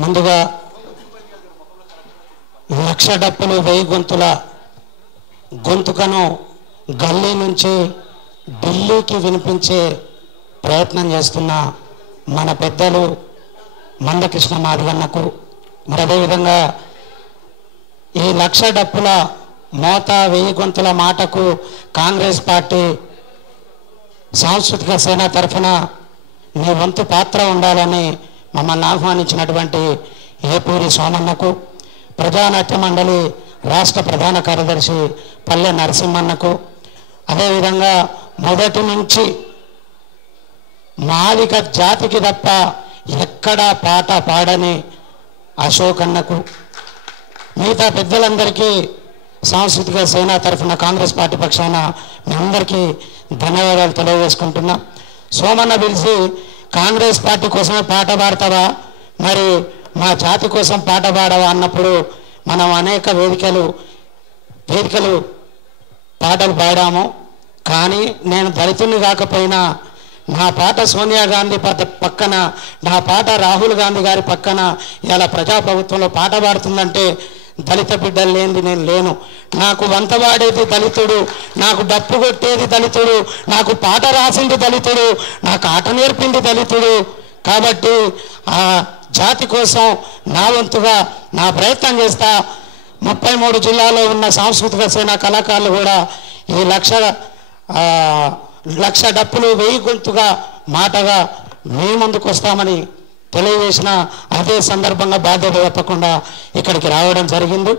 ముందుగా లక్ష డప్పులు 1000 గొంతుల గొంతుకను గల్లీ నుంచి ఢిల్లీకి వినిపించే ప్రయత్నం చేస్తున్న మన పెద్దలు మందకృష్ణ మాదిగన్నకు, మరి అదేవిధంగా ఈ లక్ష డప్పుల మోత 1000 గొంతుల మాటకు కాంగ్రెస్ పార్టీ సాంస్కృతిక సేన తరఫున నీ వంతు పాత్ర ఉండాలని మమ్మల్ని ఆహ్వానించినటువంటి ఏపూరి సోమన్నకు, ప్రజానాట్య మండలి రాష్ట్ర ప్రధాన కార్యదర్శి పల్లె నరసింహన్నకు, అదేవిధంగా మొదటి నుంచి మాదిగ జాతికి తప్ప ఎక్కడా పాట పాడని అశోక్ అన్నకు, మిగతా పెద్దలందరికీ సాంస్కృతిక సేన తరఫున కాంగ్రెస్ పార్టీ పక్షాన మీ అందరికీ ధన్యవాదాలు తెలియజేసుకుంటున్నా. సోమన్న పిలిచి కాంగ్రెస్ పార్టీ కోసమే పాట పాడతావా, మరి మా జాతి కోసం పాట పాడవా అన్నప్పుడు మనం అనేక వేదికలు పాటలు పాడాము. కానీ నేను దళితుని కాకపోయినా నా పాట సోనియా గాంధీ పక్కన, నా పాట రాహుల్ గాంధీ గారి పక్కన ఇలా ప్రజాప్రభుత్వంలో పాట పాడుతుందంటే దళిత బిడ్డలు లేనిది నేను లేను. నాకు వంత పాడేది దళితుడు, నాకు డప్పు కొట్టేది దళితుడు, నాకు పాట రాసింది దళితుడు, నాకు ఆట నేర్పింది దళితుడు. కాబట్టి ఆ జాతి కోసం నా వంతుగా నా ప్రయత్నం చేస్తా. 33 జిల్లాలో ఉన్న సాంస్కృతిక సేన కళాకారులు కూడా ఈ లక్ష డప్పులు 1000 గొంతుగా మాటగా మీ ముందుకు వస్తామని తెలియజేసిన అదే సందర్భంగా బాధ్యత తప్పకుండా ఇక్కడికి రావడం జరిగింది.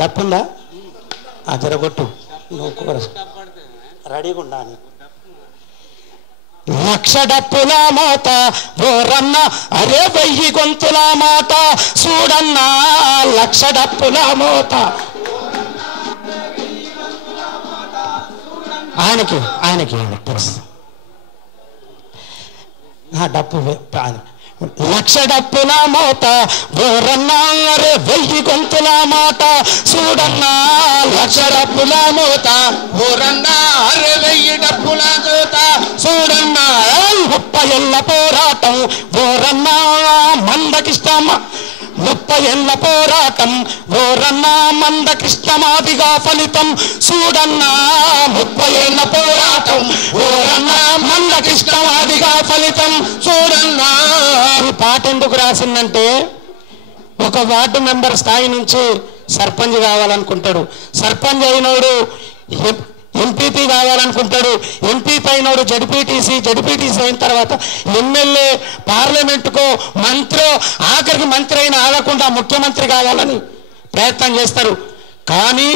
డప్పుందా జరగొట్టు, నువ్వు రెడీగా ఉండా. లక్ష డప్పుల మోత ఓరన్న అరే 1000 గొంతుల మాట చూడన్నా, లక్ష డప్పుల మోత ఆయనకి తెలుసు. డప్పు లక్ష డప్పుల మోత ఓరన్నా అరే 1000 గొంతుల మాట చూడన్నా, లక్ష డప్పుల మోత ఓరన్నా అరే 1000 డప్పుల మోత చూడన్నా. 30 ఏళ్ల పోరాటం ఓరన్నా మందకృష్ణ, 30 ఏళ్ల పోరాటం ఓరన్నా మందకృష్ణ మాదిగా ఫలితం చూడన్నా, 30 ఏళ్ల పోరాటం ఓరన్నా మందకృష్ణ మాదిగా ఫలితం చూడన్నా. ఈ పాట ఎందుకు రాసిందంటే, ఒక వార్డు మెంబర్ స్థాయి నుంచి సర్పంచ్ కావాలనుకుంటాడు, సర్పంచ్ అయినోడు ఎంపీపీ కావాలనుకుంటాడు, ఎంపీపీ అయినోడు జడ్పీటీసీ అయిన తర్వాత ఎమ్మెల్యే, పార్లమెంటుకో మంత్రి, ఆఖరికి మంత్రి అయినా ఆగకుండా ముఖ్యమంత్రి కావాలని ప్రయత్నం చేస్తారు. కానీ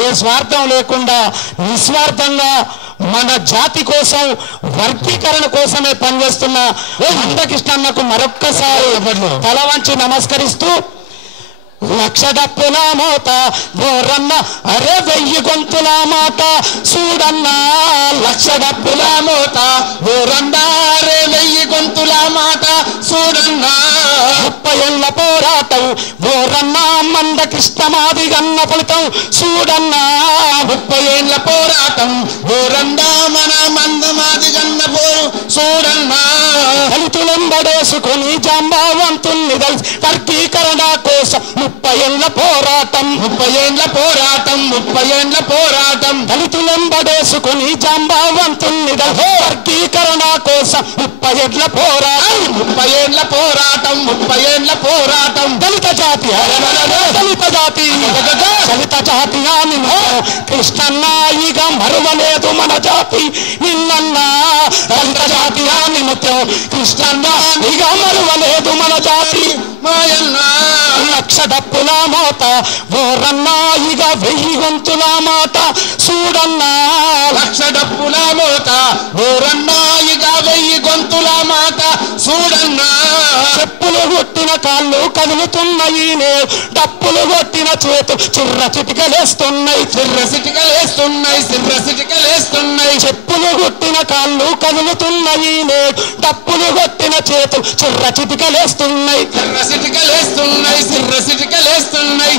ఏ స్వార్థం లేకుండా నిస్వార్థంగా మన జాతి కోసం, వర్గీకరణ కోసమే పనిచేస్తున్న మందకృష్ణన్నకు మరొక్కసారి తల వంచి నమస్కరిస్తూ, లక్ష డప్పుల మోత ఓరన్న అరే 1000 గొంతుల మాట చూడన్నా, లక్ష డప్పుల మోత ఓరన్న అరే 1000 గొంతుల మాట చూడన్నా. 30 ఏళ్ల పోరాటం ఓరన్నా మందకృష్ణ మాదిగన్న ఫలితం చూడన్నా, 30 ఏళ్ల పోరాటం ఓరన్నా మన మాదిగన్న చూడన్నా. దళితులంబడేసుకొని జాంబావంతుల్ని వర్గీకరణ కోసం 30 ఏళ్ల పోరాటం, 30 ఏళ్ల పోరాటం, 30 ఏళ్ల పోరాటం. దళితులంబడేసుకొని జాంబావంతుల్ని వర్గీకరణ కోసం 30 ఏళ్ల పోరాటం, 30 ఏళ్ల పోరాటం, 30 ఏళ్ల పోరాటం. దళిత జాతి అని కృష్ణన్న ఇక మరువలేదు మన జాతి నిన్నన్నా, దళిత జాతి అని కృష్ణన్న ఇక మరువలేదు మన జాతి మాయన్నా. లక్ష డప్పుల మోత ఓరన్నా ఇక 1000 గొంతుల మాట చూడన్నా, లక్ష డప్పుల మోత ఓరన్నా ఇక 1000 గొంతుల మాట చూడన్నా. చెప్పులు కొట్టిన కాళ్ళు కదులుతున్నాయి, డప్పులు కొట్టిన చేతులు చిర్ర చిటికలేస్తున్నాయి, చెప్పులు కొట్టిన కాళ్ళు కదులుతున్నాయి, డప్పులు కొట్టిన చేతులు చిర్ర చిటికలేస్తున్నాయి,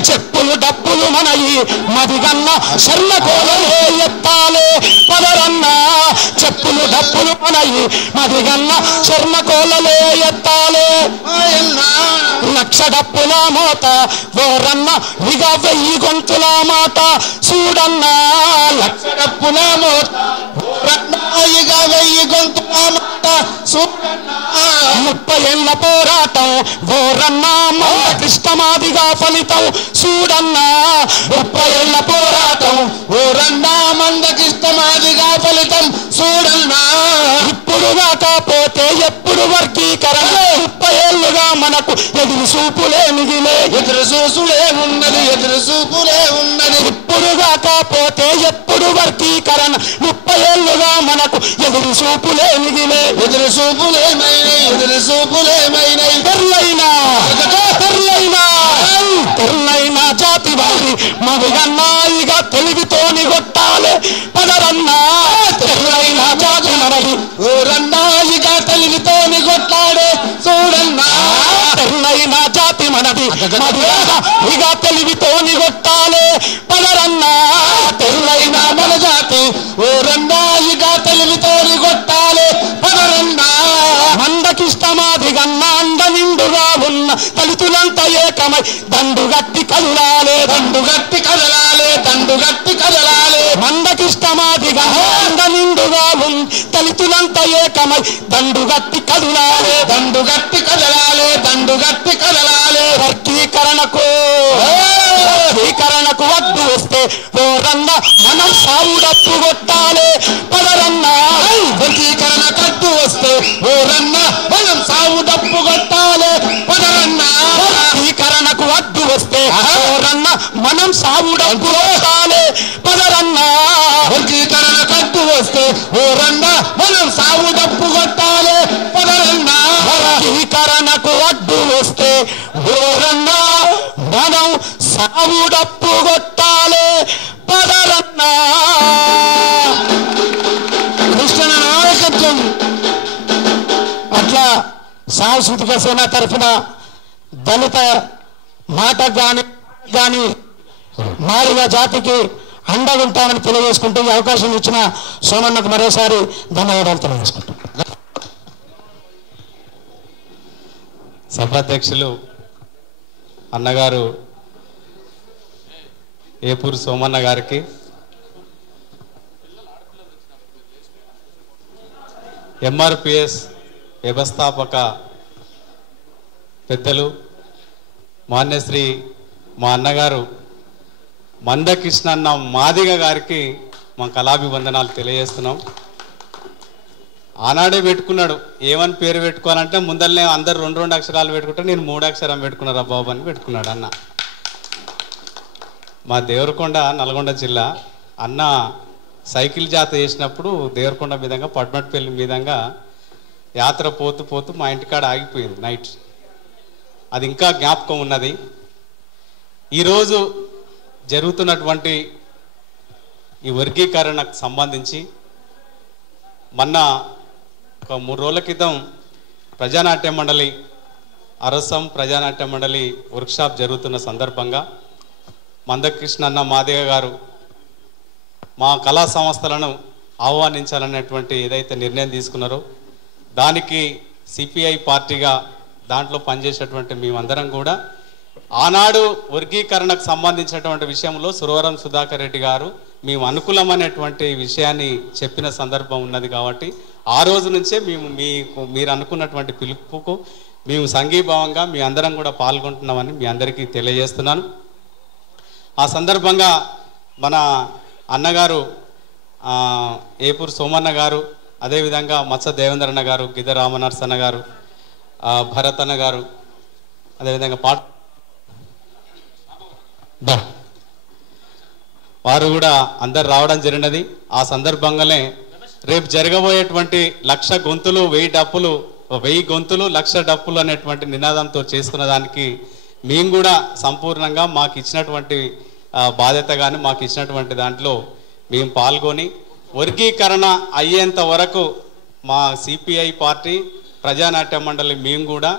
చెప్పులు డప్పులు మనయి మదిగన్న శర్మకోలే ఎత్తాలే పదరన్నా, చెప్పులు డప్పులు మనయి మదిగన్న శర్మకోలే ఎత్తాలే. లక్ష డప్పుల మోత ఓరన్న ఇక 1000 గొంతుల మాట చూడన్నా లక్ష డప్పుల మోత ఓరన్న ఇక 1000 గొంతుల మాట చూడన్నా 30 ఏళ్ల పోరాటం ఓరన్న మంద కృష్ణమాదిగా ఫలితం చూడన్నా 30 ఏళ్ల పోరాటం ఓరన్న మంద కృష్ణమాదిగా ఫలితం చూడన్నా ఇప్పుడు కాకపోతే ఎప్పుడు వర్గీకరణ 30 ఏళ్లుగా మనకు ఎదురు చూపులే మిగిలే ఎదురు చూసులే ఉన్నది ఎదురు చూపులే ఉన్నది ఇప్పుడు కాకపోతే ఎప్పుడు వర్గీకరణ 30 ఏళ్లుగా మనకు ఎదురు చూపులే మిగిలే ఎదురు చూపులేమైనాయి ఎదురు చూపులేమైనాయి తెర్లైనా జాతి వారి మగన్నా ఇక తెలివితోని కొట్టాలి పదరన్నా తెర్లైనా జాతి మనది ఓరన్నా ఇక తెలివితోని కొట్లాడే చూడన్నా తెర్లైనా జాతి మనది ఇక తెలివితోని కొట్టాలి పదరన్నా తెర్లైనా మన జాతి ఓరన్నా ఇక తెలివితోని కొట్టాలి పదరన్నా మందకిష్టమాదిగన్నా అండ నిండుగా ఉన్న దళితులంతా ఏకమై దండుగట్టి కదలాలే దండుగట్టి కదలాలే దండుగట్టి కదలాలే మందకిష్టమాదిగా అండ నిండుగా ఉన్న దళితులంతా ఏకమై దండుగట్టి కదలాలే దండుగట్టి కదలాలే దండుగట్టి కదలాలే వర్గీకరణకు వడ్డు వస్తే ఓరన్న మనం సావుడప్పు కొట్టాలి పదరన్నా వర్గీకరణ కట్టు వస్తే ఓరన్న మనం సావుడప్పు కొట్టాలి పదరన్నా వర్గీకరణకు వడ్డు వస్తే ఓరన్న మనం సావుడప్పు కొట్టాలి పదరన్నా వర్గీకరణ కట్టు వస్తే ఓరన్న మనం సావుడప్పు కొట్టాలి పదరన్నా వర్గీకరణకు వడ్డు వస్తే ఓరన్న మనం సావుడప్పు కొట్టాలి పదరన్నా కృష్ణ నాయకత్వం. అట్లా సాంస్కృతిక సేన తరఫున దళిత మాట కానీ మారిన జాతికి అండగా ఉంటామని తెలియజేసుకుంటూ ఈ అవకాశం ఇచ్చిన సోమన్నకు మరోసారి ధన్యవాదాలు తెలియజేసుకుంటాం. సభాధ్యక్షులు అన్నగారు ఏపూరు సోమన్న గారికి, ఎంఆర్పిఎస్ వ్యవస్థాపక పెద్దలు మాన్యశ్రీ మా అన్నగారు మందకృష్ణన్న మాదిగ గారికి మా కళాభివందనాలు తెలియజేస్తున్నాం. ఆనాడే పెట్టుకున్నాడు, ఏమని పేరు పెట్టుకోవాలంటే ముందరనే అందరు 2 అక్షరాలు పెట్టుకుంటే నేను 3 అక్షరం పెట్టుకున్నారా బాబు అని పెట్టుకున్నాడు అన్న. మా దేవరకొండ నల్గొండ జిల్లా అన్న సైకిల్ జాతర చేసినప్పుడు దేవరకొండ మీదంగా పడ్మట్పల్లి మీదంగా యాత్ర పోతూ పోతూ మా ఇంటికాడ ఆగిపోయింది నైట్. అది ఇంకా జ్ఞాపకం ఉన్నది. ఈరోజు జరుగుతున్నటువంటి ఈ వర్గీకరణకు సంబంధించి మొన్న ఒక 3 రోజుల క్రితం ప్రజానాట్య మండలి అరసం ప్రజానాట్య మండలి వర్క్షాప్ జరుగుతున్న సందర్భంగా మందకృష్ణన్న మాదిగ గారు మా కళా సంస్థలను ఆహ్వానించాలనేటువంటి ఏదైతే నిర్ణయం తీసుకున్నారో దానికి సిపిఐ పార్టీగా దాంట్లో పనిచేసేటువంటి మేమందరం కూడా ఆనాడు వర్గీకరణకు సంబంధించినటువంటి విషయంలో సురవరం సుధాకర్ రెడ్డి గారు మేము అనుకూలమైనటువంటి విషయాన్ని చెప్పిన సందర్భం ఉన్నది కాబట్టి ఆ రోజు నుంచే మీరు అనుకున్నటువంటి పిలుపుకు మేము సంఘీభావంగా మీ అందరం కూడా పాల్గొంటున్నామని మీ అందరికీ తెలియజేస్తున్నాను. ఆ సందర్భంగా మన అన్నగారు ఏపూరు సోమన్న గారు, అదేవిధంగా మత్స దేవేంద్రన్న గారు, గిద్ద రామనర్సన్న గారు, భరత్ అన్న గారు, అదేవిధంగా వారు కూడా అందరు రావడం జరిగినది. ఆ సందర్భంగానే రేపు జరగబోయేటువంటి 1,00,000 గొంతులు 1000 డప్పులు 1000 గొంతులు 1,00,000 డప్పులు అనేటువంటి నినాదంతో చేసుకున్న దానికి మేము కూడా సంపూర్ణంగా మాకు ఇచ్చినటువంటి బాధ్యత కానీ మాకు ఇచ్చినటువంటి దాంట్లో మేము పాల్గొని వర్గీకరణ అయ్యేంత వరకు మా సిపిఐ పార్టీ ప్రజానాట్య మండలి మేము కూడా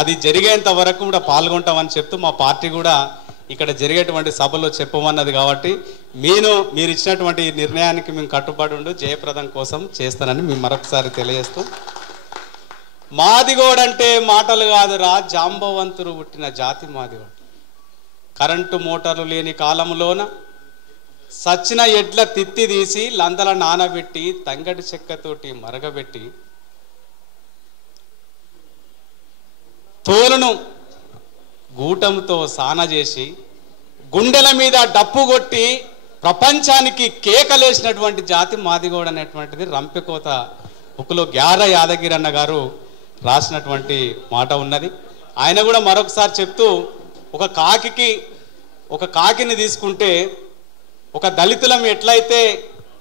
అది జరిగేంత వరకు కూడా పాల్గొంటామని చెప్తూ మా పార్టీ కూడా ఇక్కడ జరిగేటువంటి సభలో చెప్పమన్నది కాబట్టి మీరు ఇచ్చినటువంటి ఈ నిర్ణయానికి మేము కట్టుబడి ఉండి జయప్రదం కోసం చేస్తానని మేము మరొకసారి తెలియజేస్తూ మాదిగోడంటే మాటలు కాదురా, జాంబవంతుడు పుట్టిన జాతి మాదిగోడు. కరెంటు మోటార్లు లేని కాలంలోన సచ్చిన ఎడ్ల తిత్తి తీసి లందల నానబెట్టి తంగడి చెక్కతోటి మరగబెట్టి తోలును గూటంతో సాన చేసి గుండెల మీద డప్పు కొట్టి ప్రపంచానికి కేకలేసినటువంటి జాతి మాదిగోడు అనేటువంటిది రంపెకోత బుక్లో గ్యార యాదగిరి అన్న గారు రాసినటువంటి మాట ఉన్నది. ఆయన కూడా మరొకసారి చెప్తూ, ఒక కాకిని తీసుకుంటే ఒక దళితులం ఎట్లయితే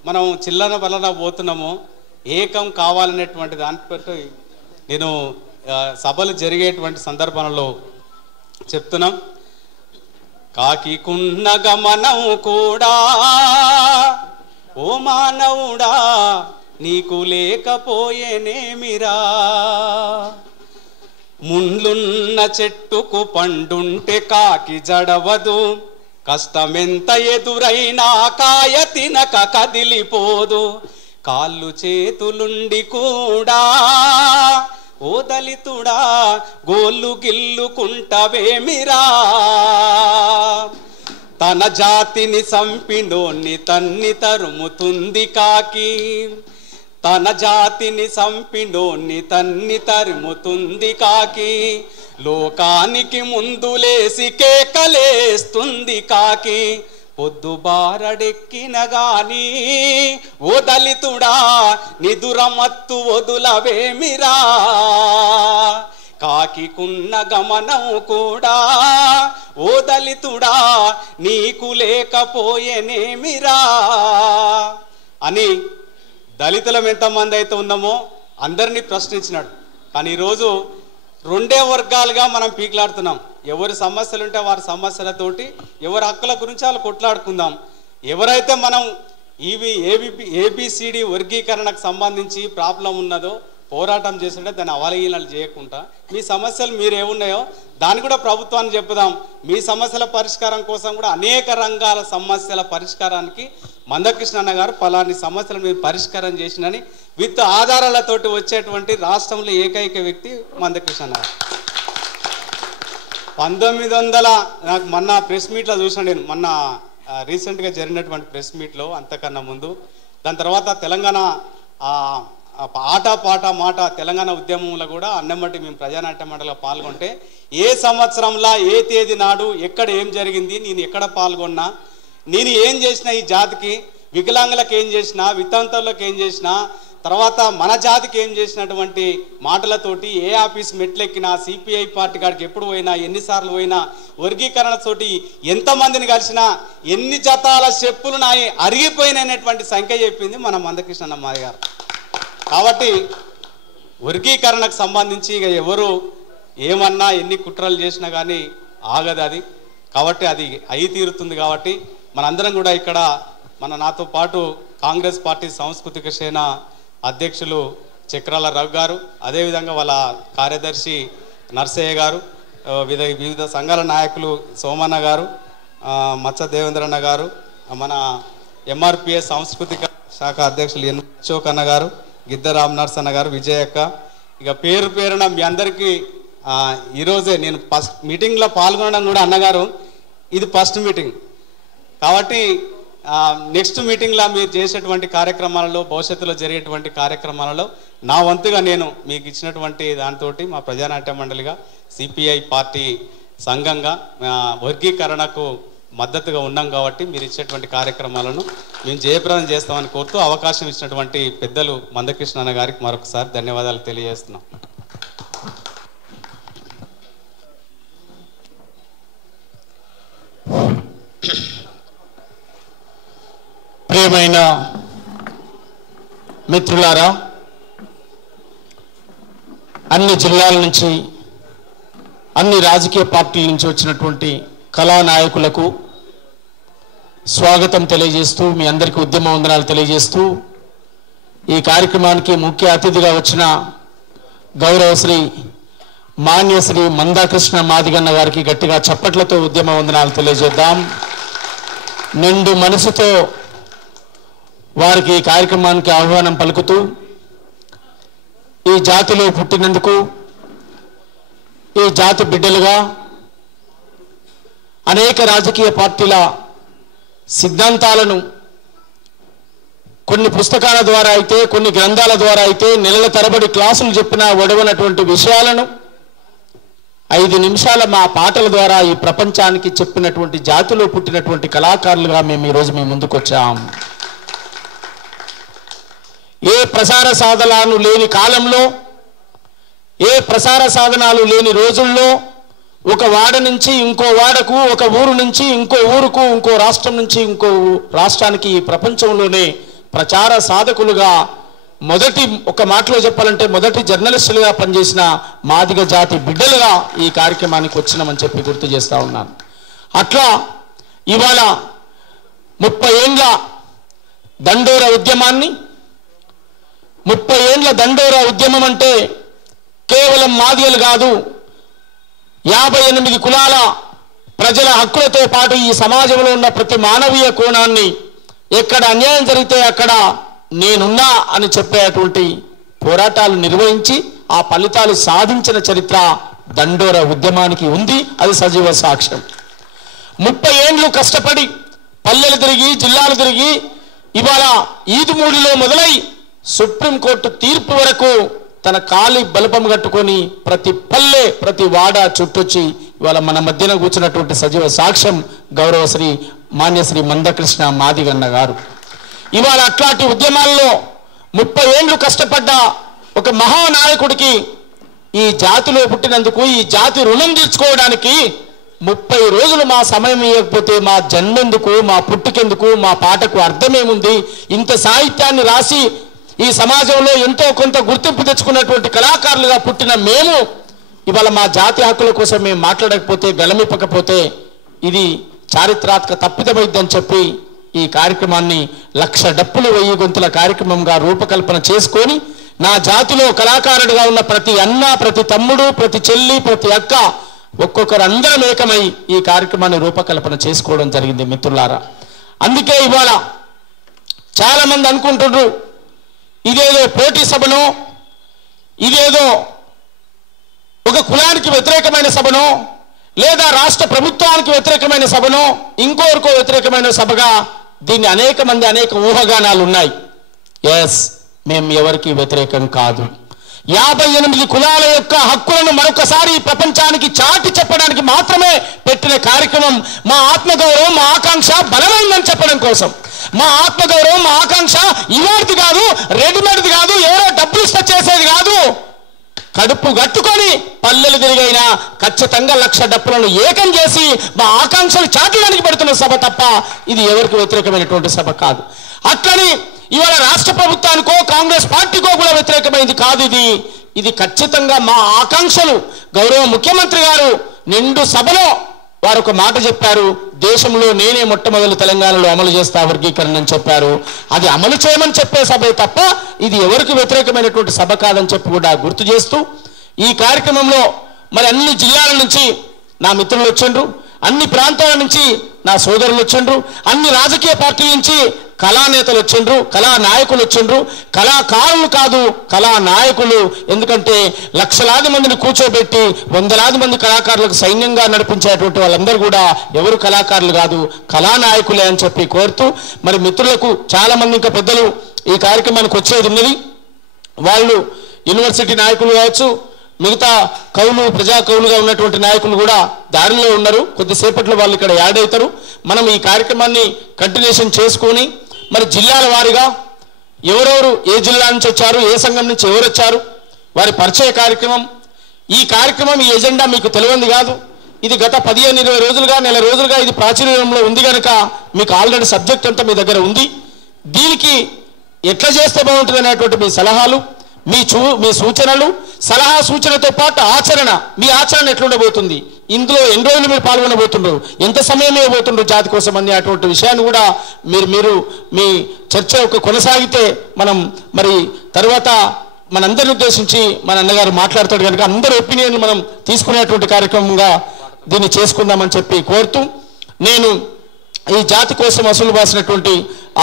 మనం చిల్లర బలన పోతున్నామో ఏకం కావాలనేటువంటి దానిపై నేను సభలు జరిగేటువంటి సందర్భంలో చెప్తున్నాం. కాకికున్న గమనం కూడా ఓ మానవుడా నీకు లేకపోయేనేమిరా, ముండ్లున్న చెట్టుకు పండుంటే కాకి జడవదు, కష్టమెంత ఎదురైనా కాయ తినక కదిలిపోదు, కాళ్ళు చేతులుండి కూడా ఓ దళితుడా గోళ్ళు గిల్లుకుంటవేమిరా, తన జాతిని సంపినోన్ని తన్ని తరుముతుంది కాకి, తన జాతిని సంపినోన్ని తన్ని తరుముతుంది కాకి, లోకానికి ముందులేసి కేకలేస్తుంది కాకి, పొద్దు బారడెక్కిన గాని ఓ దళితుడా నిదురమత్తు వదులవేమిరా, కాకికున్న గమనం కూడా ఓ దళితుడా నీకు లేకపోయేనేమిరా అని దళితులం ఎంతమంది అయితే ఉన్నామో అందరినీ ప్రశ్నించినాడు. కానీ ఈరోజు రెండే వర్గాలుగా మనం పీకులాడుతున్నాం. ఎవరి సమస్యలు ఉంటే వారి సమస్యలతోటి ఎవరి హక్కుల గురించి వాళ్ళు కొట్లాడుకుందాం. ఎవరైతే మనం ఏబిసిడి వర్గీకరణకు సంబంధించి ప్రాబ్లం ఉన్నదో పోరాటం చేస్తుంటే దాన్ని అవలీలనలు చేయకుండా మీ సమస్యలు మీరు ఏమున్నాయో దాన్ని కూడా ప్రభుత్వాన్ని చెప్పుదాం. మీ సమస్యల పరిష్కారం కోసం కూడా అనేక రంగాల సమస్యల పరిష్కారానికి మందకృష్ణ అన్న గారు పలాని సమస్యలు మీరు పరిష్కారం చేసినని విత్ ఆధారాలతోటి వచ్చేటువంటి రాష్ట్రంలో ఏకైక వ్యక్తి మందకృష్ణ అన్న గారు. 1900 నాకు మొన్న ప్రెస్ మీట్లో చూసాను నేను, మొన్న రీసెంట్గా జరిగినటువంటి ప్రెస్ మీట్లో అంతకన్నా ముందు. దాని తర్వాత తెలంగాణ ఆట పాట మాట తెలంగాణ ఉద్యమంలో కూడా అన్నమ్మటి మేము ప్రజానాట్య మండలిలో పాల్గొంటే ఏ సంవత్సరంలో ఏ తేదీ నాడు ఎక్కడ ఏం జరిగింది, నేను ఎక్కడ పాల్గొన్నా, నేను ఏం చేసినా ఈ జాతికి, వికలాంగులకు ఏం చేసినా, వితంతువులకు ఏం చేసినా, తర్వాత మన జాతికి ఏం చేసినటువంటి మాటలతోటి ఏ ఆఫీస్ మెట్లెక్కినా, సిపిఐ పార్టీ కాడికి ఎప్పుడు పోయినా, ఎన్నిసార్లు పోయినా, వర్గీకరణతోటి ఎంతమందిని కలిసినా, ఎన్ని జతాల చెప్పులు నా అరిగిపోయినటువంటి సంఖ్య చెప్పింది మన మందకృష్ణ అన్న మాది గారు. కాబట్టి వర్గీకరణకు సంబంధించి ఇక ఎవరు ఏమన్నా ఎన్ని కుట్రలు చేసినా కానీ ఆగదు అది. కాబట్టి అది అయి తీరుతుంది. కాబట్టి మనందరం కూడా ఇక్కడ నాతో పాటు కాంగ్రెస్ పార్టీ సాంస్కృతిక సేన అధ్యక్షులు చక్రాల రవి గారు, అదేవిధంగా వాళ్ళ కార్యదర్శి నర్సయ్య గారు, వివిధ సంఘాల నాయకులు సోమన్న గారు, మచ్చ దేవేంద్రన్న గారు, మన ఎంఆర్పిఎస్ సాంస్కృతిక శాఖ అధ్యక్షులు ఎన్ అశోక్ అన్న గారు, గిద్ద రామనర్స్ అన్న గారు, విజయక్క, ఇక పేరు పేరున మీ అందరికీ ఈరోజే నేను ఫస్ట్ మీటింగ్లో పాల్గొనడం కూడా అన్నగారు ఇది ఫస్ట్ మీటింగ్. కాబట్టి నెక్స్ట్ మీటింగ్లో మీరు చేసేటువంటి కార్యక్రమాలలో, భవిష్యత్తులో జరిగేటువంటి కార్యక్రమాలలో నా వంతుగా నేను మీకు ఇచ్చినటువంటి దాంతో మా ప్రజానాట్య మండలిగా సిపిఐ పార్టీ సంఘంగా వర్గీకరణకు మద్దతుగా ఉన్నాం. కాబట్టి మీరు ఇచ్చేటువంటి కార్యక్రమాలను మేము జయప్రదం చేస్తామని కోరుతూ అవకాశం ఇచ్చినటువంటి పెద్దలు మందకృష్ణ అన్న గారికి మరొకసారి ధన్యవాదాలు తెలియజేస్తున్నాం. ప్రియమైన మిత్రులారా, అన్ని జిల్లాల నుంచి, అన్ని రాజకీయ పార్టీల నుంచి వచ్చినటువంటి కళానాయకులకు స్వాగతం తెలియజేస్తూ, మీ అందరికీ ఉద్యమ వందనాలు తెలియజేస్తూ, ఈ కార్యక్రమానికి ముఖ్య అతిథిగా వచ్చిన గౌరవశ్రీ మాన్యశ్రీ మందాకృష్ణ మాదిగన్న గారికి గట్టిగా చప్పట్లతో ఉద్యమ వందనాలు తెలియజేద్దాం. నిండు మనసుతో వారికి ఈ కార్యక్రమానికి ఆహ్వానం పలుకుతూ, ఈ జాతిలో పుట్టినందుకు, ఈ జాతి బిడ్డలుగా అనేక రాజకీయ పార్టీల సిద్ధాంతాలను కొన్ని పుస్తకాల ద్వారా అయితే, కొన్ని గ్రంథాల ద్వారా అయితే, నెలల తరబడి క్లాసులు చెప్పినా ఒడవనటువంటి విషయాలను 5 నిమిషాల మా పాటల ద్వారా ఈ ప్రపంచానికి చెప్పినటువంటి జాతిలో పుట్టినటువంటి కళాకారులుగా మేము ఈరోజు మీ ముందుకు వచ్చాం. ఏ ప్రసార సాధనాలు లేని కాలంలో, ఏ ప్రసార సాధనాలు లేని రోజుల్లో ఒక వాడ నుంచి ఇంకో వాడకు, ఒక ఊరు నుంచి ఇంకో ఊరుకు, ఇంకో రాష్ట్రం నుంచి ఇంకో రాష్ట్రానికి ఈ ప్రపంచంలోనే ప్రచార సాధకులుగా ఒక మాటలో చెప్పాలంటే మొదటి జర్నలిస్టులుగా పనిచేసిన మాదిగ జాతి బిడ్డలుగా ఈ కార్యక్రమానికి వచ్చినామని చెప్పి గుర్తు చేస్తూ ఉన్నాను. అట్లా ఇవాళ 30 ఏండ్ల దండోర ఉద్యమాన్ని, 30 ఏండ్ల దండోర ఉద్యమం అంటే కేవలం మాదిగలు కాదు, 58 కులాల ప్రజల హక్కులతో పాటు ఈ సమాజంలో ఉన్న ప్రతి మానవీయ కోణాన్ని, ఎక్కడ అన్యాయం జరిగితే అక్కడ నేనున్నా అని చెప్పేటువంటి పోరాటాలు నిర్వహించి ఆ ఫలితాలు సాధించిన చరిత్ర దండోర ఉద్యమానికి ఉంది. అది సజీవ సాక్ష్యం. 30 ఏండ్లు కష్టపడి పల్లెలు తిరిగి, జిల్లాలు తిరిగి, ఇవాళ ఈదుమూడిలో మొదలై సుప్రీంకోర్టు తీర్పు వరకు తన కాలి బలపం కట్టుకొని ప్రతి పల్లె, ప్రతి వాడ చుట్టొచ్చి ఇవాళ మన మధ్యన కూర్చున్నటువంటి సజీవ సాక్ష్యం గౌరవశ్రీ మాన్యశ్రీ మందకృష్ణ మాదిగన్న గారు. ఇవాళ అట్లాంటి ఉద్యమాల్లో 30 ఏండ్లు కష్టపడ్డ ఒక మహానాయకుడికి ఈ జాతిలో పుట్టినందుకు, ఈ జాతి రుణం తీర్చుకోవడానికి 30 రోజులు మా సమయం ఇవ్వకపోతే మా జన్మెందుకు, మా పుట్టుకెందుకు, మా పాటకు అర్థమేముంది? ఇంత సాహిత్యాన్ని రాసి ఈ సమాజంలో ఎంతో కొంత గుర్తింపు తెచ్చుకున్నటువంటి కళాకారులుగా పుట్టిన మేము ఇవాళ మా జాతి హక్కుల కోసం మేము మాట్లాడకపోతే, గలమిప్పకపోతే ఇది చారిత్రాత్మక తప్పిదమైద్దని చెప్పి ఈ కార్యక్రమాన్ని 1,00,000 డప్పులు 1000 గొంతుల కార్యక్రమంగా రూపకల్పన చేసుకొని నా జాతిలో కళాకారుడిగా ఉన్న ప్రతి అన్న, ప్రతి తమ్ముడు, ప్రతి చెల్లి, ప్రతి అక్క ఒక్కొక్కరు అందరం ఏకమై ఈ కార్యక్రమాన్ని రూపకల్పన చేసుకోవడం జరిగింది మిత్రులారా. అందుకే ఇవాళ చాలా మంది అనుకుంటున్నారు ఇదేదో పోటీ సభనో, ఇదేదో ఒక కులానికి వ్యతిరేకమైన సభనో, లేదా రాష్ట్ర ప్రభుత్వానికి వ్యతిరేకమైన సభనో, ఇంకోరికో వ్యతిరేకమైన సభగా దీన్ని అనేక మంది అనేక ఊహాగానాలు ఉన్నాయి. ఎస్, మేము ఎవరికి వ్యతిరేకం కాదు. 58 కులాల యొక్క హక్కులను మరొకసారి ప్రపంచానికి చాటి చెప్పడానికి మాత్రమే పెట్టిన కార్యక్రమం. మా ఆత్మగౌరవం, మా ఆకాంక్ష బలమైందని చెప్పడం కోసం. మా ఆత్మగౌరవం, మా ఆకాంక్ష ఇవాటిది కాదు, రెడీమేడ్ది కాదు, ఎవరో డబ్బులు ఇస్తే చేసేది కాదు. కడుపు గట్టుకొని పల్లెలు తిరిగైనా ఖచ్చితంగా 1,00,000 డప్పులను ఏకం చేసి మా ఆకాంక్షలు చాటడానికి పెడుతున్న సభ తప్ప ఇది ఎవరికి వ్యతిరేకమైనటువంటి సభ కాదు. అట్లని ఇవాళ రాష్ట్ర ప్రభుత్వానికో కాంగ్రెస్ పార్టీకో కూడా వ్యతిరేకమైంది కాదు. ఇది ఖచ్చితంగా మా ఆకాంక్షలు. గౌరవ ముఖ్యమంత్రి గారు నిండు సభలో వారు ఒక మాట చెప్పారు, దేశంలో నేనే మొట్టమొదటి తెలంగాణలో అమలు చేస్తా వర్గీకరణ అని చెప్పారు. అది అమలు చేయమని చెప్పే సభే తప్ప ఇది ఎవరికి వ్యతిరేకమైనటువంటి సభ కాదని చెప్పి కూడా గుర్తు చేస్తూ ఈ కార్యక్రమంలో మరి అన్ని జిల్లాల నుంచి నా మిత్రులు వచ్చిండ్రు, అన్ని ప్రాంతాల నుంచి నా సోదరులు వచ్చిండ్రు, అన్ని రాజకీయ పార్టీల నుంచి కళానేతలు వచ్చిండ్రు, కళా నాయకులు వచ్చిండ్రు. కళాకారులు కాదు, కళా నాయకులు. ఎందుకంటే లక్షలాది మందిని కూర్చోబెట్టి వందలాది మంది కళాకారులకు సైన్యంగా నడిపించేటువంటి వాళ్ళందరూ కూడా ఎవరు కళాకారులు కాదు, కళానాయకులే అని చెప్పి కోరుతూ మరి మిత్రులకు చాలా మంది ఇంకా పెద్దలు ఈ కార్యక్రమానికి వచ్చేది ఉన్నది. వాళ్ళు యూనివర్సిటీ నాయకులు కావచ్చు, మిగతా కవులు, ప్రజా కవులుగా ఉన్నటువంటి నాయకులు కూడా దారిలో ఉన్నారు. కొద్దిసేపట్లో వాళ్ళు ఇక్కడ యాడ్ అవుతారు. మనం ఈ కార్యక్రమాన్ని కంటిన్యూషన్ చేసుకొని మరి జిల్లాల వారీగా ఎవరెవరు ఏ జిల్లా నుంచి వచ్చారు, ఏ సంఘం నుంచి ఎవరు వచ్చారు, వారి పరిచయ కార్యక్రమం. ఈ కార్యక్రమం, ఈ ఎజెండా మీకు తెలియంది కాదు. ఇది గత 15-20 రోజులుగా, నెల రోజులుగా ఇది ప్రాచుర్యంలో ఉంది కనుక మీకు ఆల్రెడీ సబ్జెక్ట్ అంతా మీ దగ్గర ఉంది. దీనికి ఎట్లా చేస్తే బాగుంటుంది అనేటువంటి మీ సలహాలు, మీ సూచనలు, సలహా సూచనతో పాటు ఆచరణ, మీ ఆచరణ ఎట్లుండబోతుంది, ఇందులో ఎన్ని రోజులు మీరు పాల్గొనబోతున్నారు, ఎంత సమయం ఇవ్వబోతున్నారు జాతి కోసం అనే అటువంటి విషయాన్ని కూడా మీరు మీ చర్చ కొనసాగితే మనం మరి తర్వాత మనందరిని ఉద్దేశించి మన అన్నగారు మాట్లాడతాడు కనుక అందరి ఒపీనియన్లు మనం తీసుకునేటువంటి కార్యక్రమంగా దీన్ని చేసుకుందామని చెప్పి కోరుతూ నేను ఈ జాతి కోసం అసలు బాసినటువంటి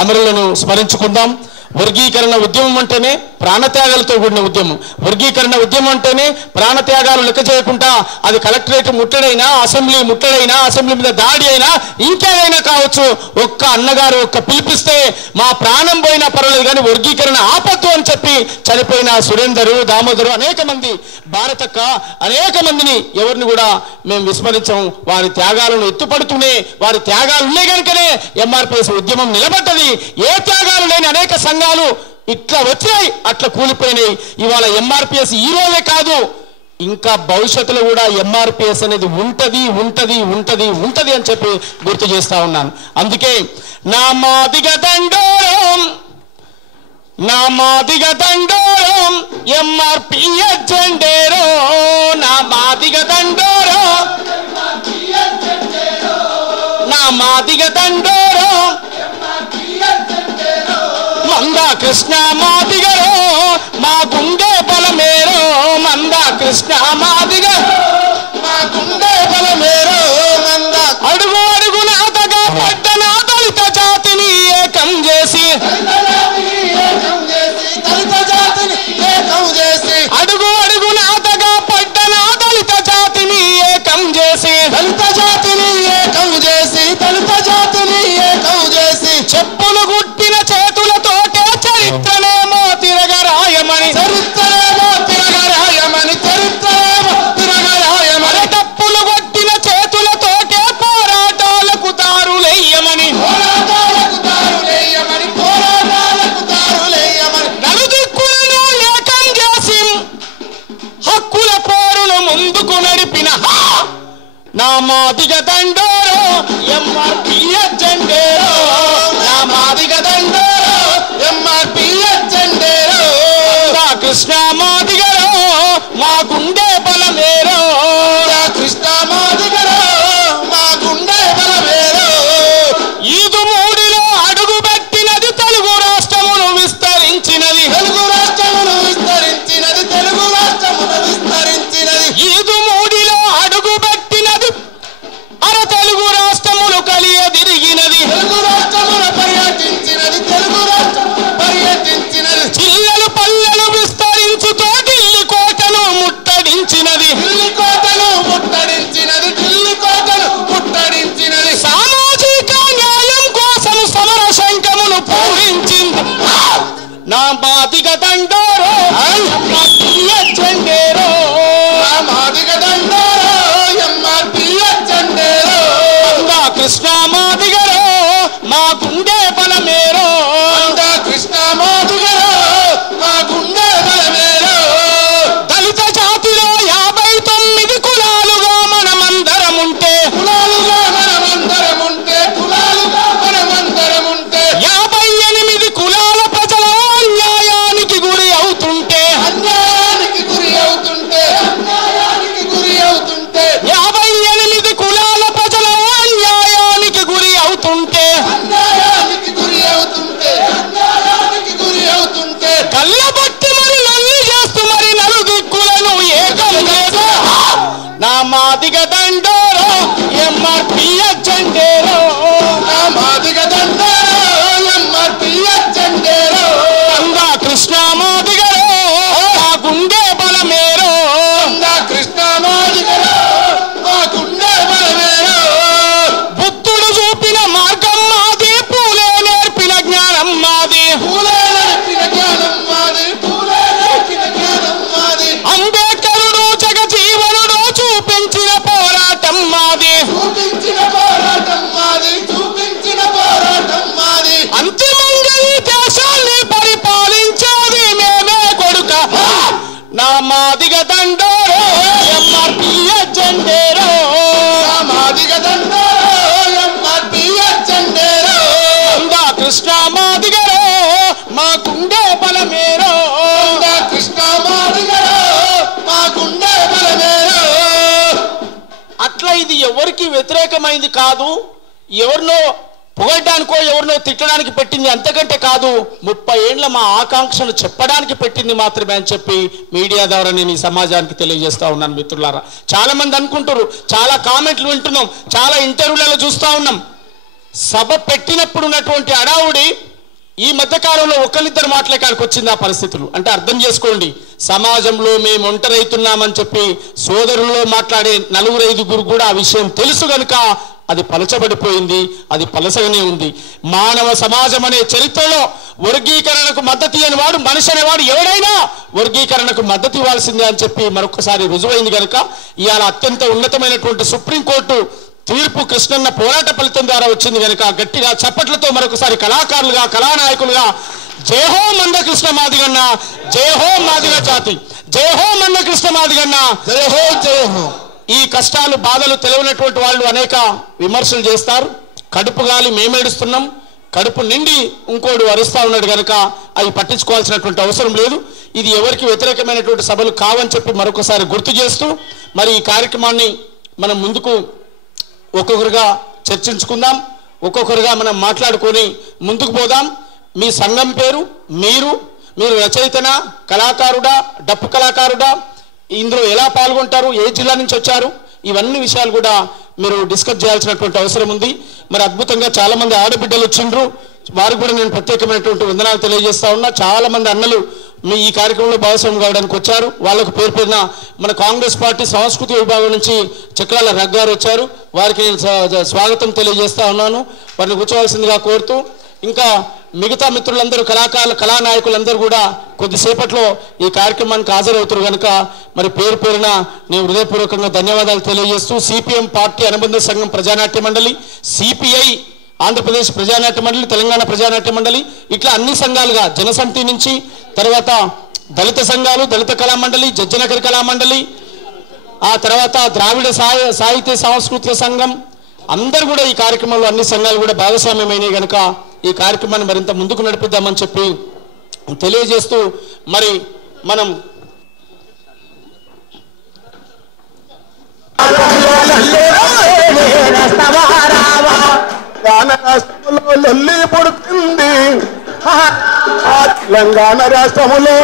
అమరులను స్మరించుకుందాం. వర్గీకరణ ఉద్యమం అంటేనే ప్రాణత్యాగాలతో కూడిన ఉద్యమం. వర్గీకరణ ఉద్యమం అంటేనే ప్రాణత్యాగాలు లెక్క చేయకుండా అది కలెక్టరేట్ ముట్టడైనా, అసెంబ్లీ ముట్టడైనా, అసెంబ్లీ మీద దాడి అయినా, ఇంకేదైనా కావచ్చు, ఒక్క అన్నగారు ఒక్క పిలిపిస్తే మా ప్రాణం పోయినా పర్వాలేదు కానీ వర్గీకరణ ఆపద్దు అని చెప్పి చనిపోయిన సురేందరు, దామోదరు, అనేక మంది, భారతక్క, అనేక మందిని ఎవరిని కూడా మేము విస్మరించాం. వారి త్యాగాలను ఎత్తుపడుతూనే, వారి త్యాగాలు ఉన్నాయి కనుకనే ఎంఆర్పిఎస్ ఉద్యమం నిలబడ్డది. ఏ త్యాగాలు లేని అనేక సంఘాలు ఇట్లా వచ్చాయి, అట్లా కూలిపోయినాయి. ఇవాళ ఎంఆర్పిఎస్ ఈ రోజే కాదు, ఇంకా భవిష్యత్తులో కూడా ఎంఆర్పిఎస్ అనేది ఉంటది ఉంటది ఉంటది ఉంటది అని చెప్పి గుర్తు చేస్తా ఉన్నాను. అందుకే నా మాదిగ దండోరం, నా మాదిగ దండోరం, ఎంఆర్పిఎస్ జెండేరో, నా మాదిగ దండోరం, నా మాదిగ దండోరం, మందా కృష్ణ మాదిగరో, మా గుండె బలమేరో, మందా కృష్ణ మాదిగ, మా గుండె బలమేరో, మందా. అడుగు అడుగున అతగా పడ్డ నా దళిత జాతిని ఏకం చేసి, అడుగు అడుగున అతగా పడ్డ నా దళిత జాతిని ఏకం చేసి, దళిత జాతిని ఏకం చేసి, దళిత జాతిని ఏకం చేసి, చెప్పులు గుట్టిన చేతులతోటే చరిత్రనేమో తిరగరాయమని, చరిత్రనేమో తిరగరాయమని, చరిత్రనేమో తిరగరాయమని, తప్పులు కొట్టిన చేతులతోటే పోరాటాలకు దారులేయమని, పోరాటాలకు దారులేయమని, పోరాటాలకు దారులేయమని, నలుదిక్కులను ఏకం చేసి హక్కుల పోరును ముందుకు నడిపిన నా మాదిగ దండోరో, ఎంఆర్పిఎస్ జెండేరో, నా మాదిగ దండోరో, ఎంఆర్పిఎస్ జెండేరో, నా కృష్ణ మాదిగరో, మా గుండె బలమేరో, నా కృష్ణ మాదిగరో, మా గుండె బలమేరో. ఈదు మూడిలో అడుగు పెట్టినది తెలుగు రాష్ట్రమును విస్తరించినది, తెలుగు రాష్ట్రమును విస్తరించినది, తెలుగు రాష్ట్రమును విస్తరించినది. ఈదు మూడిలో అడుగు పెట్టినది అర తెలుగు రాష్ట్రములు కలియదిరిగినది, తెలుగు రాష్ట్రములు పర్యటించినది, తెలుగు రాష్ట్రములు పర్యటించినది. జిల్లలు పల్లెలు విస్తరించుతో ఢిల్లీ కోటను ముట్టడించినది, ఢిల్లీ కోటను ముట్టడించినది, ఢిల్లీ కోటను ముట్టడించినది. సామాజిక న్యాయం కోసం సమర శంఖమును పూరించింది నా మాదిగ దండోరో, ఎంఆర్పిఎస్ జెండేరో, నా మాదిగ దండోరో, ఎంఆర్పిఎస్ జెండేరో, మందా కృష్ణ మాదిగరో, మా గుండె బలమేరో, మందా కృష్ణ మాదిగరో, మా గుండె బలమేరో. దళిత జాతిలో 59 కులాలుగా మనమందరముంటే, కులాలుగా మనమందరముంటే, కులాలుగా మనమందరముంటే, 58 కులాల ప్రజల అన్యాయానికి గురి అవుతుంటే, అన్యాయానికి గురి అవుతుంటే, అన్యాయానికి గురి అవుతుంటే, 58 కులాల ప్రజల అన్యాయానికి గురి అవుతుంటే, అన్యాయానికి గురి అవుతుంటే, అన్యాయానికి గురి అవుతుంటే, కళ్ళబట్టి మరి లొల్లి చేస్తూ మరి నలుదిక్కులను ఏకం చేసే నా మాదిగ దండోరో, ఎంఆర్పిఎస్ జెండేరో, నా మాదిగ దండోరో, ఎంఆర్పిఎస్ జెండేరో, మందా కృష్ణ మాదిగరో, మా గుండె బలమేరో, మందా కృష్ణ మాదిగరో, మా గుండె బలమేరో. బుద్ధుడు చూపిన మార్గం మాది, పూలే నేర్పిన జ్ఞానం మాది, పూలే నేర్పిన జ్ఞానం మాది, పూలే నేర్పిన జ్ఞానం మాది. అంబేద్కరుడు జగజీవనుడు చూపించిన పోరాటం మాది, చూపించిన పోరాటం మాది, చూపించిన పోరాటం మాది. అంతిమంగా ఈ దేశాన్ని పరిపాలించేది మేమే కొడుక నా మాదిగ దండోరో, ఎంఆర్పిఎస్ జెండేరో, నా మాదిగ దండోరో, ఎంఆర్పిఎస్ జెండేరో, మందా కృష్ణ మాదిగరో, మా గుండె బలమేరో, మందా కృష్ణ మాదిగరో, మా గుండె బలమేరో. అట్లా ఇది ఎవరికి వ్యతిరేకమైంది కాదు, ఎవరినో పొగడ్డానికో ఎవరినో తిట్టడానికి పెట్టింది అంతకంటే కాదు, 30 ఏళ్ల మా ఆకాంక్షలు చెప్పడానికి పెట్టింది మాత్రమే అని చెప్పి మీడియా ద్వారా నేను ఈ సమాజానికి తెలియజేస్తా ఉన్నాను. మిత్రులారా, చాలా మంది అనుకుంటారు, చాలా కామెంట్లు వింటున్నాం, చాలా ఇంటర్వ్యూలలో చూస్తూ ఉన్నాం, సభ పెట్టినప్పుడు ఉన్నటువంటి అడావుడి ఈ మధ్యకాలంలో ఒకరిద్దరు మాటలే కాడికి వచ్చింది ఆ పరిస్థితులు. అంటే అర్థం చేసుకోండి, సమాజంలో మేము ఒంటరైతున్నామని చెప్పి సోదరుల్లో మాట్లాడే 4-5 కూడా ఆ విషయం తెలుసు కనుక అది పలచబడిపోయింది, అది పలసగానే ఉంది. మానవ సమాజం అనే చరిత్రలో వర్గీకరణకు మద్దతు ఇవ్వని వాడు, మనిషి అనేవాడు ఎవరైనా వర్గీకరణకు మద్దతు ఇవ్వాల్సిందే అని చెప్పి మరొకసారి రుజువైంది కనుక ఇవాళ అత్యంత ఉన్నతమైనటువంటి సుప్రీంకోర్టు తీర్పు కృష్ణన్న పోరాట ఫలితం ద్వారా వచ్చింది కనుక గట్టిగా చప్పట్లతో మరొకసారి కళాకారులుగా, కళానాయకులుగా జై హో మందకృష్ణ మాదిగన్న, జై హో మాదిగ జాతి, జై హో మందకృష్ణ మాదిగన్న, జై హో జై హో. ఈ కష్టాలు బాధలు తెలియనటువంటి వాళ్ళు అనేక విమర్శలు చేస్తారు. కడుపు గాలి మేమేడుస్తున్నాం, కడుపు నిండి ఇంకోడు అరుస్తా ఉన్నాడు కనుక అవి పట్టించుకోవాల్సినటువంటి అవసరం లేదు. ఇది ఎవరికి వ్యతిరేకమైనటువంటి సభలు కావని చెప్పి మరొకసారి గుర్తు చేస్తూ మరి ఈ కార్యక్రమాన్ని మనం ముందుకు ఒక్కొక్కరుగా చర్చించుకుందాం, ఒక్కొక్కరుగా మనం మాట్లాడుకొని ముందుకు పోదాం. మీ సంఘం పేరు, మీరు రచయితనా, కళాకారుడా, డప్పు కళాకారుడా, ఇందులో ఎలా పాల్గొంటారు, ఏ జిల్లా నుంచి వచ్చారు, ఇవన్నీ విషయాలు కూడా మీరు డిస్కస్ చేయాల్సినటువంటి అవసరం ఉంది. మరి అద్భుతంగా చాలామంది ఆడబిడ్డలు వచ్చిండ్రు, వారికి కూడా నేను ప్రత్యేకమైనటువంటి వందనాలు తెలియజేస్తా ఉన్నా. చాలామంది అన్నలు మీ ఈ కార్యక్రమంలో భాగస్వామ్యం కావడానికి వచ్చారు. వాళ్ళకు పేరు పేరున మన కాంగ్రెస్ పార్టీ సాంస్కృతిక విభాగం నుంచి చక్రాల రగ్గారు వచ్చారు, వారికి నేను స్వాగతం తెలియజేస్తా ఉన్నాను. వారిని కూర్చోవలసిందిగా కోరుతూ ఇంకా మిగతా మిత్రులందరూ కళానాయకులందరూ కూడా కొద్దిసేపట్లో ఈ కార్యక్రమానికి హాజరవుతారు కనుక మరి పేరు పేరున నేను హృదయపూర్వకంగా ధన్యవాదాలు తెలియజేస్తూ సిపిఎం పార్టీ అనుబంధ సంఘం ప్రజానాట్య మండలి, సిపిఐ ఆంధ్రప్రదేశ్ ప్రజానాట్య మండలి, తెలంగాణ ప్రజానాట్య మండలి, ఇట్లా అన్ని సంఘాలుగా జనసమితి నుంచి, తర్వాత దళిత సంఘాలు, దళిత కళామండలి, జజ్జనగర్ కళామండలి, ఆ తర్వాత ద్రావిడ సాహిత్య సాంస్కృతిక సంఘం, అందరూ కూడా ఈ కార్యక్రమంలో అన్ని సంఘాలు కూడా భాగస్వామ్యమైనవి కనుక ఈ కార్యక్రమాన్ని మరింత ముందుకు నడిపిద్దామని చెప్పి తెలియజేస్తూ మరి మనం లొల్లి పుడుతుంది తెలంగాణ రాష్ట్రములో,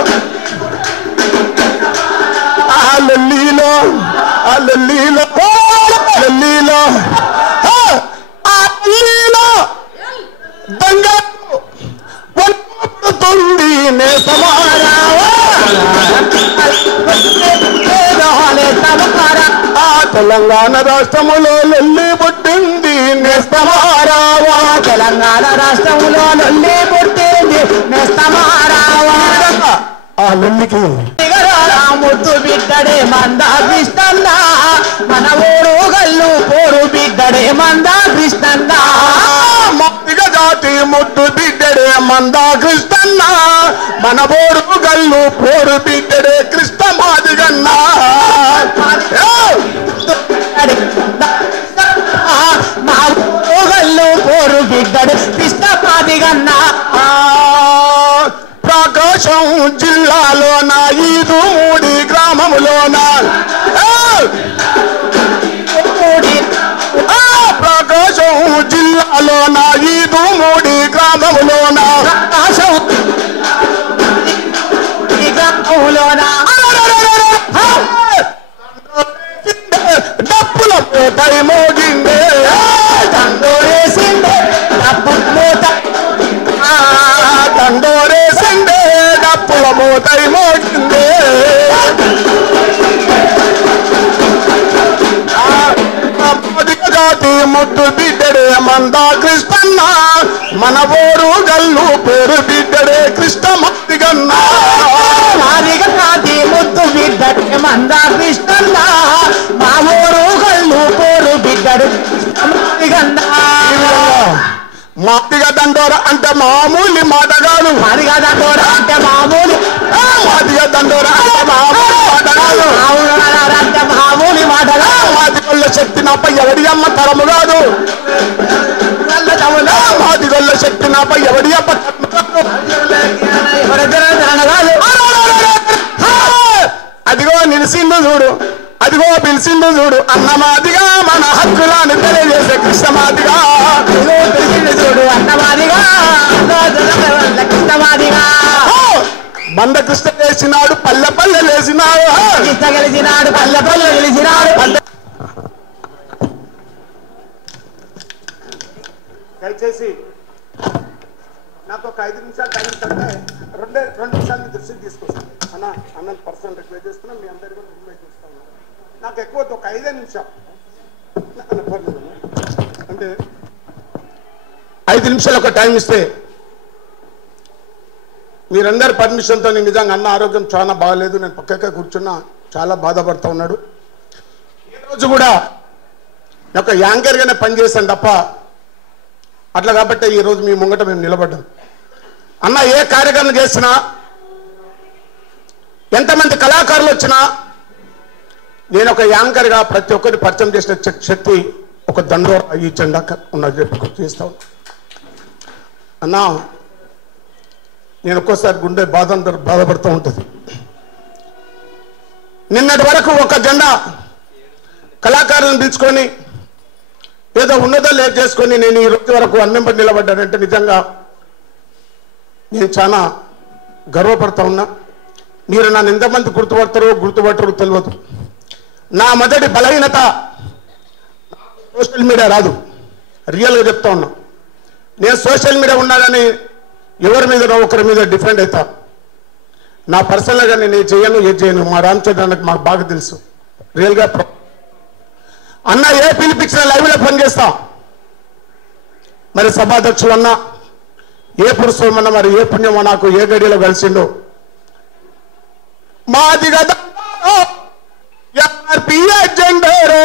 లొల్లిలో దంగ పుడుతుంది తెలంగాణ రాష్ట్రములో లొల్లి పుట్టింది నేస్తమారావా, తెలంగాణ రాష్ట్రములో లొల్లి పుట్టింది నేస్తమారావా. ఆ లొల్లికి ముద్దు బిడ్డడే మందా కృష్ణన్న, మన ఊరు గల్లు పోరు బిడ్డడే మందా కృష్ణన్న, మాదిగ జాతి ముద్దు బిడ్డడే మందా కృష్ణన్న, మన ఊరు గల్లు పోరు బిడ్డడే కృష్ణ మాదిగన్న, మా ఊరు గల్లు పోరు బిడ్డడే కృష్ణ మాదిగన్న. ప్రకాశం జిల్లాలోన ఈదుమూడి గ్రామములోన, ప్రకాశం జిల్లాలోన ఈదుమూడి గ్రామములోన, ప్రకాశం గ్రామములోన డప్పుల మూతై మోగిందే, దండోరేసిందే డప్పుల మూత, దండోరేసిందే డప్పుల మూతై మోగిందే. జాతి ముద్దు బిడ్డడే మందా కృష్ణన్న, మన ఊరు గల్లు పేరు బిడ్డడే కృష్ణ మాదిగన్న, మాదిగ జాతి ముద్దు బిడ్డడే మందా కృష్ణన్న, మా ఊరు గల్లు పేరు బిడ్డడే కృష్ణ మాదిగన్న. మాదిగ దండోర అంటే మామూలి మాట కాదు, మాదిగ దండోర అంటే మామూలి, మాదిగ దండోర అంటే మామూలి మాట కాదు, అంటే మామూలి మాట కాదు. మాదిగొల్ల శక్తి నాపై ఎవడి అమ్మ తరము కాదు, మాదిగొల్ల శక్తి నాపై ఎవడి అమ్మ కాదు. అదిగో నిలిసిండు చూడు, అదిగో పిలిచిండు చూడు, అన్నమాదిగా మన హక్కులను తెలియజేసే కృష్ణమాదిగా, పిలిచిండు చూడు అన్నమాదిగా కృష్ణమాదిగా. బండ కృష్ణ వేసినాడు, పల్లె పల్లె లేసినాడు, కృష్ణ గెలిచినాడు, పల్లె పల్లె గెలిచినాడు. దయచేసి నాకు 5 నిమిషాలు టైం ఇస్తే రెండు నిమిషాలు మీ దృష్టికి తీసుకొస్తాను అన్న పర్సనల్ రిక్వెస్ట్ చేస్తున్నాం, మీ అందరికీ కూడా రిక్వెస్ట్ చేస్తాను. నాకు ఎక్కువ ఒక 5 నిమిషాలు అంటే 5 నిమిషాలు ఒక టైం ఇస్తే మీరందరి పర్మిషన్తో నేను నిజంగా అన్న ఆరోగ్యం చాలా బాగలేదు, నేను పక్కకే కూర్చున్నా, చాలా బాధపడుతూ ఉన్నాడు. ఈరోజు కూడా ఒక యాంకర్గానే పనిచేశాను తప్ప అట్లా కాబట్టి ఈరోజు మీ ముంగట మేము నిలబడ్డాం. అన్న ఏ కార్యక్రమం చేసినా ఎంతమంది కళాకారులు వచ్చినా నేను ఒక యాంకర్గా ప్రతి ఒక్కరిని పరిచయం చేసిన శక్తి ఒక దండో ఈ జెండా ఉన్నది చేస్తాను. అన్నా నేను ఒక్కోసారి గుండె బాధపడుతూ ఉంటుంది. నిన్నటి వరకు ఒక జెండా కళాకారులను పిలుచుకొని ఏదో ఉన్నదో లేదు చేసుకొని నేను ఈ రోజు వరకు అన్నెంబడి నిలబడ్డానంటే నిజంగా నేను చాలా గర్వపడుతూ ఉన్నా. మీరు నన్ను ఎంతమంది గుర్తుపట్టరో తెలియదు. నా మొదటి బలహీనత సోషల్ మీడియా రాదు, రియల్గా చెప్తా ఉన్నా. నేను సోషల్ మీడియా ఉన్నానని ఎవరి మీద ఒకరి మీద డిఫెండ్ అవుతా. నా పర్సనల్గా నేను ఏది చేయను. మా రామచంద్రకి మాకు బాగా తెలుసు రియల్గా. అన్న ఏ పిలిపించిన లైవ్లో పనిచేస్తా. మరి సభాధ్యక్షులు అన్న ఏ పురుషమన్నా మరి ఏ పుణ్యమో నాకు ఏ గడిలో కలిసిండో మాది కదా జెండేరో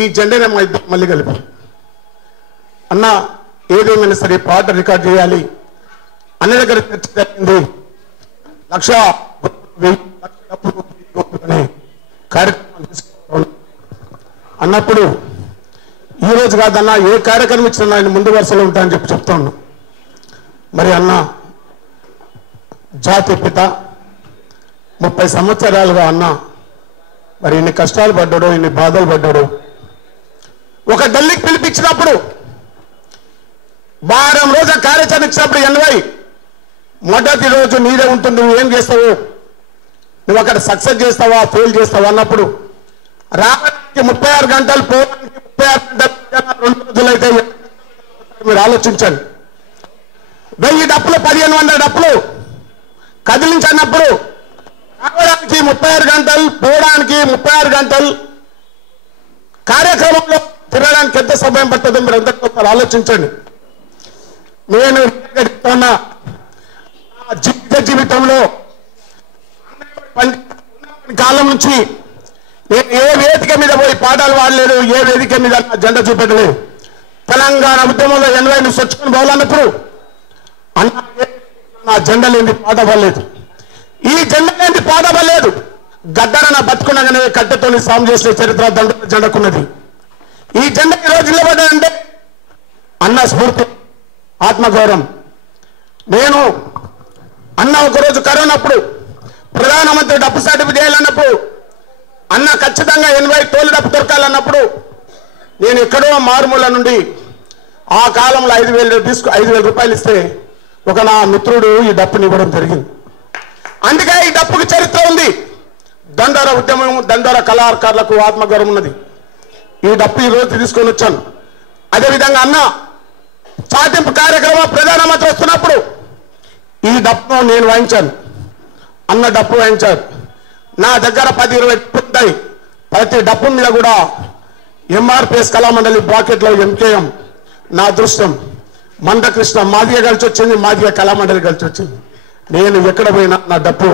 ఈ జెండేనే మా ఇద్దరు మళ్ళీ కలిపి అన్న ఏదేమైనా సరే పాట రికార్డ్ చేయాలి అన్న దగ్గర చర్చ జరిగింది. 1,00,000 కార్యక్రమం అన్నప్పుడు ఈరోజు కాదన్నా ఏ కార్యక్రమం ఇచ్చినా ఆయన ముందు వరుసలో ఉంటానని చెప్తా ఉన్నా. మరి అన్న జాతి పిత 30 సంవత్సరాలుగా అన్న మరి ఇన్ని కష్టాలు పడ్డాడు, ఇన్ని బాధలు పడ్డాడు. ఒక ఢిల్లీకి పిలిపించినప్పుడు వారం రోజుల కార్యాచరణ ఇచ్చినప్పుడు 80 మొదటి రోజు నీదే ఉంటుంది, నువ్వు ఏం చేస్తావు, నువ్వు అక్కడ సక్సెస్ చేస్తావా ఫెయిల్ చేస్తావా అన్నప్పుడు రావడానికి 36 గంటలు పోవడానికి 36 గంటలు 2 రోజులైతే మీరు ఆలోచించండి. 1000 డప్పులు 1500 డప్పులు కదిలించన్నప్పుడు రావడానికి 36 గంటలు పోవడానికి 36 గంటలు కార్యక్రమంలో తిరగడానికి ఎంత సమయం పడుతుందో మీరు అందరికీ ఆలోచించండి. నేను జీవితంలో కాలం నుంచి నేను ఏ వేదిక మీద పోయి పాఠాలు వాడలేదు, ఏ వేదిక మీద జెండా చూపెట్టలేదు. తెలంగాణ ఉద్యమంలో 80 నుంచి వచ్చుకొని పోవాలన్నప్పుడు అన్న నా జెండా లేని పాట పడలేదు, ఈ జెండా లేని పాట పడలేదు. గద్దర నా బతుకునగానే కట్టెతోని సాము చేసిన చరిత్ర జెండకున్నది. ఈ జెండా ఈ రోజు నిలబడ్డానంటే అన్న స్ఫూర్తి, ఆత్మగౌరవం. నేను అన్న ఒకరోజు కరోనాప్పుడు ప్రధానమంత్రి డప్పు సర్టిఫికేట్ చేయాలన్నప్పుడు అన్న ఖచ్చితంగా 80 తోలు డప్పు దొరకాలన్నప్పుడు నేను ఎక్కడో మారుమూల నుండి ఆ కాలంలో 5,000 రూపాయలు ఇస్తే ఒక నా మిత్రుడు ఈ డప్పుని ఇవ్వడం జరిగింది. అందుకే ఈ డప్పుకి చరిత్ర ఉంది. దండోర ఉద్యమం, దండోర కళాకారులకు ఆత్మగౌరవం ఉన్నది. ఈ డప్పు ఈ రోజు తీసుకొని వచ్చాను. అదేవిధంగా అన్న చాటింపు కార్యక్రమం ప్రధానమంత్రి వస్తున్నప్పుడు ఈ డప్పును నేను వాయించాను, అన్న డప్పు వాయించారు. నా దగ్గర 10-20 ఉంటాయి. ప్రతి డప్పు మీద కూడా ఎంఆర్పిఎస్ కళామండలి బ్రాకెట్లో ఎంకేఎం నా అదృష్టం. మందకృష్ణ మాదిగ కలిసి వచ్చింది, మాదిగ కళామండలి కలిసి వచ్చింది. నేను ఎక్కడ పోయినా నా డప్పు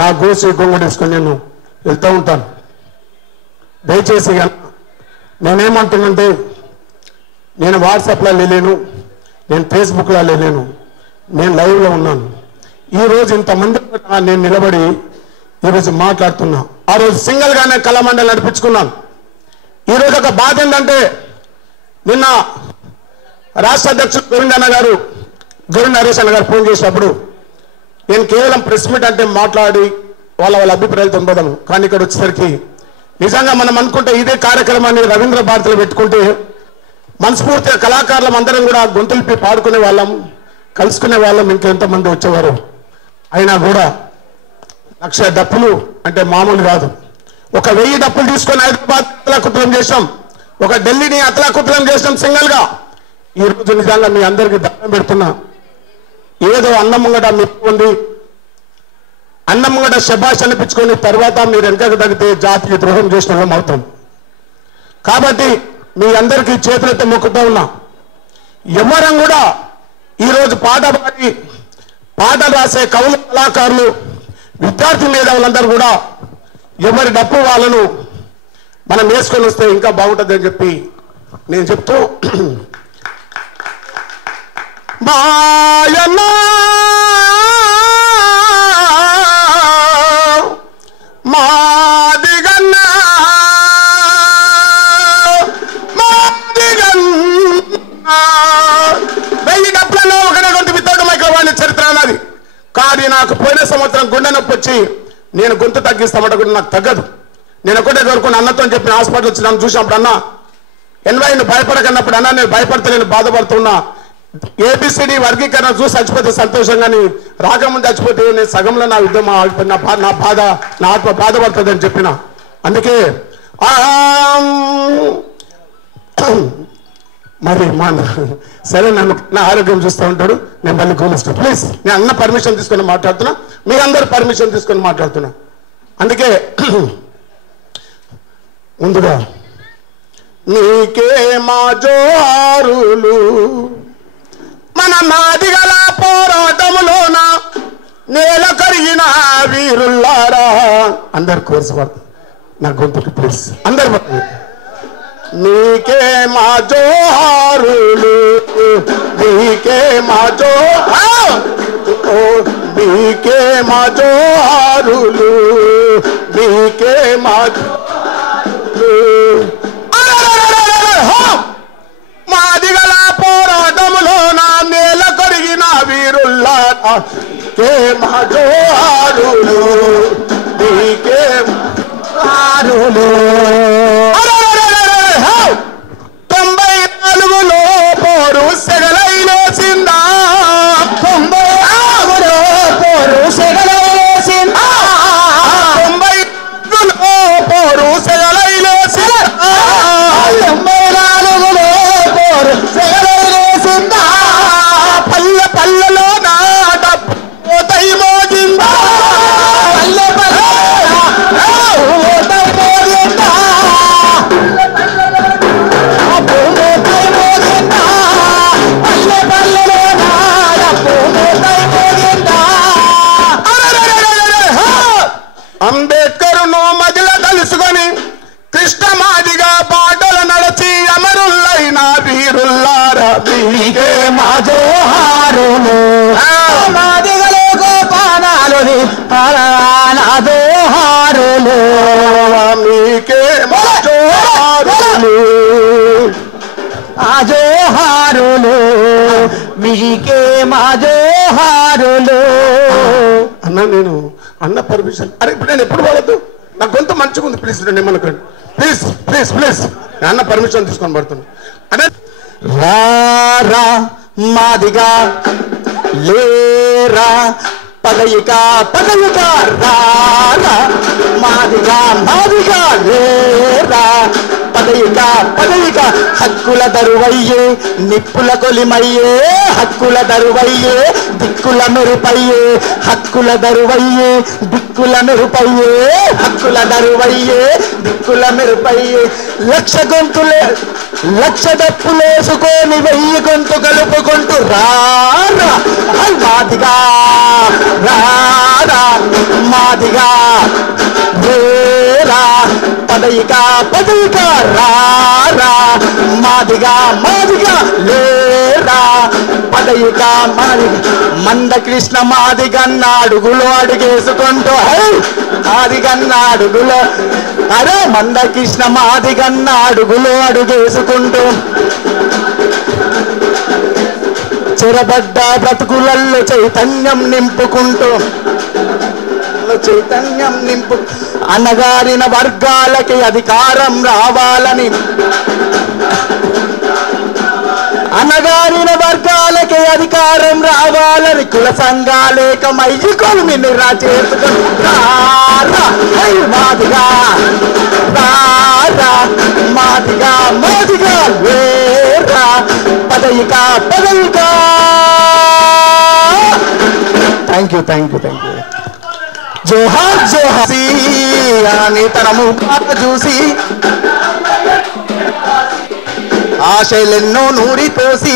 నా గోసి గొంగడేసుకొని నేను వెళ్తూ ఉంటాను. దయచేసి నేనేమంటున్నానంటే నేను వాట్సాప్లో లేను, నేను ఫేస్బుక్లో లేను, నేను లైవ్లో ఉన్నాను. ఈరోజు ఇంతమంది నేను నిలబడి ఈరోజు మాట్లాడుతున్నా. ఆ రోజు సింగిల్గానే కళామండలి నడిపించుకున్నాను. ఈరోజు ఒక బాధ ఏంటంటే నిన్న రాష్ట్ర అధ్యక్షుడు గోవింద్ నరేష్ అన్న గారు ఫోన్ చేసినప్పుడు నేను కేవలం ప్రెస్ మీట్ అంటే మాట్లాడి వాళ్ళ అభిప్రాయాలతో ఉండదాము. కానీ ఇక్కడ వచ్చేసరికి నిజంగా మనం అనుకుంటే ఇదే కార్యక్రమాన్ని రవీంద్ర భారతిలో పెట్టుకుంటే మనస్ఫూర్తిగా కళాకారులం అందరం కూడా గొంతులిపి పాడుకునే వాళ్ళం, కలుసుకునే వాళ్ళం, ఇంకెంతమంది వచ్చేవారు. అయినా కూడా 1,00,000 డప్పులు అంటే మామూలు కాదు. ఒక 1000 డప్పులు తీసుకొని హైదరాబాద్ అతలాకుతలం చేసాం, ఒక ఢిల్లీని అతలాకుతలం చేసాం సింగిల్గా. ఈరోజు నిజంగా మీ అందరికీ దండం పెడుతున్నా. ఏదో అన్నం ముంగట మెప్పుకుంది, అన్నం ముంగట శబాష్ అనిపించుకొని తర్వాత మీరు వెనకకు తగ్గితే జాతికి ద్రోహం చేసిన వాళ్ళం అవుతాం. కాబట్టి మీ అందరికీ చేతులెత్తి మొక్కుతూ ఉన్నా, ఎవరం కూడా ఈరోజు పాట పాడి పాటలు రాసే కవులు, కళాకారులు, విద్యార్థి మేధావులందరూ కూడా ఎవరి డప్పు వాళ్ళను మనం వేసుకొని వస్తే ఇంకా బాగుంటుంది అని చెప్పి నేను చెప్తూ, మాయనా మాదిగన్నా మాదిగన్నా వెయ్యి డబ్బులలో ఒకటే గొంతు వితౌట్ మైక్రోఫోన్ చరిత్ర అన్నది. కానీ నాకు పోయిన సంవత్సరం గుండె నొప్పి వచ్చి నేను గొంతు తగ్గిస్తామంటే కూడా నాకు తగ్గదు. నేను ఒకటే కోరుకుని అన్నతో చెప్పిన హాస్పిటల్ వచ్చి నన్ను చూసినప్పుడు అన్న ఎన్వైను భయపడకన్నప్పుడు అన్న నేను భయపడితే నేను బాధపడుతున్నా, ఏబిసిడి వర్గీకరణ చూసి చచ్చిపోతే సంతోషంగాని రాకముందు చచ్చిపోతే నేను సగంలో నా యుద్ధం నా బాధ నా ఆత్మ బాధపడుతుంది అని చెప్పిన. అందుకే మరి మా సరే నన్ను నా ఆరోగ్యం చూస్తూ ఉంటాడు, నేను మళ్ళీ కూలిస్తాను. ప్లీజ్ నేను అన్న పర్మిషన్ తీసుకొని మాట్లాడుతున్నా, మీ అందరు పర్మిషన్ తీసుకొని మాట్లాడుతున్నా. అందుకే ముందుగా నీకే మా జోహారులు, మన మాదిగల పోరాటములోన నేల కరిగిన వీరుల్లారా. అందరు కోర్సు పడుతుంది నా గొంతుకి ప్లీజ్ అందరు పడుతుంది. నీకే మా జోహారులు, నీకే మా నీకే మా జోహారులు, నీకే మా మాదిగల పోరాటములో నా నేల కరిగిన వీరుల్లారా. కే మా జోహారులు, నీకే జోహారులు. 94లో పోరు సెగలైలేసిందా, 94లో పోరు సెగలైలేసిందా, 94లో పోరు సెగలైలేసిందా, 94లో పోరు సెగలైలేసిందా. పల్లె పల్లెలో నా డప్పు పోతై మోగిందా, పల్లె పల్లె పోతై మోగిందా, అంబేద్కరును మదిల కలుసుకొని కృష్ణమాదిగా పాటలు నడిచి అమరులైన వీరుల్లారా. మీకే మా జోహారులు, మాదిగలో గోపానాలు జోహారులు, మీకే మా జోహారులు, ఆ జోహారులు, మీకే మా జోహారులు. అన్న నేను అన్న పర్మిషన్, అరే ఇప్పుడు నేను ఎప్పుడు వాడద్దు, నా గొంతు మంచిగా ఉంది, ప్లీజ్ నేను ఏమనుకోండి, ప్లీజ్ ప్లీజ్ ప్లీజ్ అన్న పర్మిషన్ తీసుకొని పడుతున్నా. అదే రారా మాదిగా లేరా పదయిక పదయిక రారా మాదిగా మాదిగా లేరా పదయిక పదయిక. హక్కుల దరువయ్యే నిప్పుల కొలిమయ్యే, హక్కుల దరువయ్యే దిక్కుల మెరుపయ్యే, హక్కుల దరువయ్యే దిక్కుల మెరుపయ్యే, హక్కుల దరువయ్యే దిక్కుల మెరుపయ్యే. లక్ష గొంతులే లక్ష డప్పులేసుకొని 1000 గొంతు కలుపుకుంటూ రారా మాదిగా రారా మాదిగా వేరా పదయిక పదయిక రారా మాదిగా మాదిగా లేరా పదయిక మాదిగా. మందకృష్ణ మాదిగన్న అడుగులో అడుగేసుకుంటూ మాదిగన్న అడుగులో అరే మందకృష్ణ మాదిగన్న అడుగులో అడుగేసుకుంటూ చెరబడ్డ బ్రతుకులల్లో చైతన్యం నింపుకుంటూ చైతన్యం నింపు అణగారిన వర్గాలకి అధికారం రావాలని, అణగారిన వర్గాలకి అధికారం రావాలని కుల సంఘాలేకమయ్యి కొలుమినిరా చేసుకుంటారా మాదిగా రారా మాదిగా మాదిగా వేరా పదయిక పదయిక థ్యాంక్ యూ జోహార్ జోహార్ అని తన ముఖాన చూసి ఆశలెన్నో నూరి పోసి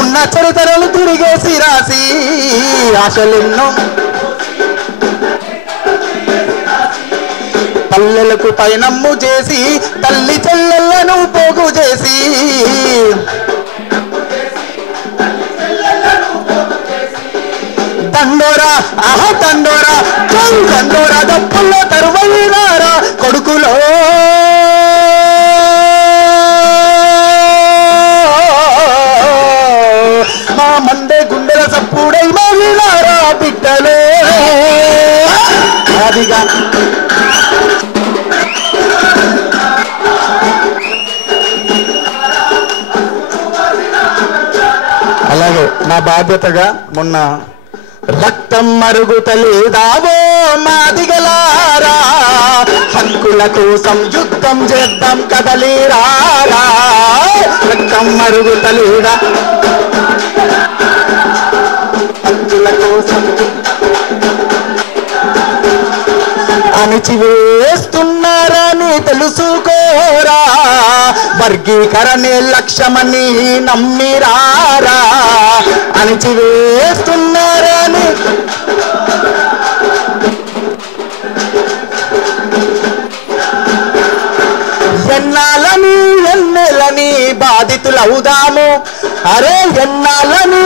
ఉన్న చరిత్రలు తిరిగేసి రాసి ఆశలెన్నో పల్లెలకు పయనమ్ము చేసి తల్లి చెల్లెళ్ళను పోగు చేసి దండోరా దండోరా దండోరా దప్పుల్లో తరువైనారా కొడుకులో మా మండే గుండెల సప్పుడై మగిలారా బిడ్డలే అదిగా అలాగే నా బాధ్యతగా మొన్న రక్తం మరుగుతలేదావో మాదిగలారా హక్కుల కోసం యుద్ధం చేద్దాం కదలిరారా రక్తం మరుగుతలేదా హక్కుల కోసం అణిచివేస్తున్నారని తెలుసుకోరా వర్గీకరణే లక్ష్యమని నమ్మిరారా అణిచివేస్తున్నారని ఎన్నాలని ఎన్నెలని బాధితులవుదాము అరే ఎన్నాలని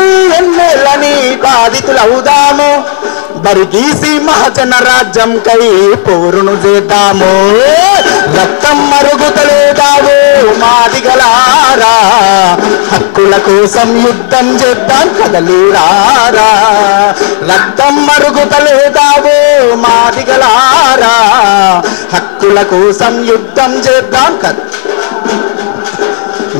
బాధితులవుదాము బరిగీసి మహాజన రాజ్యం కై పోరును చేద్దాము రక్తం మరుగుతలేదావో మాదిగలారా హక్కుల కోసం యుద్ధం చేద్దాం కదలిరారా రక్తం మరుగుతలేదావో మాదిగలారా హక్కుల కోసం యుద్ధం చేద్దాం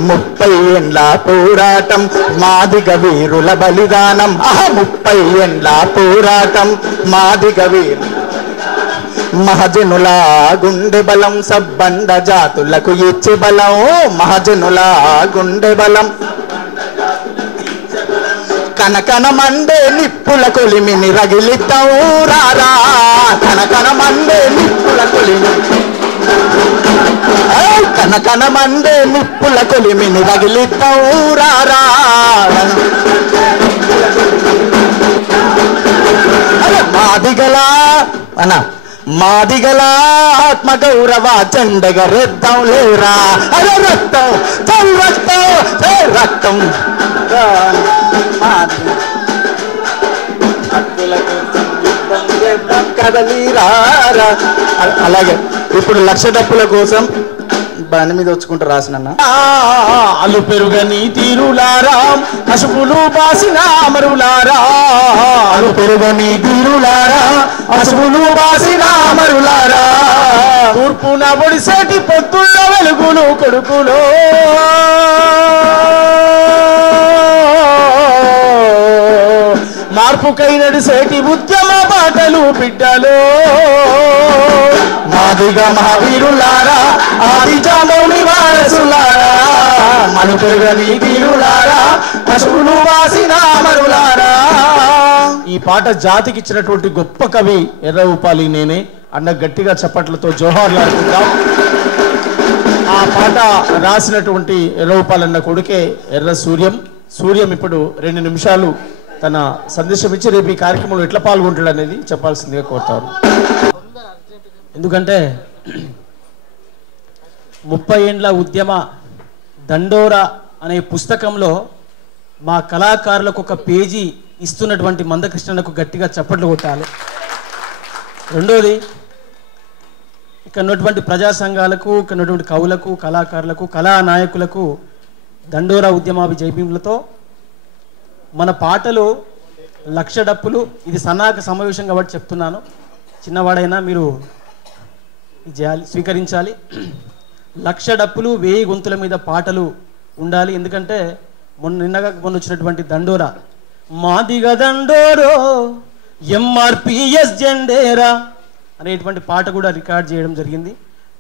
30 ఏండ్ల పోరాటం మాదిగ వీరుల బలిదానం 30 ఏండ్ల పోరాటం మాదిగ వీరు మహజనుల గుండె బలం సబ్బండ జాతులకు ఇచ్చే బలం మహజనుల గుండె బలం కనకన మండే నిప్పుల కొలిమిని రగిలిద్దాం రారా కనకన మండే నిప్పుల కొలిమి కనకన మండే నిప్పుల కొలిమిని రగిలిద్దాం రారా మాదిగలా అన్న మాదిగల ఆత్మ గౌరవ చండగరెద్దాం లేరా అరే రక్తం చల్ రక్తం రక్తం కదలిరారా అలాగే ఇప్పుడు లక్ష డప్పుల కోసం బాని మీద వచ్చుకుంటూ రాసిన అలు పెరుగని తీరులారా అసుపులు బాసిన అమరులారా అలు పెరుగని తీరులారా అసుపులు బాసిన అమరులారా తూర్పున ఒడిసేటి పొద్దున్న వెలుగులు కొడుకులో మార్పుకై నడిసేటి ఉద్యమ పాటలు బిడ్డలో మాదిగ మహావీరులారా ఆదిజామౌని వారసులారా మనుపెరుగని వీరులారా పశువులు వాసిన అమరులారా. ఈ పాట జాతికి ఇచ్చినటువంటి గొప్ప కవి ఎర్రవుపాలి నేనే అన్న గట్టిగా చప్పట్లతో జోహార్లు ఆడుకుందాం. ఆ పాట రాసినటువంటి ఎర్రవుపాలి అన్న కొడుకే ఎర్ర సూర్యం ఇప్పుడు 2 నిమిషాలు తన సందేశం ఇచ్చి రేపు ఈ కార్యక్రమంలో ఎట్లా పాల్గొంటాడు అనేది చెప్పాల్సిందిగా కోరుతారు. ఎందుకంటే 30 ఏండ్ల ఉద్యమ దండోరా అనే పుస్తకంలో మా కళాకారులకు ఒక పేజీ ఇస్తున్నటువంటి మందకృష్ణకు గట్టిగా చప్పట్లు కొట్టాలి. రెండోది, ఇక్కడ ఉన్నటువంటి ప్రజా సంఘాలకు, ఇక్కడ ఉన్నటువంటి కవులకు, కళాకారులకు, కళా నాయకులకు దండోరా ఉద్యమాభి జైభీములతో మన పాటలు లక్ష డప్పులు. ఇది సన్నాహక సమావేశం కాబట్టి చెప్తున్నాను, చిన్నవాడైనా మీరు స్వీకరించాలి. లక్ష డప్పులు 1000 గొంతుల మీద పాటలు ఉండాలి. ఎందుకంటే మొన్న వచ్చినటువంటి దండోరా మాదిగ దండోరో ఎంఆర్పిఎస్ జెండేరా అనేటువంటి పాట కూడా రికార్డ్ చేయడం జరిగింది.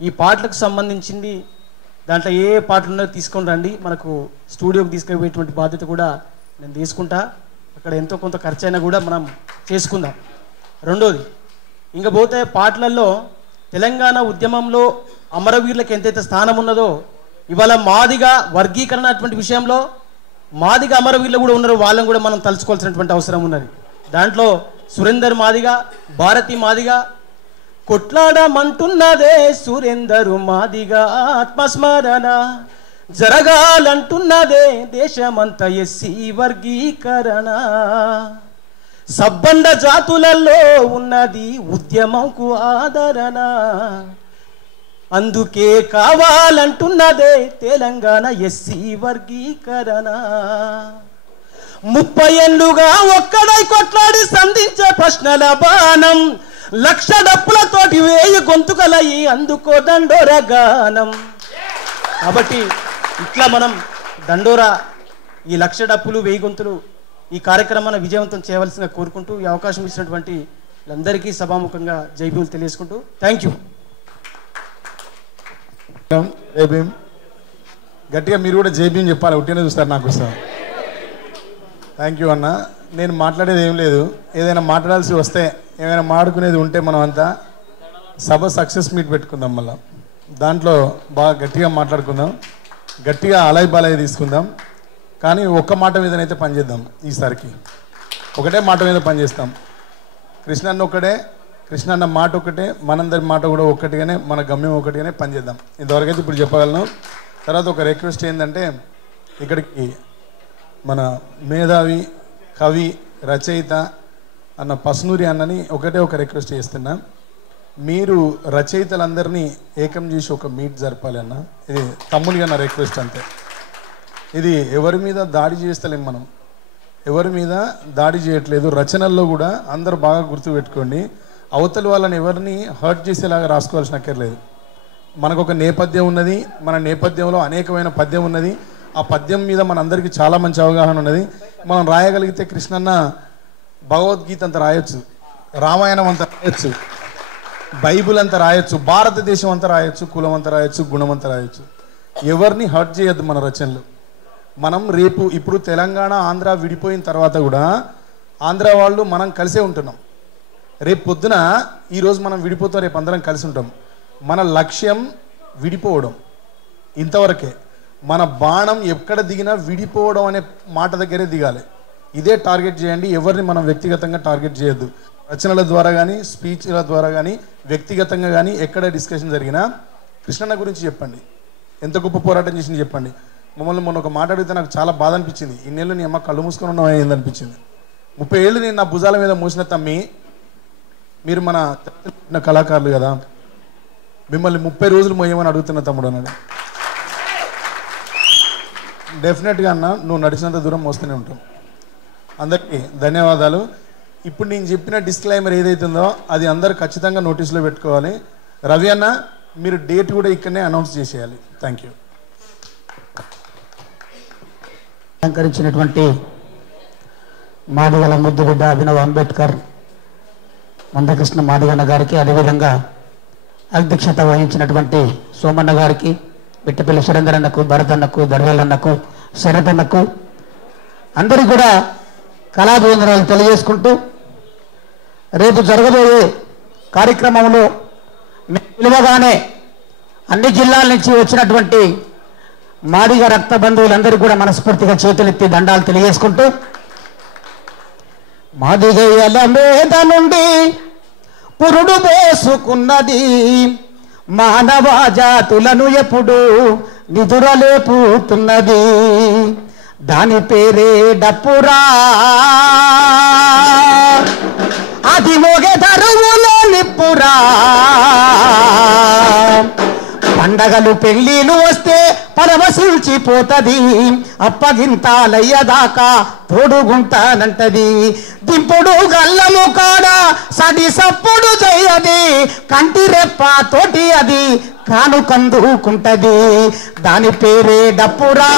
ఈ పాటలకు సంబంధించింది దాంట్లో ఏ పాటలు ఉన్నాయో తీసుకొని రండి, మనకు స్టూడియోకి తీసుకుపోయేటువంటి బాధ్యత కూడా నేను తీసుకుంటా. అక్కడ ఎంతో కొంత ఖర్చు అయినా కూడా మనం చేసుకుందాం. రెండోది ఇంకా పోతే పాటలలో తెలంగాణ ఉద్యమంలో అమరవీరులకు ఎంతైతే స్థానం ఉన్నదో ఇవాళ మాదిగ వర్గీకరణ అటువంటి విషయంలో మాదిగ అమరవీరులు కూడా ఉన్నారు, వాళ్ళని కూడా మనం తలుచుకోవాల్సినటువంటి అవసరం ఉన్నది. దాంట్లో సురేందర్ మాదిగ, భారతి మాదిగ, కొట్లాడమంటున్నదే సురేందరు మాదిగ ఆత్మస్మరణ, జరగాలంటున్నదే దేశమంత ఎస్సీ వర్గీకరణ, సబ్బండ జాతులలో ఉన్నది ఉద్యమంకు ఆదరణ, అందుకే కావాలంటున్నదే తెలంగాణ ఎస్సీ వర్గీకరణ. 30 ఏళ్లుగా ఒక్కడై కొట్లాడి సంధించే ప్రశ్నల బాణం, లక్ష డప్పులతోటి 1000 గొంతుకలయ్యి అందుకో దండోరా గానం. కాబట్టి ఇట్లా మనం దండోరా ఈ లక్ష డప్పులు 1000 గొంతులు ఈ కార్యక్రమాన్ని విజయవంతం చేయవలసిందిగా కోరుకుంటూ ఈ అవకాశం ఇచ్చినటువంటి అందరికీ సభాముఖంగా జై భీమ్ తెలియజేసుకుంటూ థ్యాంక్ యూ. జై భీమ్. గట్టిగా మీరు కూడా జై భీమ్ చెప్పాలి, ఉట్టినే చూస్తారు నాకు వస్తాం. థ్యాంక్ యూ అన్న. నేను మాట్లాడేది ఏం లేదు, ఏదైనా మాట్లాడాల్సి వస్తే ఏమైనా మాడుకునేది ఉంటే మనం అంతా సభ సక్సెస్ మీట్ పెట్టుకుందాం, మళ్ళీ దాంట్లో బాగా గట్టిగా మాట్లాడుకుందాం, గట్టిగా అలై బాలయ్య తీసుకుందాం. కానీ ఒక్క మాట మీదనైతే పనిచేద్దాం. ఈసారికి ఒకటే మాట మీద పనిచేస్తాం. కృష్ణన్న ఒకటే, కృష్ణన్న మాట ఒకటే, మనందరి మాట కూడా ఒక్కటిగానే, మన గమ్యం ఒకటిగానే పనిచేద్దాం. ఇంతవరకైతే ఇప్పుడు చెప్పగలను. తర్వాత ఒక రిక్వెస్ట్ ఏంటంటే, ఇక్కడికి మన మేధావి కవి రచయిత అన్న పసునూరి అన్నని ఒకటే ఒక రిక్వెస్ట్ చేస్తున్నా, మీరు రచయితలందరినీ ఏకం చేసి ఒక మీట్ జరపాలి అన్న. ఇది తమ్ముడిగా నా రిక్వెస్ట్ అంతే. ఇది ఎవరి మీద దాడి చేస్తలేం, మనం ఎవరి మీద దాడి చేయట్లేదు. రచనల్లో కూడా అందరూ బాగా గుర్తుపెట్టుకోండి, అవతలి వాళ్ళని ఎవరిని హర్ట్ చేసేలాగా రాసుకోవాల్సిన అక్కర్లేదు. మనకు ఒక నేపథ్యం ఉన్నది, మన నేపథ్యంలో అనేకమైన పద్యం ఉన్నది. ఆ పద్యం మీద మనందరికీ చాలా మంచి అవగాహన ఉన్నది. మనం రాయగలిగితే కృష్ణన్న భగవద్గీత అంతా రాయొచ్చు, రామాయణం అంతా రాయొచ్చు, బైబుల్ అంతా రాయొచ్చు, భారతదేశం అంతా రాయొచ్చు, కులం అంతా రాయొచ్చు, గుణం అంతా రాయొచ్చు. ఎవరిని హర్ట్ చేయొద్దు మన రచనలు. మనం రేపు ఇప్పుడు తెలంగాణ ఆంధ్ర విడిపోయిన తర్వాత కూడా ఆంధ్ర వాళ్ళు మనం కలిసే ఉంటున్నాం. రేపు పొద్దున ఈరోజు మనం విడిపోతాం, రేపు అందరం కలిసి ఉంటాం. మన లక్ష్యం విడిపోవడం, ఇంతవరకే. మన బాణం ఎక్కడ దిగినా విడిపోవడం అనే మాట దగ్గరే దిగాలి. ఇదే టార్గెట్ చేయండి, ఎవరిని మనం వ్యక్తిగతంగా టార్గెట్ చేయొద్దు. రచనల ద్వారా కానీ, స్పీచ్ల ద్వారా కానీ, వ్యక్తిగతంగా కానీ ఎక్కడ డిస్కషన్ జరిగినా కృష్ణన్న గురించి చెప్పండి, ఎంత గొప్ప పోరాటం చేసింది చెప్పండి. మమ్మల్ని మొన్న ఒక మాట అడిగితే నాకు చాలా బాధ అనిపించింది. ఇన్నేళ్ళు నీ అమ్మ కళ్ళు మూసుకొని ఉన్నాం అయిందనిపించింది. 30 ఏళ్ళు నేను నా భుజాల మీద మోసిన తమ్మి, మీరు మన కళాకారులు కదా, మిమ్మల్ని 30 రోజులు మోయమని అడుగుతున్న తమ్ముడు అన్నాడు. డెఫినెట్గా అన్న, నువ్వు నడిచినంత దూరం మోస్తూనే ఉంటాం. అందరికీ ధన్యవాదాలు. ఇప్పుడు నేను చెప్పిన డిస్క్లైమర్ ఏదైతుందో అది అందరు ఖచ్చితంగా నోటీసులో పెట్టుకోవాలి. రవి అన్న, మీరు డేట్ కూడా ఇక్కడనే అనౌన్స్ చేసేయాలి. Thank you. అలంకరించినటువంటి మాదిగల ముద్దుబిడ్డ అభినవ్ అంబేద్కర్ మందకృష్ణ మాదిగన్న గారికి, అదేవిధంగా అధ్యక్షత వహించినటువంటి సోమన్న గారికి, బిట్టపల్లి సురేందర్ అన్నకు, భరత్ అన్నకు, దర్వేల్ అన్నకు, శరత్ అన్నకు అందరికీ కూడా కళాభివందనాలు తెలియజేసుకుంటూ, రేపు జరగబోయే కార్యక్రమంలో పిలువగానే అన్ని జిల్లాల నుంచి వచ్చినటువంటి మాదిగ రక్త బంధువులందరికీ కూడా మనస్ఫూర్తిగా చేతులెత్తి దండాలు తెలియజేసుకుంటూ, మాదిగయ్యల మీద నుండి పురుడు పోసుకున్నది మానవ జాతులను ఎప్పుడు నిదురలేపుతున్నది, దాని పేరే డప్పురా, అది మోగే దరువులో నిప్పురా, పండగలు పెళ్ళిళ్ళు వస్తే పరవశించిపోతది, అప్పగింతాలయ్యదాకా తోడుగుంటానంటది, దింపుడు గల్లము కాడ సడి సప్పుడు చేయది, కంటి రెప్ప తోటి అది కానుకందుకుంటది, దాని పేరే డప్పురా,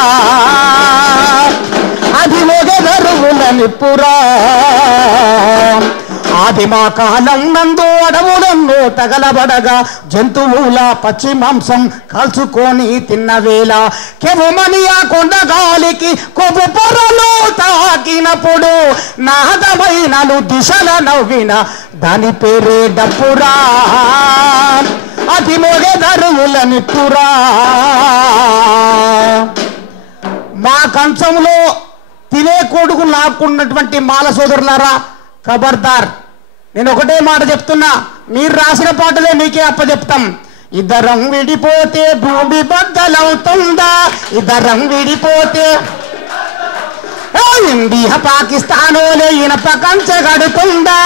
అది మోగెదరువుల నిప్పురా, ఆ ఆదిమా కాలం నందు అడవులన్నో తగలబడగా జంతువుల పచ్చి మాంసం కాల్చుకొని తిన్న వేళ కెవుమని ఆ కొండగాలికి కొవ్వు పొరలు తాకినప్పుడు నాదమైనలు దిశల నవ్విన దాని పేరే డప్పురా అది మొగెదరువుల నిప్పురా. మా కంచంలో తినే కొడుకు లాక్కున్నటువంటి మాల సోదరులారా, ఖబర్దార్, నేను ఒకటే మాట చెప్తున్నా, మీరు రాసిన పాటలే మీకే అప్పచెప్తాం. ఇద్దరం విడిపోతే భూమి బద్దలవుతుందా, ఇద్దరం విడిపోతే ఇండియా పాకిస్తానులే ఇనప కంచె గడుతుందా.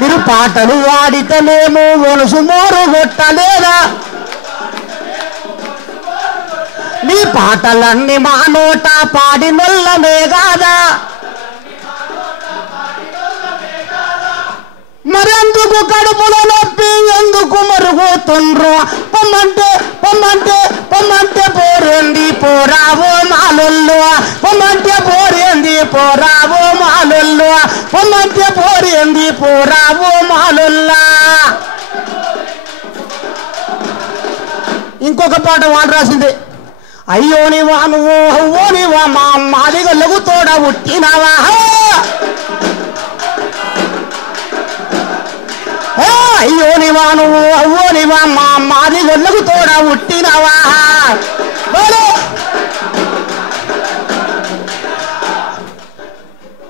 మీరు పాటలు వాడితేనేమో ఒలుసు మోరు కొట్టలేదా, మీ పాటలన్నీ మా నోట పాడి నొల్లమే కాదా. మరెందుకు కడుపులో నొప్పి ఎందుకు మరుగుతుండ్రు, పొమ్మంటే పొమ్మంటే పొమ్మంటే పోరేంది పోరావో మాలొల్లు, పొమ్మంటే పోరేంది పోరావో మాలొల్లు, పొమ్మంటే పోరేంది పోరావో మాలొల్లా. ఇంకొక పాట వాడు రాసింది, అయ్యోనివా నువ్వు అవ్వోనివా మా మాదిగొల్లకు తోడ పుట్టినవా, అయ్యోనివా నువ్వు అవ్వోనివా మా మాదిగొల్లకు తోడ పుట్టినవా.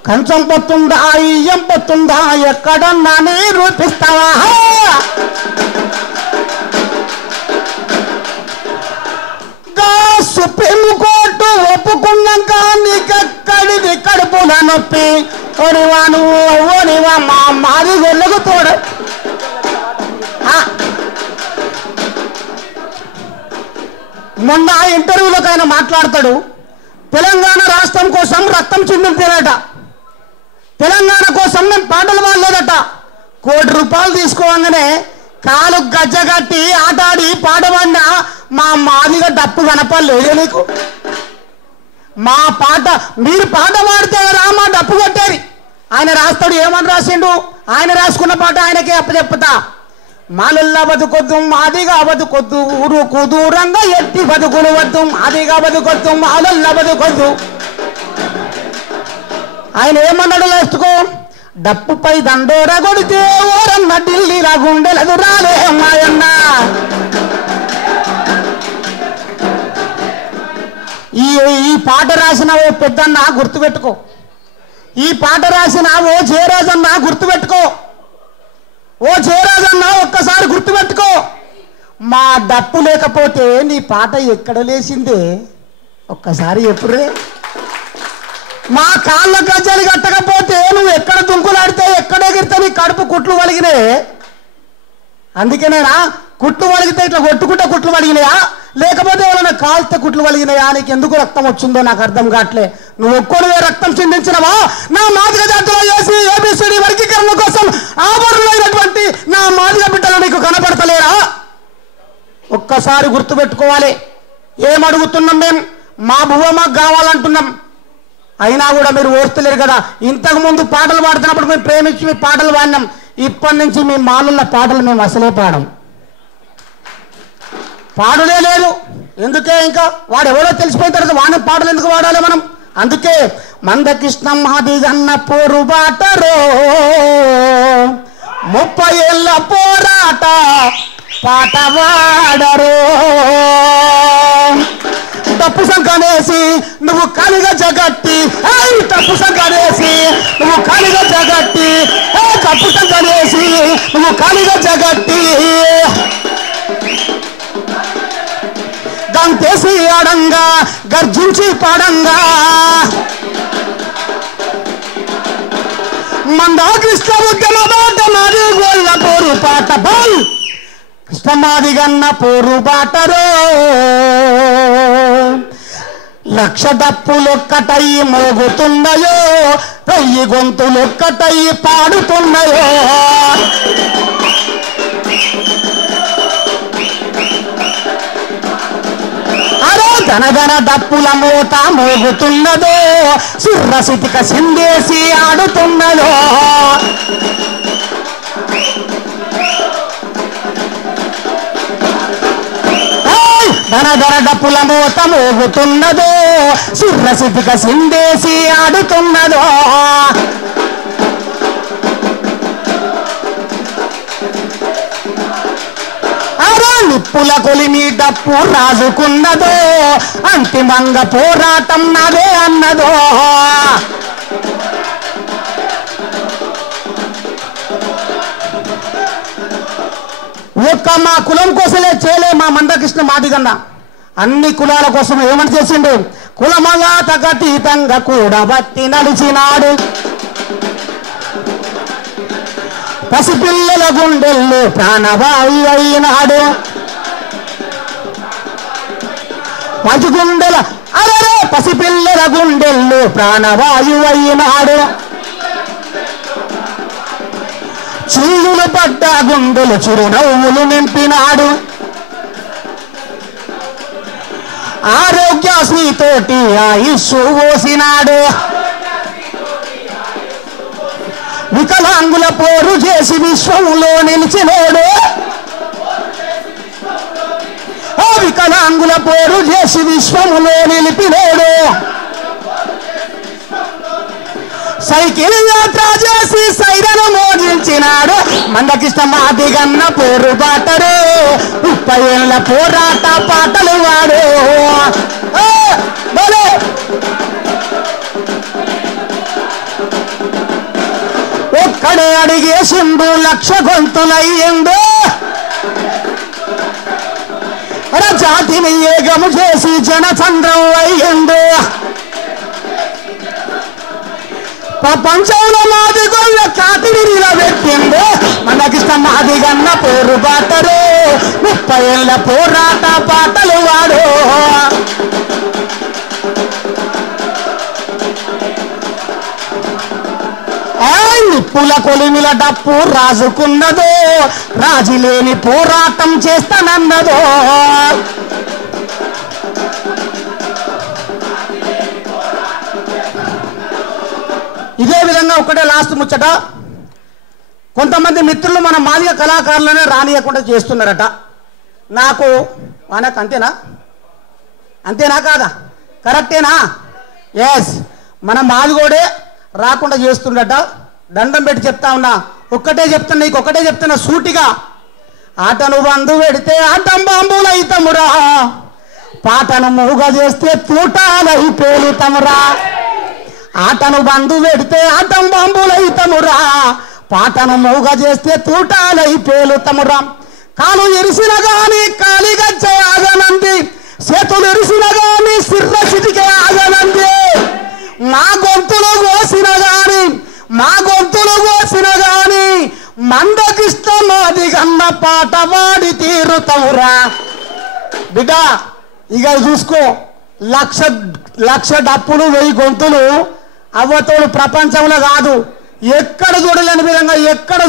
కంచం పొత్తుందా ఇయ్యం పొత్తుందా ఎక్కడన్నా నిరూపిస్తావా. సుప్రీం కోర్టు ఒప్పుకున్నాక నీకెక్కడిది కడుపుల నొప్పి, ఓనివా నువ్వు ఓనివా మా మాది గొల్లకు తోడ. మొన్న ఇంటర్వ్యూలోకి ఆయన మాట్లాడతాడు, తెలంగాణ రాష్ట్రం కోసం రక్తం చిందించారట, తెలంగాణ కోసం మేము పాటలు పాడలేదట, ₹1 కోటి తీసుకోగానే కాలు గజ్జగట్టి ఆటాడి పాడబడినా మా మాదిగా డప్పు కనపడలేదు నీకు. మా పాట మీరు పాట పాడితే కదా మా డప్పు కొట్టేది. ఆయన రాస్తాడు, ఏమని రాసిండు, ఆయన రాసుకున్న పాట ఆయనకే అప్పచెప్పుతా. మాలల్లా బతుకొద్దు మాదిగా బతుకొద్దు ఊరుకు దూరంగా ఎట్టి బతుకులు వద్దు, మాదిగా బతుకొద్దు మాలల్లా బతుకొద్దు. ఆయన ఏమన్నాడు లాస్ట్కో, డప్పుపై దండోర కొడితే ఓరన్న ఢిల్లీలా గుండెలదు రాలే మాయన్న. ఈ పాట రాసిన ఓ పెద్దన్న గుర్తుపెట్టుకో, ఈ పాట రాసిన ఓ జయరాజన్న గుర్తుపెట్టుకో, ఓ జయరాజన్న ఒక్కసారి గుర్తుపెట్టుకో. మా డప్పు లేకపోతే నీ పాట ఎక్కడ లేచిందే ఒక్కసారి ఎప్పుడే. మా కాళ్ళ గజ్జలు కట్టకపోతే నువ్వు ఎక్కడ దుంకులాడితే ఎక్కడ ఎగిరితే నీ కడుపు కుట్లు వలిగినే. అందుకేనేనా కుట్లు వలిగితే ఇట్లా కొట్టుకుంటే కుట్లు వలిగినాయా, లేకపోతే ఎవరైనా కాల్తే కుట్లు వలిగినాయా, నీకు ఎందుకు రక్తం వచ్చిందో నాకు అర్థం కావట్లే. నువ్వు ఒక్కడివే రక్తం చిందించినవా, నా మాదిగ జాతిలో చేసి ఏబిసిడి వర్గీకరణ కోసం ఆభరణమైనటువంటి నా మాదిగ బిడ్డలు నీకు కనపడతలేరా. ఒక్కసారి గుర్తుపెట్టుకోవాలి. ఏమడుగుతున్నాం మేము, మా భూమ మాకు కావాలంటున్నాం, అయినా కూడా మీరు ఓర్తలేరు కదా. ఇంతకు ముందు పాటలు పాడుతున్నప్పుడు మేము ప్రేమించి మీ పాటలు పాడినాం, ఇప్పటి నుంచి మీ మాలున్న పాటలు మేము అసలే పాడులే లేదు. ఎందుకే ఇంకా వాడు ఎవరో తెలిసిపోయిన తర్వాత వాడిని పాటలు ఎందుకు పాడాలి మనం. అందుకే మందకృష్ణ మాదిగన్న పోరు బాటరో 30 ఏళ్ళ పోరాట పాట వాడరో. తప్పు సంకనేసి నువ్వు కాలిగా జగట్టి, తప్పు సంకనేసి నువ్వు కాలిగా జగట్టి, తప్పు సంకనేసి నువ్వు కాలిగా జగట్టి, గంతేసి ఆడంగా గర్జించి పాడంగా మందకృష్ణ ఉద్యమ బాట మాది గోళ్ళ పోరు పాట బాల్ కృష్ణమాదిగన్న పోరు బాటరో. 1,00,000 డప్పులొక్కటయ్యి మోగుతున్నాయో, 1000 గొంతులొక్కటయ్యి పాడుతున్నాయో. ధనధన డప్పుల మూత మోగుతున్నదో సుర్రసిటిక సిందేసి ఆడుతున్నదో ధనధన డప్పుల మూత మోగుతున్నదో సుర్రసిటిక సిందేసి ఆడుతున్నదో నిప్పుల కొలిమి డప్పు రాజుకున్నదో అంతిమంగా పోరాటం నాదే అన్నదో ఒక్క మా కులం కోసమే చేయలే మా మందకృష్ణ మాదిగన్న అన్ని కులాల కోసం ఏమని చేసిండు కులమగాతకతీతంగా కూడబట్టి నడిచినాడు పసిపిల్లల గుండెల్లో ప్రాణవాయు అయినాడు పసిగుండెల అరే పసిపిల్లల గుండెల్లో ప్రాణవాయు అయినాడు చిల్లులు పడ్డ గుండెలు చిరునవ్వులు నింపినాడు ఆరోగ్యశ్రీతోటి ఆయుస్సు పోసినాడు వికలాంగుల పోరు చేసి విశ్వంలో నిలిచినోడు వికలాంగుల పోరు చేసి విశ్వములో నిలిపినోడు సైకిల్ యాత్ర చేసి సైరను మోగించినాడు మందకృష్ణ మాదిగన్న పోరు బాటరు 30 ఏళ్ల పోరాట పాటలు వాడు ఒక్కడే అడిగేసిండు 1,00,000 గొంతులయ్యిండు జాతిని ఏగము చేసి జనచంద్రం అయ్యిండు ప్రపంచంలో మాదిగొల్ల కాటిని నిలబెట్టిండు మందకృష్ణ మాదిగన్న పోరు బాటరు 30 ఏళ్ల పోరాట పాటలు వాడు నిప్పుల కొలిమిల డప్పు రాజుకున్నదో రాజులేని పోరాటం చేస్తానన్నదో ఇదే విధంగా ఒకటే లాస్ట్ ముచ్చట కొంతమంది మిత్రులు మన మాదిగ కళాకారులనే రానియకుండా చేస్తున్నారట నాకు మనకు అంతేనా కాదా కరెక్టేనా ఎస్ మన మాదిగోడే రాకుండా చేస్తుండట దండం పెట్టి చెప్తా ఉన్నా ఒక్కటే చెప్తున్నా నీకు ఒకటే చెప్తున్నా సూటిగా ఆటను బంధు పెడితే ఆటం బాంబులైతమురా పాటను మూగ చేస్తే తూటాలై పేలుతమురా ఆటను బంధు పెడితే ఆటం బాంబులైతమురా పాటను మూగ చేస్తే తూటాలై పేలుతమురా కాలు ఎరిసిన గాని కాలిగచ్చే ఆగనంది చేతులు ఎరిసిన గాని సిర్ర సిటికే ఆగనంది మా గొంతులు కోసిన గాని మందకృష్ణ మాదిగన్న పాట వాడి తీరుతవురా బిడ్డ ఇక చూసుకో 1,00,000 డప్పులు 1000 గొంతులు అవ్వతోడు ప్రపంచంలో కాదు ఎక్కడ చూడలేని విధంగా ఎక్కడ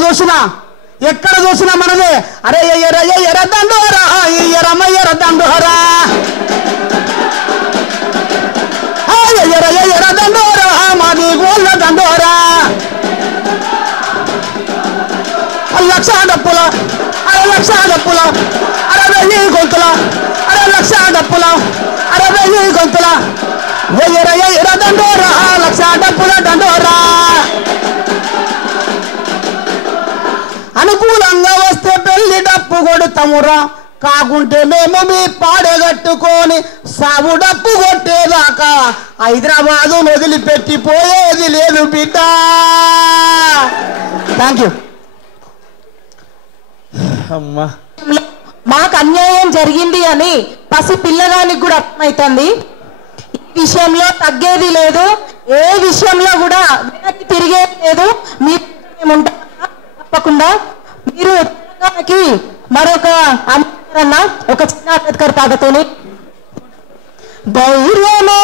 చూసినా మనదే అరే ఎర్రదండోరా ఎరమ్మ ఎర్రదండోరా ఎర్రదండోరా మాది గోళ్ళ దండోరా 1,00,000 డప్పుల అరే 1,00,000 డప్పుల అరే 1000 గొంతుల అరే 1,00,000 డప్పుల అరే 1000 గొంతుల ఎర్రదండోరా 1,00,000 డప్పుల దండోరా అనుకూలంగా వస్తే పెళ్లి డప్పు కొడతామురా కాకుంటే మేము మీ పాడగట్టుకొని సాగు డప్పు కొట్టేదాకా హైదరాబాదు వదిలిపెట్టిపోయేది లేదు బిడ్డ థ్యాంక్ యూ అమ్మా మాకు అన్యాయం జరిగింది అని పసి పిల్లగానికి కూడా అర్థమవుతుంది ఈ విషయంలో తగ్గేది లేదు ఏ విషయంలో కూడా వెనక్కి తిరిగేది లేదు మేము ఉంటాం తప్పకుండా మీరు తెలంగాణకి మరొక అన్న ఒక చిన్న అంబేద్కర్ పాటతోని ధైర్యమే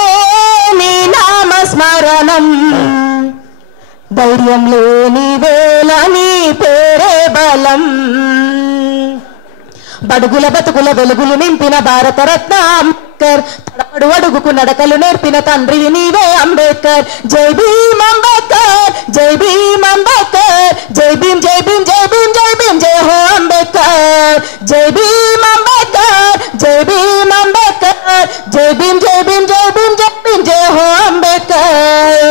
నీ నామస్మరణం ధైర్యం లేని వేళ నీ పేరే బలం బడుగుల బతుకుల వెలుగులు నింపిన భారతరత్న అంబేద్కర్ అడుగుకు నడకలు నేర్పిన తండ్రివి నీవే అంబేద్కర్. జై భీమ్ అంబేద్కర్, జై భీమ్ అంబేద్కర్, జై భీమ్ జై భీమ్ జై భీమ్ జై భీమ్ జై హో అంబేద్కర్. జై భీమ్ అంబేద్కర్, జై భీమ్ అంబేద్కర్, జై భీమ్ జై భీమ్ జై భీమ్ జై భీమ్ జై హో అంబేద్కర్.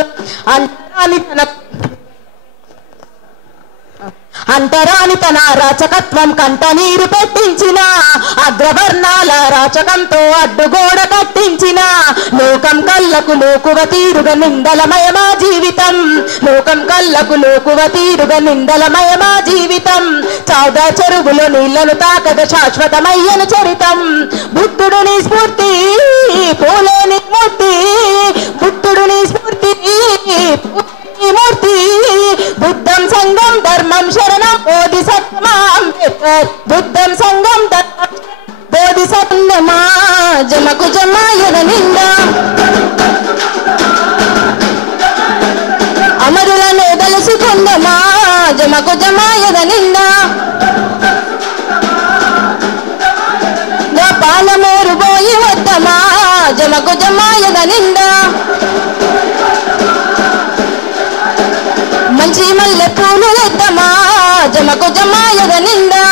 అంటరాని తన రాచకత్వం కంట నీరు పెట్టించిన, అగ్రవర్ణాల రాచకంతో అడ్డుగోడ కట్టించిన, లోకం కళ్ళకు లోకువ తీరుగా నిందలమయమా జీవితం, లోకం కళ్ళకు లోకువ తీరుగా నిందలమయమా జీవితం. చౌదా చెరువులో నీళ్లను తాకద శాశ్వతమయ్యను చరితం. బుద్ధుడు నీ స్ఫూర్తి పోలేని మూర్తి, బుద్ధుడు నీ స్ఫూర్తి మూర్తి. బుద్ధం సంఘం ధర్మం శరణం బోధిసత్వమా అంబేద్కర్. బుద్ధం సంఘం ధర్మం బోధిసత్వమా జమకు జమాయన నిండా, అమరులను తెలుసుకుందమా జమకు జమాయన నిండా. పాలమూరు పోయి వద్దమా జమకు జమాయన నిండా. మంచి మల్లె పూలు ఎద్దమా జమకు జమాయద నిండా.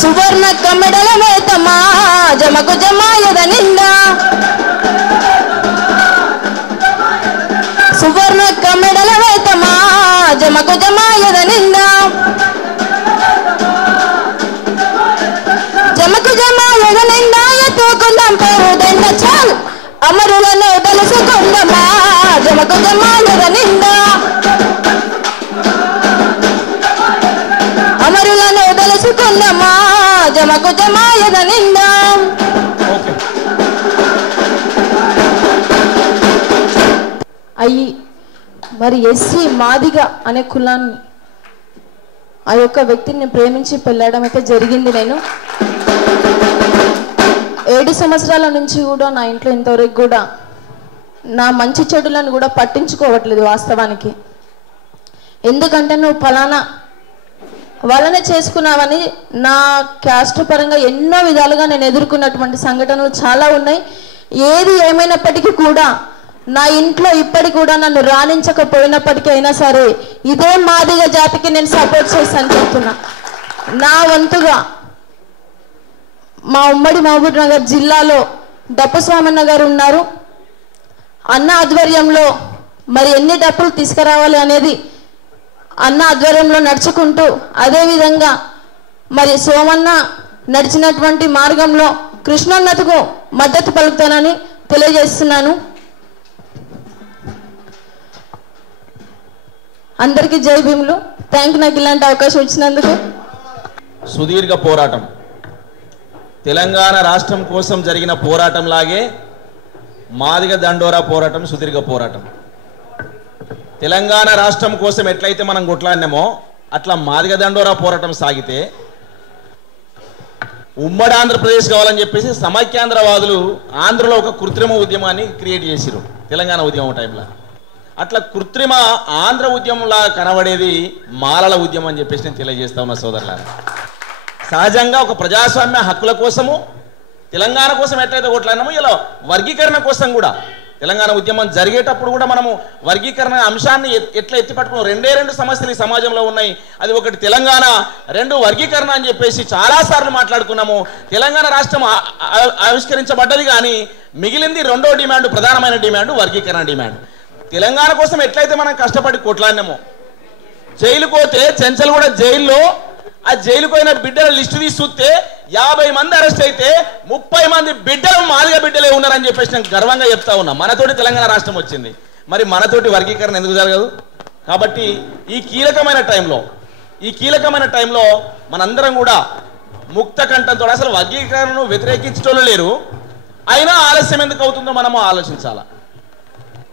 సువర్ణ కమెడల వేతమా జమకు జమాయద నిండా. సువర్ణ కమెడల వేతమా జమకు జమాయద నిండా. జమకు జమాయద నిండా ఎత్తుకుందాం పేరుదండ చాలు, అమరులను తెలుసుకుందమా జమకు జమాయద నిండా. అమరులను తెలుసుకుందమా జమకు జమాయద నిండా. అయ్యి మరి ఎస్సీ మాదిగ అనే కులాన్ని ఆ యొక్క వ్యక్తిని ప్రేమించి పెళ్ళడం అయితే జరిగింది. నేను 7 సంవత్సరాల నుంచి కూడా నా ఇంట్లో ఇంతవరకు కూడా నా మంచి చెడులను కూడా పట్టించుకోవట్లేదు వాస్తవానికి. ఎందుకంటే నువ్వు ఫలానా వాళ్ళనే చేసుకున్నావని నా క్యాస్ట్ పరంగా ఎన్నో విధాలుగా నేను ఎదుర్కొన్నటువంటి సంఘటనలు చాలా ఉన్నాయి. ఏది ఏమైనప్పటికీ కూడా నా ఇంట్లో ఇప్పటికి కూడా నన్ను రాణించకపోయినప్పటికీ అయినా సరే ఇదే మాదిగ జాతికి నేను సపోర్ట్ చేస్తాను చెప్తున్నా. నా వంతుగా మా ఉమ్మడి మహబూబ్ నగర్ జిల్లాలో డప్పుస్వామన్న గారు ఉన్నారు. అన్న ఆధ్వర్యంలో మరి ఎన్ని డప్పులు తీసుకురావాలి అనేది అన్న ఆధ్వర్యంలో నడుచుకుంటూ, అదేవిధంగా మరి సోమన్న నడిచినటువంటి మార్గంలో కృష్ణన్నతకు మద్దతు పలుకుతానని తెలియజేస్తున్నాను. అందరికీ జై భీములు. థ్యాంక్ యూ నాకు ఇలాంటి అవకాశం ఇచ్చినందుకు. సుదీర్ఘ పోరాటం, తెలంగాణ రాష్ట్రం కోసం జరిగిన పోరాటం లాగే మాదిగ దండోరా పోరాటం సుదీర్ఘ పోరాటం. తెలంగాణ రాష్ట్రం కోసం ఎట్లయితే మనం కొట్లాడినామో అట్లా మాదిగ దండోరా పోరాటం సాగితే ఉమ్మడి ఆంధ్రప్రదేశ్ కావాలని చెప్పేసి సమైక్యాంధ్రవాదులు ఆంధ్రలో ఒక కృత్రిమ ఉద్యమాన్ని క్రియేట్ చేసిరు తెలంగాణ ఉద్యమం టైంలో. అట్లా కృత్రిమ ఆంధ్ర ఉద్యమంలా కనబడేది మాలల ఉద్యమం అని చెప్పేసి నేను తెలియజేస్తా ఉన్నా సోదరులారా. సహజంగా ఒక ప్రజాస్వామ్య హక్కుల కోసము తెలంగాణ కోసం ఎట్లయితే కొట్లాడినామో ఇలా వర్గీకరణ కోసం కూడా తెలంగాణ ఉద్యమం జరిగేటప్పుడు కూడా మనము వర్గీకరణ అంశాన్ని ఎట్లా ఎత్తిపట్టుకున్నాం. 2 సమస్యలు ఈ సమాజంలో ఉన్నాయి. అది ఒకటి తెలంగాణ, 2 వర్గీకరణ అని చెప్పేసి చాలాసార్లు మాట్లాడుకున్నాము. తెలంగాణ రాష్ట్రం ఆవిష్కరించబడ్డది కానీ మిగిలింది 2వ డిమాండ్, ప్రధానమైన డిమాండ్ వర్గీకరణ డిమాండ్. తెలంగాణ కోసం ఎట్లయితే మనం కష్టపడి కొట్లాడినామో, జైలుకు పోతే చెంచల్ కూడా జైల్లో ఆ జైలుకు పోయిన బిడ్డల లిస్టు తీసి చూస్తే 50 మంది అరెస్ట్ అయితే 30 మంది బిడ్డలు మాదిగ బిడ్డలే ఉన్నారని చెప్పేసి నేను గర్వంగా చెప్తా ఉన్నా. మనతోటి తెలంగాణ రాష్ట్రం వచ్చింది, మరి మనతోటి వర్గీకరణ ఎందుకు జరగదు? కాబట్టి ఈ కీలకమైన టైంలో మనందరం కూడా ముక్త కంఠంతో, అసలు వర్గీకరణను వ్యతిరేకించడం లేరు, అయినా ఆలస్యం ఎందుకు అవుతుందో మనము ఆలోచించాలి.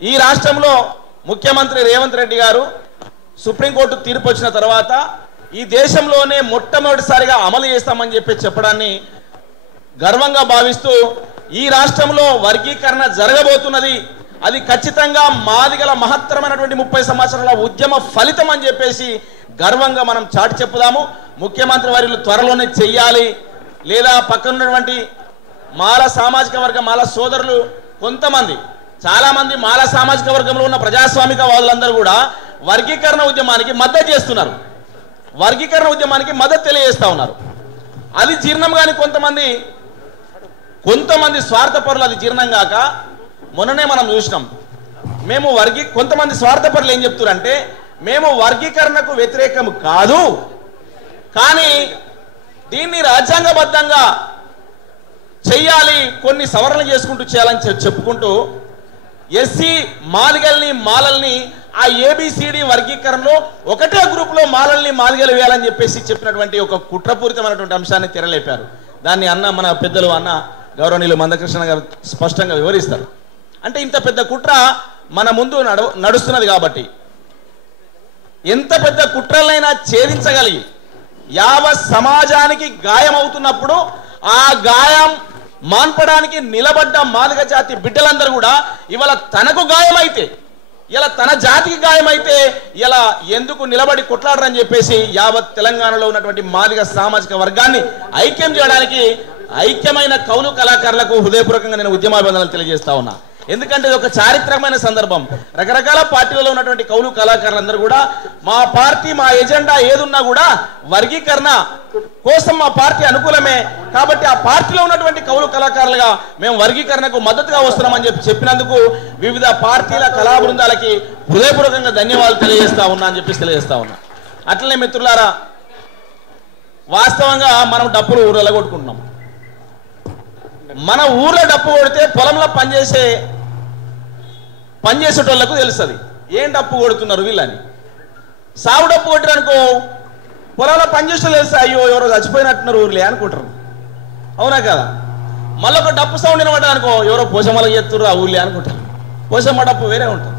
ఈ రాష్ట్రంలో ముఖ్యమంత్రి రేవంత్ రెడ్డి గారు సుప్రీంకోర్టు తీర్పు వచ్చిన తర్వాత ఈ దేశంలోనే మొట్టమొదటిసారిగా అమలు చేస్తామని చెప్పడాన్ని గర్వంగా భావిస్తూ ఈ రాష్ట్రంలో వర్గీకరణ జరగబోతున్నది. అది ఖచ్చితంగా మాదిగల మహత్తరమైనటువంటి 30 సంవత్సరాల ఉద్యమ ఫలితం అని చెప్పేసి గర్వంగా మనం చాటి చెప్పుదాము. ముఖ్యమంత్రి వారిని త్వరలోనే చెయ్యాలి లేదా పక్కన ఉన్నటువంటి మాల సామాజిక వర్గం మాల సోదరులు కొంతమంది చాలామంది మాల సామాజిక వర్గంలో ఉన్న ప్రజాస్వామిక వాదులందరూ కూడా వర్గీకరణ ఉద్యమానికి మద్దతు చేస్తున్నారు, వర్గీకరణ ఉద్యమానికి మద్దతు తెలియజేస్తూ ఉన్నారు. అది జీర్ణం కానీ కొంతమంది స్వార్థపరులు అది జీర్ణం కాక మొన్ననే మనం చూసినాం. మేము కొంతమంది స్వార్థపరులు ఏం చెప్తున్నారంటే మేము వర్గీకరణకు వ్యతిరేకం కాదు, కానీ దీన్ని రాజ్యాంగబద్ధంగా చెయ్యాలి, కొన్ని సవరణలు చేసుకుంటూ చేయాలని చెప్పుకుంటూ ఎస్సీ మాలల్ని ఆ ఏబిసిడి వర్గీకరణలో ఒకటే గ్రూప్లో మాదిగలు వేయాలని చెప్పినటువంటి ఒక కుట్రపూరితమైనటువంటి అంశాన్ని తెరలేపారు. దాన్ని మన పెద్దలు గౌరవనీయులు మందకృష్ణ గారు స్పష్టంగా వివరిస్తారు. అంటే ఇంత పెద్ద కుట్ర మన ముందు నడుస్తున్నది కాబట్టి ఎంత పెద్ద కుట్రలైనా ఛేదించగలిగి యావత్ సమాజానికి గాయం అవుతున్నప్పుడు ఆ గాయం మాన్పడానికి నిలబడ్డ మాదిగ జాతి బిడ్డలందరూ కూడా ఇవాళ తనకు గాయమైతే ఇలా తన జాతికి గాయమైతే ఇలా ఎందుకు నిలబడి కొట్లాడరని చెప్పేసి యావత్ తెలంగాణలో ఉన్నటువంటి మాదిగ సామాజిక వర్గాన్ని ఐక్యం చేయడానికి ఐక్యమైన కౌలు కళాకారులకు హృదయపూర్వకంగా నేను ఉద్యమాభివందనలు తెలియజేస్తా ఉన్నా. ఎందుకంటే ఇది ఒక చారిత్రకమైన సందర్భం. రకరకాల పార్టీలలో ఉన్నటువంటి కౌలు కళాకారులందరూ కూడా మా పార్టీ మా ఎజెండా ఏదున్నా కూడా వర్గీకరణ కోసం మా పార్టీ అనుకూలమే కాబట్టి ఆ పార్టీలో ఉన్నటువంటి కౌలు కళాకారులుగా మేము వర్గీకరణకు మద్దతుగా వస్తున్నామని చెప్పినందుకు వివిధ పార్టీల కళా బృందాలకి హృదయపూర్వకంగా ధన్యవాదాలు తెలియజేస్తా ఉన్నా అని చెప్పేసి తెలియజేస్తా ఉన్నా. అట్లనే మిత్రులారా, వాస్తవంగా మనం డప్పులు ఊర్లలో కొట్టుకుంటున్నాం. మన ఊర్లో డప్పు కొడితే పొలంలో పనిచేసేటోళ్లకు తెలుస్తుంది ఏం డప్పు కొడుతున్నారు వీళ్ళని. సాగు డప్పు కొట్టారనుకో పొలంలో పనిచేసేటోళ్ళు తెలుసు, అయ్యో ఎవరో చచ్చిపోయినట్టున్నారు ఊర్లే అనుకుంటారు, అవునా కదా. మళ్ళీ ఒక డప్పు సౌండ్ వినబడ్డా అనుకో ఎవరో పోషమ్మలు చేస్తున్నారు ఆ ఊర్లే అనుకుంటారు. పోషమ్మ డప్పు వేరే ఉంటుంది,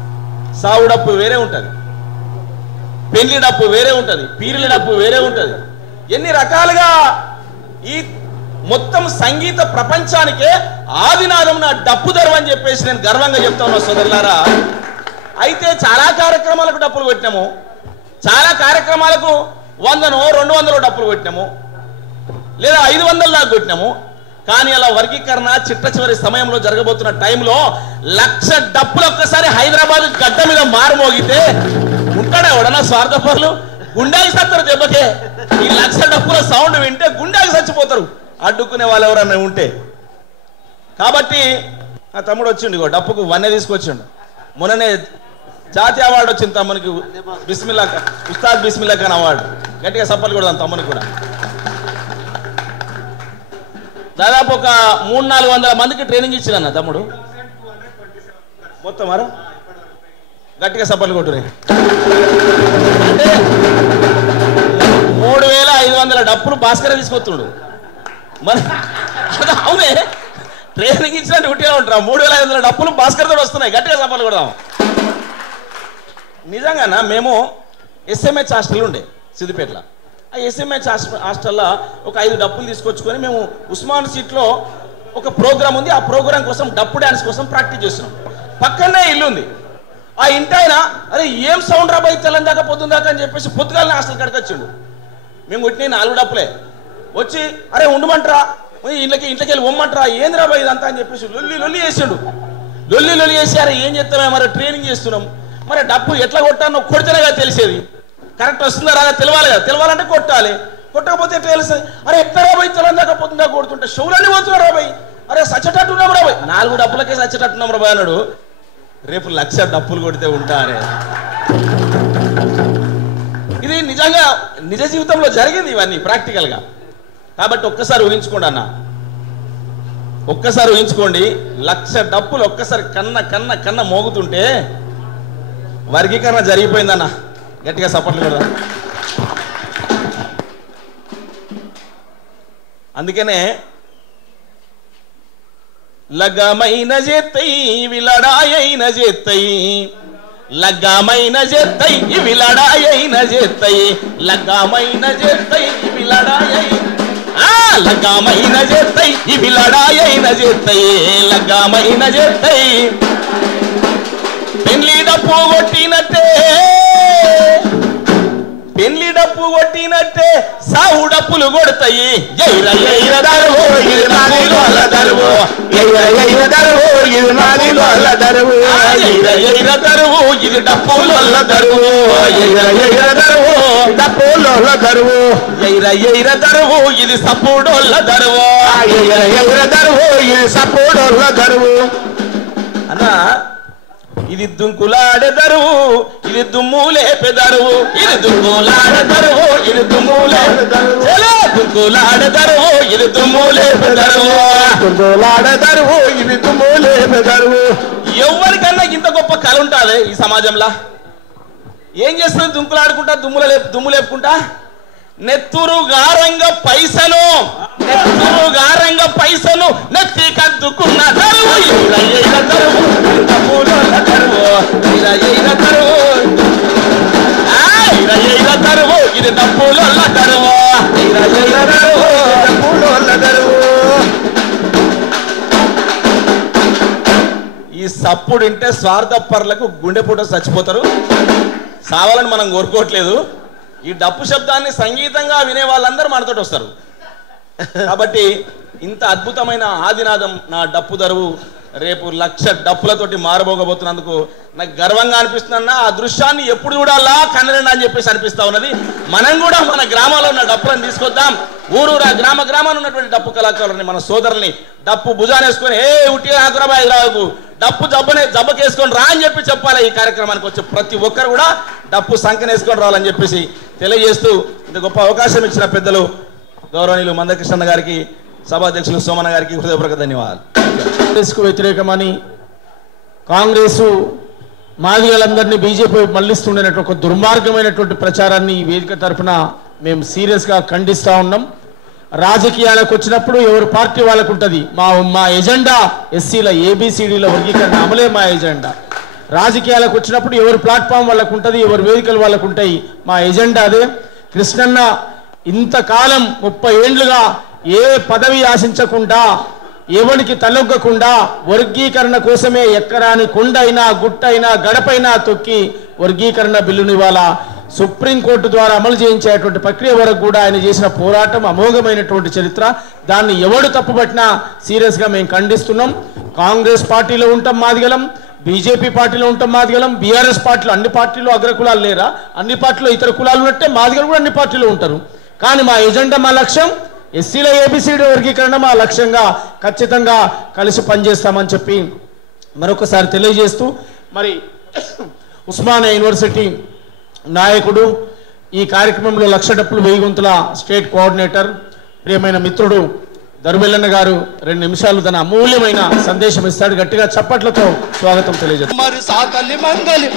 సాగు డప్పు వేరే ఉంటుంది, పెళ్లి డప్పు వేరే ఉంటుంది, పీరిల డప్పు వేరే ఉంటుంది. ఎన్ని రకాలుగా ఈ మొత్తం సంగీత ప్రపంచానికే ఆదినాదం నా డప్పు ధర్మం అని చెప్పేసి నేను గర్వంగా చెప్తా ఉన్నా సోదరులారా. అయితే చాలా కార్యక్రమాలకు డప్పులు కొట్టినాము, చాలా కార్యక్రమాలకు 100 200 డప్పులు కొట్టినాము, లేదా 500 దాకా కొట్టినాము. కానీ అలా వర్గీకరణ చిట్ట చివరి సమయంలో జరగబోతున్న టైంలో 1,00,000 డప్పులు ఒక్కసారి హైదరాబాద్ గడ్డ మీద మారుమోగితే ఉంటాడా ఎవడన్నా స్వార్థపరులు? గుండాకి సత్తారు దెబ్బకే. ఈ 1,00,000 డప్పుల సౌండ్ వింటే గుండాకి చచ్చిపోతారు అడ్డుకునే వాళ్ళు ఎవరన్నా ఉంటే. కాబట్టి ఆ తమ్ముడు వచ్చిండు డప్పుకు వన్నె తీసుకొచ్చిండు. మొన్ననే జాతీయ అవార్డు వచ్చింది తమ్మునికి, ఉస్తాద్ బిస్మిల్లా ఖాన్ అవార్డు. గట్టిగా సప్పలు కొడదాం తమ్మునికి కూడా. దాదాపు ఒక 300-400 మందికి ట్రైనింగ్ ఇచ్చిన తమ్ముడు మొత్తం. మరో గట్టిగా సప్పలు కొట్టురే. అంటే 3,500 డప్పులు భాస్కర్ తీసుకొస్తుండు. మరి అవునే ట్రైనింగ్ ఇచ్చిన డ్యూటీలో ఉంటాం. 3,500 డప్పులు భాస్కర్ తోటి వస్తున్నాయి. గట్టిగా సపాలు కొడదాం. నిజంగానా మేము ఎస్ఎంహెచ్ హాస్టల్ ఉండే సిద్దిపేటలో. ఆ ఎస్ఎంహెచ్ హాస్టల్లో ఒక 5 డప్పులు తీసుకొచ్చుకొని మేము ఉస్మాన్ సీట్లో ఒక ప్రోగ్రామ్ ఉంది, ఆ ప్రోగ్రామ్ కోసం డప్పు డ్యాన్స్ కోసం ప్రాక్టీస్ చేస్తున్నాం. పక్కనే ఇల్లు ఉంది. ఆ ఇంటి ఆయన అరే ఏం సౌండ్ రాబాయి తెల్లని దాకా పొద్దున్న దాకా అని చెప్పేసి పొద్దుగాలని హాస్టల్ కాడికి వచ్చిండు. మేము కొట్టిన 4 డప్పులే వచ్చి అరే ఉండమంటారా ఇంట్లోకి వెళ్ళి ఒమ్మంటారా ఏంది రాబాయి ఇదంతా అని చెప్పేసి లొల్లి చేసిండు. లొల్లి చేసి అరే ఏం చేస్తామే మరి ట్రైనింగ్ చేస్తున్నాం, మరి డప్పు ఎట్లా కొట్టానో కొడితేనేగా తెలిసేది, కరెక్ట్ వస్తుందా రాదా తెలియాలి కదా, తెలియాలంటే కొట్టాలి, కొట్టకపోతే ఎట్లా తెలుస్తుంది. అరే ఎట్లా రాబాయి తెల్లని దాకా పొద్దున్న కొడుతుంటే షౌలన్నీ పోతున్నారు రాబాయి, అరే సచ్చటట్టున్నాం రాబాయి, 4 డప్పులకే సచ్చటట్టున్నాం రాబాయి అన్నాడు. రేపు 1,00,000 డప్పులు కొడితే ఉంటారే. ఇది నిజంగా నిజ జీవితంలో జరిగింది ఇవన్నీ ప్రాక్టికల్గా. కాబట్టి ఒక్కసారి ఊహించుకోండి అన్న, ఒక్కసారి ఊహించుకోండి 1,00,000 డప్పులు ఒక్కసారి కన్న మోగుతుంటే వర్గీకరణ జరిగిపోయిందన్న. గట్టిగా సపోర్ట్లు కూడా. అందుకనే లగ్గమైన చేత్తై ఇవి లడాయైన చేత్తై, లగ్గమైన చేత్తై ఇవి లడాయైన చేత్తై, లగ్గమైన చేత్తై ఇవి లడాయై, లగ్గమైన చేత్తై ఇవి లడాయైన చేత్తై, లగ్గమైన చేత్తై. పెళ్లి డప్పు కొట్టినట్టే, పెళ్లి డప్పు కొట్టినట్టే సావు డప్పులు కొడతాయి ఎయిర ఎయిర దరువు ఇది నాదిలోల దరువు ఎయిర దరువు ఇది నాదిలోల దరువు ఎయిర ఎయిర దరువు ఇది డప్పుల దరువు ఎయిర దరువు డప్పులోల దరువు ఎయిర ఎయిర దరువు ఇది సప్పుడోళ్ళ దరువు ఎయిర దరువు ఇది సప్పుడోళ్ళ దరువు అన్నా ఇది దుంకులాడే దరువు ఇది దుమ్ము లేపే దరువు ఇది దుమ్ములాడే దరువు ఇది దుమ్ము లేపే దరువు దుంకులాడే దరువు ఇది దుమ్ము లేపే దరువు దుంకులాడే దరువు ఇది దుమ్ము లేపే దరువు ఎవరికన్నా ఇంత గొప్ప కళ ఉంటుంది ఈ సమాజంలో ఏం చేస్తుంది దుంకులాడుకుంటా దుమ్ము లేపుకుంటా నెత్తురు గారంగ పైసను నెత్తి కద్దుకున్న దరువు దరువు ఇది డప్పుల దరువు ఈ సప్పుడు వింటే స్వార్థపరులకు గుండెపూట చచ్చిపోతారు సావాలని మనం కోరుకోవట్లేదు ఈ డప్పు శబ్దాన్ని సంగీతంగా వినే వాళ్ళందరూ మనతోటి వస్తారు కాబట్టి ఇంత అద్భుతమైన ఆదినాదం నా డప్పు దరువు రేపు 1,00,000 డప్పులతోటి మారబోగబోతున్నందుకు నాకు గర్వంగా అనిపిస్తుందన్న ఆ దృశ్యాన్ని ఎప్పుడు చూడాలా కన్నడండి అని చెప్పేసి అనిపిస్తా ఉన్నది మనం కూడా మన గ్రామాల్లో ఉన్న డప్పులను తీసుకొద్దాం ఊరూరా గ్రామాన్ని ఉన్నటువంటి డప్పు కళాకారులని మన సోదరుల్ని డప్పు భుజానేసుకొని ఉట్టి ఆకురాబాయ్ హైదరాబాద్కు డప్పు జబ్బకేసుకొని రా అని చెప్పి చెప్పాలి ఈ కార్యక్రమానికి వచ్చే ప్రతి ఒక్కరు కూడా డప్పు సంఖ్యనేసుకొని రావాలని చెప్పేసి తెలియజేస్తూ ఇంత గొప్ప అవకాశం ఇచ్చిన పెద్దలు గౌరవనీయులు మందకృష్ణ గారికి సభాధ్యక్షులు సోమన్న గారికి హృదయపూర్వక ధన్యవాదాలు. కాంగ్రెస్కు వ్యతిరేకమని కాంగ్రెసు మాదిగలందరినీ బీజేపీ మళ్లిస్తుండేటువంటి ఒక దుర్మార్గమైనటువంటి ప్రచారాన్ని ఈ వేదిక తరఫున మేము సీరియస్గా ఖండిస్తూ ఉన్నాం. రాజకీయాలకు వచ్చినప్పుడు ఎవరు పార్టీ వాళ్ళకు ఉంటుంది. మా ఎజెండా ఎస్సీల ఏబిసిడీల వర్గీకరణ అమలే మా ఎజెండా. రాజకీయాలకు వచ్చినప్పుడు ఎవరు ప్లాట్ఫామ్ వాళ్ళకు ఉంటుంది, ఎవరు వేదికలు వాళ్ళకు ఉంటాయి. మా ఎజెండా అదే. కృష్ణన్న ఇంతకాలం 30 ఏండ్లుగా ఏ పదవి ఆశించకుండా ఎవరికి తలొగ్గకుండా వర్గీకరణ కోసమే ఎక్కరాని కొండైనా గుట్టైనా గడపైనా తొక్కి వర్గీకరణ బిల్లుని ఇవాళ సుప్రీంకోర్టు ద్వారా అమలు చేయించేటువంటి ప్రక్రియ వరకు కూడా ఆయన చేసిన పోరాటం అమోఘమైనటువంటి చరిత్ర. దాన్ని ఎవడు తప్పుపట్టినా సీరియస్గా మేము ఖండిస్తున్నాం. కాంగ్రెస్ పార్టీలో ఉంటాం మాదిగలం, బీజేపీ పార్టీలో ఉంటాం మాదిగలం, బీఆర్ఎస్ పార్టీలో అన్ని పార్టీలు అగ్రకులాలు లేరా? అన్ని పార్టీలో ఇతర కులాలు ఉన్నట్టే మాదిగలు కూడా అన్ని పార్టీలో ఉంటారు. కానీ మా ఎజెండా మా లక్ష్యం ఎస్సీల ఏబిసిడి వర్గీకరణ మా లక్ష్యంగా ఖచ్చితంగా కలిసి పనిచేస్తామని చెప్పి మరొకసారి తెలియజేస్తూ మరి ఉస్మానియా యూనివర్సిటీ నాయకుడు ఈ కార్యక్రమంలో 1,00,000 డప్పులు 1000 గొంతుల స్టేట్ కోఆర్డినేటర్ ప్రియమైన మిత్రుడు దరుబెల్లన్న గారు 2 నిమిషాలు తన అమూల్యమైన సందేశం ఇస్తాడు. గట్టిగా చప్పట్లతో స్వాగతం తెలియజేస్తాం. మరి సాకలి మంగలి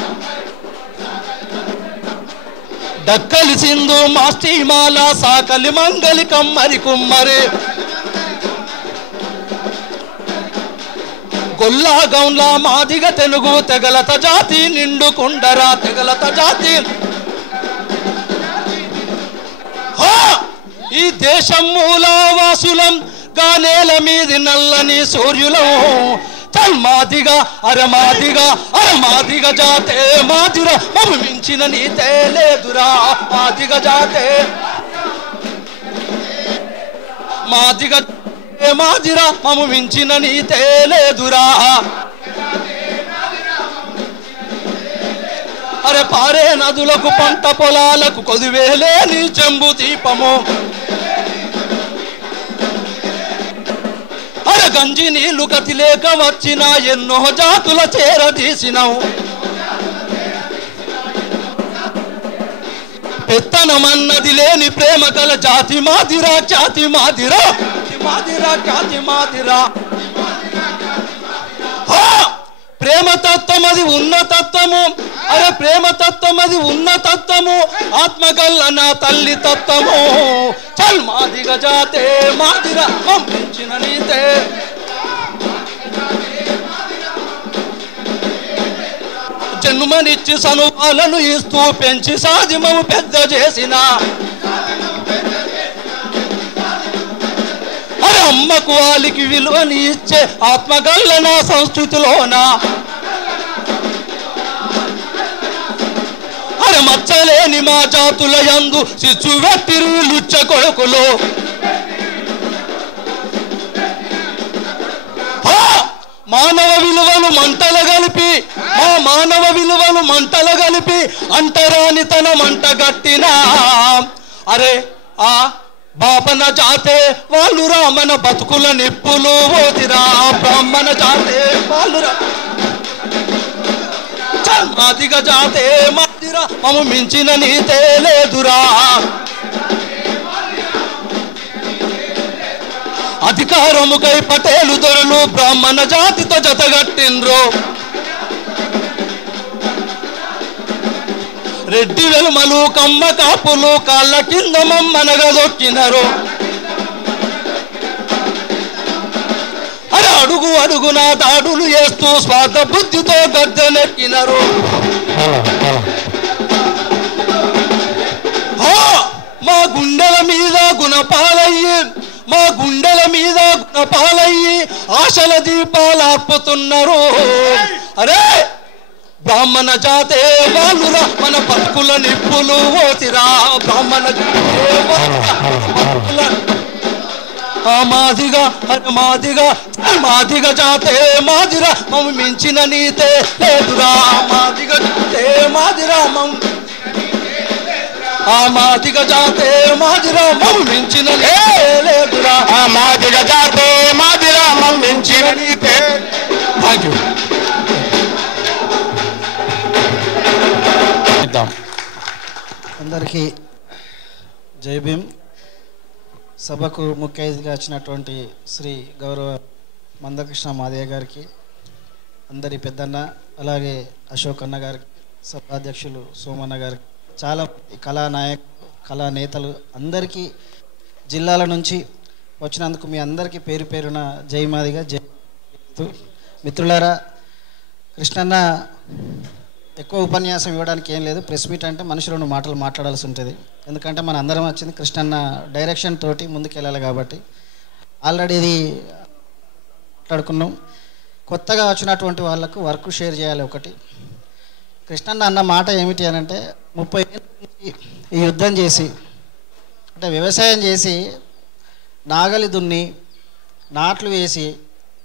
దక్కలి సింధు మాస్టిమాల సాకలి మంగలి కమ్మరి కుమ్మరి గొల్లా గౌన్లా మాదిగ తెలుగు తెగలత జాతి నిండుకుండరా తెగలత జాతి. ఈ దేశం మూలవాసులం గానేల మీది నల్లని సూర్యులం మాదిగా అరమాదిగా జాతే మాదిర మము మించిన నీతే లేదురా. మాదిగా జాతే మాదిర మము మించిన నీతే లేదురా. అరే పారే నదులకు పంట పొలాలకు కొదువేలే నీ చెంబు దీపము. అరే గంజి నీళ్లు గతి లేక వచ్చిన ఎన్నో జాతుల చేరదీసినావు. పెత్తనమన్నది లేని ప్రేమ గల జాతి మాదిరా జాతి మాదిరా జాతి మాదిరా. ప్రేమతత్వం అది ఉన్నతత్వము. అరే ప్రేమతత్వం అది ఉన్నతత్వము. ఆత్మగల్ల నా తల్లి తత్వము. చల్ మాదిగ జాతే మాదిర పంపించిన నీతే. జన్మనిచ్చి సనుపాలను ఇస్తూ పెంచి సాధిమము పెద్ద చేసిన అరే అమ్మకు వాళ్ళకి విలువని ఇచ్చే ఆత్మగల్ల నా సంస్కృతిలోన అరే మచ్చలేని మా జాతుల యందు సిచ్చు వెట్టిరు లుచ్చ కొడుకులు మానవ విలువలు మంటలు కలిపి మానవ విలువలు మంటలు కలిపి అంటరాని తన మంట గట్టినా అరే ఆ బాపన జాతే వాళ్ళురా మన బతుకుల నిప్పులు ఓదిరా బ్రాహ్మణ జాతే వాళ్ళురా మాదిగ జాతే మాదిరా మము మించిన నీతే లేదురా అధికారముకై పటేలు దొరలు బ్రాహ్మణ జాతితో జతగట్టిండ్రు రెడ్డి వెలుమలు కమ్మ కాపులు కాళ్ళ కింద మమ్మనగదొక్కినరు అరే అడుగు అడుగున దాడులు చేస్తూ స్వార్థ బుద్ధితో గద్దెనెక్కినరు మా గుండెల మీద గుణపాలయ్యి మా గుండెల మీద గుణపాలయ్యి ఆశల దీపాలార్పుతున్నారు అరే బ్రాహ్మణ జాతే వాళ్ళురా మన బతుకుల నిప్పులు ఓసిరా బ్రాహ్మణ మాదిగా మాదిగ జాతే మాదిరా మమ్మ మించిన నీతే లేదురా మాదిగ జాతే మాదిరా మాదిగ జాతే మాదిరా మమ్మ మించిన లేదురా మాదిగ జాతే మాదిరా మమ్మ మించిన నీతే. Thank you. అందరికీ జై భీమ్. సభకు ముఖ్య అతిథిగా వచ్చినటువంటి శ్రీ గౌరవ మందకృష్ణ మాదయ్య గారికి, అందరి పెద్దన్న, అలాగే అశోక్ అన్న గారికి, సభాధ్యక్షులు సోమన్న గారికి, చాలా కళా నేతలు అందరికీ జిల్లాల నుంచి వచ్చినందుకు మీ అందరికీ పేరు పేరున జై మాదిగా జై. మిత్రులారా, కృష్ణన్న ఎక్కువ ఉపన్యాసం ఇవ్వడానికి ఏం లేదు. ప్రెస్ మీట్ అంటే మనుషులు 2 మాటలు మాట్లాడాల్సి ఉంటుంది. ఎందుకంటే మన అందరం వచ్చింది కృష్ణన్న డైరెక్షన్ తోటి ముందుకెళ్ళాలి కాబట్టి ఆల్రెడీ ఇది మాట్లాడుకున్నాం. కొత్తగా వచ్చినటువంటి వాళ్ళకు వర్క్ షేర్ చేయాలి. ఒకటి, కృష్ణన్న అన్న మాట ఏమిటి అని అంటే 30 ఏళ్ళ నుంచి ఈ యుద్ధం చేసి, అంటే వ్యవసాయం చేసి, నాగలి దున్ని, నాట్లు వేసి,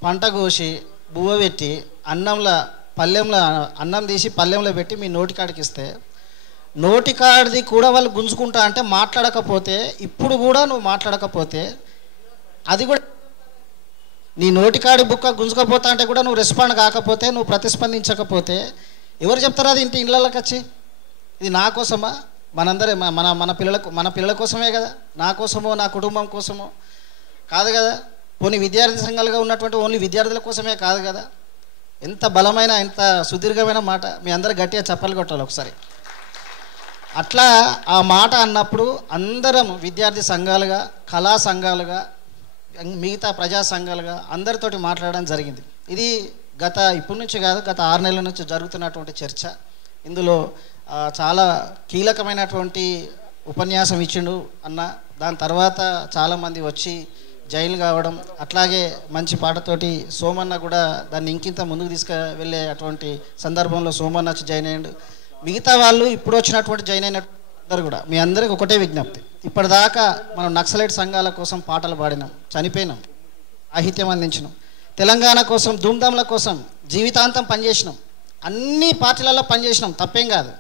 పంట కోసి, బువ్వ పెట్టి, పల్లెంలో అన్నం తీసి పల్లెంలో పెట్టి మీ నోటికాడికి ఇస్తే, నోటికాడిది కూడా వాళ్ళు గుంజుకుంటా అంటే మాట్లాడకపోతే, ఇప్పుడు కూడా నువ్వు మాట్లాడకపోతే, అది కూడా నీ నోటికాడి బుక్క గుంజుకపోతా అంటే కూడా నువ్వు రెస్పాండ్ కాకపోతే, నువ్వు ప్రతిస్పందించకపోతే ఎవరు చెప్తారు అది ఇళ్ళకి వచ్చి? ఇది నా కోసమా? మనందరే మన పిల్లల కోసమే కదా, నా కోసమో నా కుటుంబం కోసమో కాదు కదా. పోనీ విద్యార్థి సంఘాలుగా ఉన్నటువంటి ఓన్లీ విద్యార్థుల కోసమే కాదు కదా. ఎంత బలమైన, ఎంత సుదీర్ఘమైన మాట. మీ అందరూ గట్టిగా చప్పలు కొట్టాలి ఒకసారి. అట్లా ఆ మాట అన్నప్పుడు అందరం విద్యార్థి సంఘాలుగా, కళా సంఘాలుగా, మిగతా ప్రజా సంఘాలుగా అందరితోటి మాట్లాడడం జరిగింది. ఇది ఇప్పటి నుంచి కాదు, గత 6 నెలల నుంచి జరుగుతున్నటువంటి చర్చ. ఇందులో చాలా కీలకమైనటువంటి ఉపన్యాసం ఇచ్చిండు అన్న. దాని తర్వాత చాలామంది వచ్చి జైలు కావడం, అట్లాగే మంచి పాటతోటి సోమన్న కూడా దాన్ని ఇంకింత ముందుకు తీసుకువెళ్ళే అటువంటి సందర్భంలో సోమన్న వచ్చి జాయిన్ అయ్యాడు. మిగతా వాళ్ళు ఇప్పుడు వచ్చినటువంటి జాయిన్ అయినటువంటి కూడా మీ అందరికీ ఒకటే విజ్ఞప్తి. ఇప్పటిదాకా మనం నక్సలైట్ సంఘాల కోసం పాటలు పాడినాం, చనిపోయినాం, సాహిత్యం అందించినాం, తెలంగాణ కోసం, ధూమ్ధామ్ల కోసం జీవితాంతం పనిచేసినాం, అన్ని పార్టీలలో పనిచేసినాం, తప్పేం కాదు.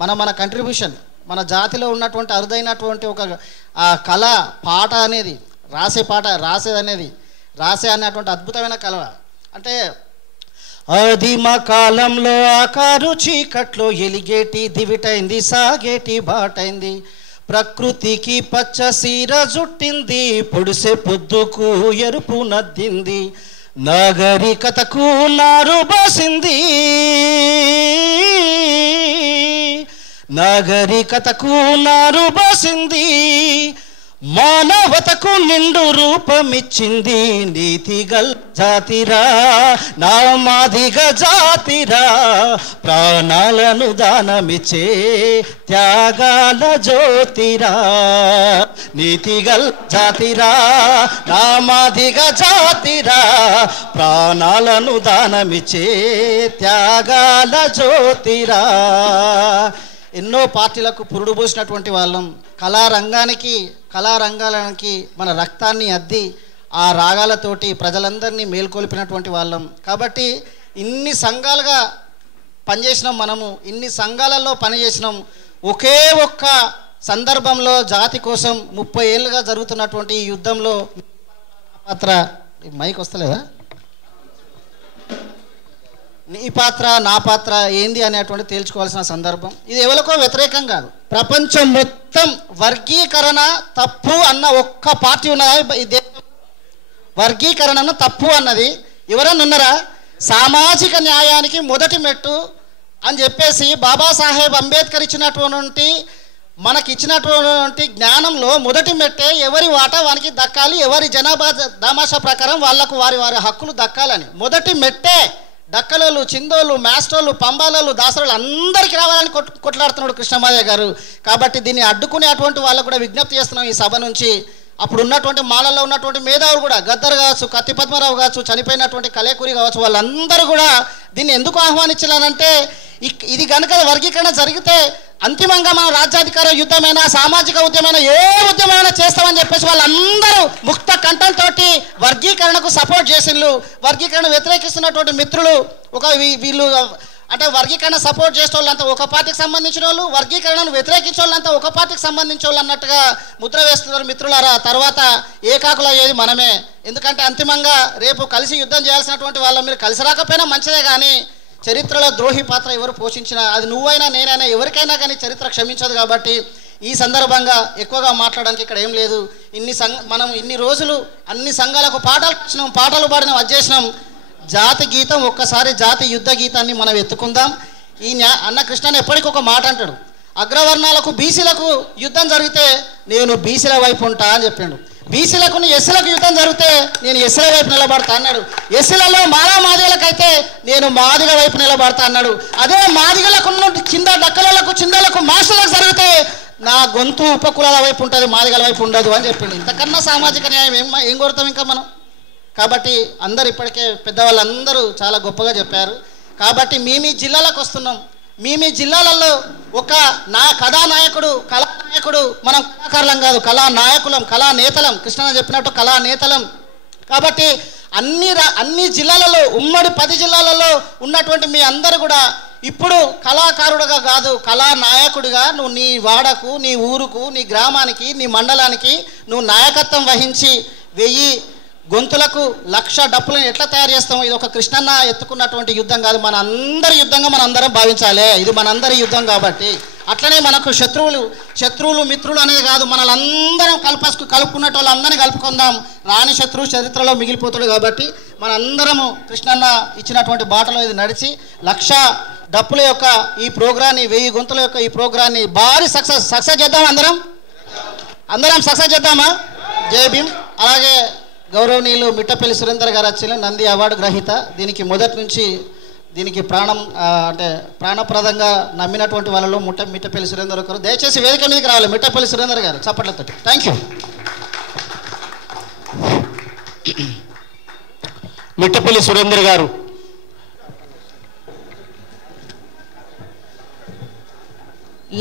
మన కంట్రిబ్యూషన్, మన జాతిలో ఉన్నటువంటి అరుదైనటువంటి ఒక కళ, పాట అనేది, రాసే అనేటువంటి అద్భుతమైన కళ. అంటే ఆదిమ కాలంలో ఆకారు చీకట్లో ఎలిగేటి దివిటైంది, సాగేటి బాటైంది, ప్రకృతికి పచ్చ సీర జుట్టింది, పొడిసే పొద్దుకు ఎరుపు నద్దింది, నాగరికతకు నారు బాసింది, నాగరికతకు నారు బాసింది, మానవతకు నిండు రూపమిచ్చింది, నీతిగల్ జాతిరా నా మాదిగ జాతిరా, ప్రాణాలను దానమిచ్చే త్యాగాల జ్యోతిరా, నీతిగల్ జాతిరా నా మాదిగ జాతిరా, ప్రాణాలను దానమిచ్చే త్యాగాల జ్యోతిరా. ఎన్నో పార్టీలకు పురుడు పోసినటువంటి వాళ్ళం. కళారంగాలకి మన రక్తాన్ని అద్ది ఆ రాగాలతోటి ప్రజలందరినీ మేల్కొల్పినటువంటి వాళ్ళం. కాబట్టి ఇన్ని సంఘాలుగా పనిచేసినాం, మనము ఇన్ని సంఘాలలో పనిచేసినాం. ఒకే ఒక్క సందర్భంలో జాతి కోసం 30 ఏళ్ళుగా జరుగుతున్నటువంటి ఈ యుద్ధంలో పాత్ర, మైక్ వస్తలేదా, నీ పాత్ర నా పాత్ర ఏంది అనేటువంటి తేల్చుకోవాల్సిన సందర్భం. ఇది ఎవరికో వ్యతిరేకం కాదు. ప్రపంచం మొత్తం వర్గీకరణ తప్పు అన్న ఒక్క పార్టీ ఉన్నదా ఈ దేశం? వర్గీకరణ తప్పు అన్నది ఎవరన్నా ఉన్నారా? సామాజిక న్యాయానికి మొదటి మెట్టు అని చెప్పేసి బాబాసాహెబ్ అంబేద్కర్ ఇచ్చినటువంటి మనకిచ్చినటువంటి జ్ఞానంలో మొదటి మెట్టే ఎవరి వాటా వానికి దక్కాలి, ఎవరి జనాభా దామాషా ప్రకారం వాళ్లకు వారి హక్కులు దక్కాలని మొదటి మెట్టే. డక్కలోళ్ళు, చిందోళ్ళు, మాస్టోళ్ళు, పంబాలోళ్ళు, దాసరోళ్ళు అందరికీ రావాలని కొట్లాడుతున్నాడు కృష్ణమాదయ్య గారు. కాబట్టి దీన్ని అడ్డుకునేటువంటి వాళ్ళకు కూడా విజ్ఞప్తి చేస్తున్నాం ఈ సభ నుంచి. అప్పుడు ఉన్నటువంటి మాలల్లో ఉన్నటువంటి మేధావులు కూడా, గద్దర్ కావచ్చు, కత్తి పద్మరావు కావచ్చు, చనిపోయినటువంటి కలేకూరి కావచ్చు, వాళ్ళందరూ కూడా దీన్ని ఎందుకు ఆహ్వానించాలంటే ఇది కనుక వర్గీకరణ జరిగితే అంతిమంగా మనం రాజ్యాధికార యుద్ధమైనా సామాజిక ఉద్యమైనా ఏ ఉద్యమైనా చేస్తామని చెప్పేసి వాళ్ళందరూ ముక్త కంఠంతో వర్గీకరణకు సపోర్ట్ చేసిండ్రు. వర్గీకరణ వ్యతిరేకిస్తున్నటువంటి మిత్రులు వీళ్ళు అంటే వర్గీకరణ సపోర్ట్ చేసే వాళ్ళంతా ఒక పార్టీకి సంబంధించిన వాళ్ళు, వర్గీకరణను వ్యతిరేకించే వాళ్ళంతా ఒక పార్టీకి సంబంధించిన వాళ్ళు అన్నట్టుగా ముద్ర వేస్తున్నారు మిత్రులారా. తర్వాత ఏకాకులు అయ్యేది మనమే. ఎందుకంటే అంతిమంగా రేపు కలిసి యుద్ధం చేయాల్సినటువంటి వాళ్ళ మీరు కలిసి రాకపోయినా మంచిదే, కానీ చరిత్రలో ద్రోహి పాత్ర ఎవరు పోషించినా, అది నువ్వైనా నేనైనా ఎవరికైనా కానీ చరిత్ర క్షమించదు. కాబట్టి ఈ సందర్భంగా ఎక్కువగా మాట్లాడడానికి ఇక్కడ ఏం లేదు. మనం ఇన్ని రోజులు అన్ని సంఘాలకు పాటలు పాడినాం, అది చేసినాం. జాతి గీతం ఒక్కసారి జాతి యుద్ధ గీతాన్ని మనం ఎత్తుకుందాం. అన్న కృష్ణన్ ఎప్పటికీ ఒక మాట అంటాడు, అగ్రవర్ణాలకు బీసీలకు యుద్ధం జరిగితే నేను బీసీల వైపు ఉంటా అని చెప్పిండు. బీసీలకు ఎస్సీలకు యుద్ధం జరిగితే నేను ఎస్సీల వైపు నిలబడతా అన్నాడు. ఎస్సీలలో మాదిగలకైతే నేను మాదిగ వైపు నిలబడతా అన్నాడు. అదే మాదిగలకు కింద డక్కలకు చిందలకు మాస్టర్లకు జరిగితే నా గొంతు ఉపకులాల వైపు ఉంటుంది, మాదిగల వైపు ఉండదు అని చెప్పిండు. ఇంతకన్నా సామాజిక న్యాయం ఏం కోరుతాం ఇంకా మనం? కాబట్టి అందరు ఇప్పటికే పెద్దవాళ్ళందరూ చాలా గొప్పగా చెప్పారు. కాబట్టి మీ జిల్లాలకు వస్తున్నాం. మీ జిల్లాలలో ఒక కథానాయకుడు, కళానాయకుడు, మనం కళాకారులం కాదు, కళానాయకులం, కళానేతలం. కృష్ణ చెప్పినట్టు కళానేతలం. కాబట్టి అన్ని జిల్లాలలో, ఉమ్మడి 10 జిల్లాలలో ఉన్నటువంటి మీ అందరూ కూడా ఇప్పుడు కళాకారుడుగా కాదు, కళానాయకుడిగా నువ్వు నీ వాడకు, నీ ఊరుకు, నీ గ్రామానికి, నీ మండలానికి నువ్వు నాయకత్వం వహించి 1000 గొంతులకు 1,00,000 డప్పులను ఎట్లా తయారు చేస్తాము? ఇది ఒక కృష్ణన్న ఎత్తుకున్నటువంటి యుద్ధం కాదు, మన అందరి యుద్ధంగా మన అందరం భావించాలి. ఇది మనందరి యుద్ధం. కాబట్టి అట్లనే మనకు శత్రువులు మిత్రులు అనేది కాదు, మనలందరం కలుపుకున్నట్టు వాళ్ళందరినీ కలుపుకుందాం. రాని శత్రువు చరిత్రలో మిగిలిపోతాడు. కాబట్టి మనందరము కృష్ణన్న ఇచ్చినటువంటి బాటలో ఇది నడిచి 1,00,000 డప్పుల యొక్క ఈ ప్రోగ్రాన్ని, 1000 గొంతుల యొక్క ఈ ప్రోగ్రాన్ని భారీ సక్సెస్ చేద్దాం. అందరం సక్సెస్ చేద్దామా? జై భీమ్. అలాగే గౌరవనీయులు మిట్టపల్లి సురేందర్ గారు వచ్చిన నంది అవార్డు గ్రహీత. దీనికి మొదటి నుంచి దీనికి ప్రాణప్రదంగా నమ్మినటువంటి వాళ్ళలో మిట్టపల్లి సురేందర్ ఒకరు. దయచేసి వేదిక మీదకి రావాలి మిట్టపల్లి సురేందర్ గారు, చప్పట్లతో. Thank you. మిట్టపల్లి సురేందర్ గారు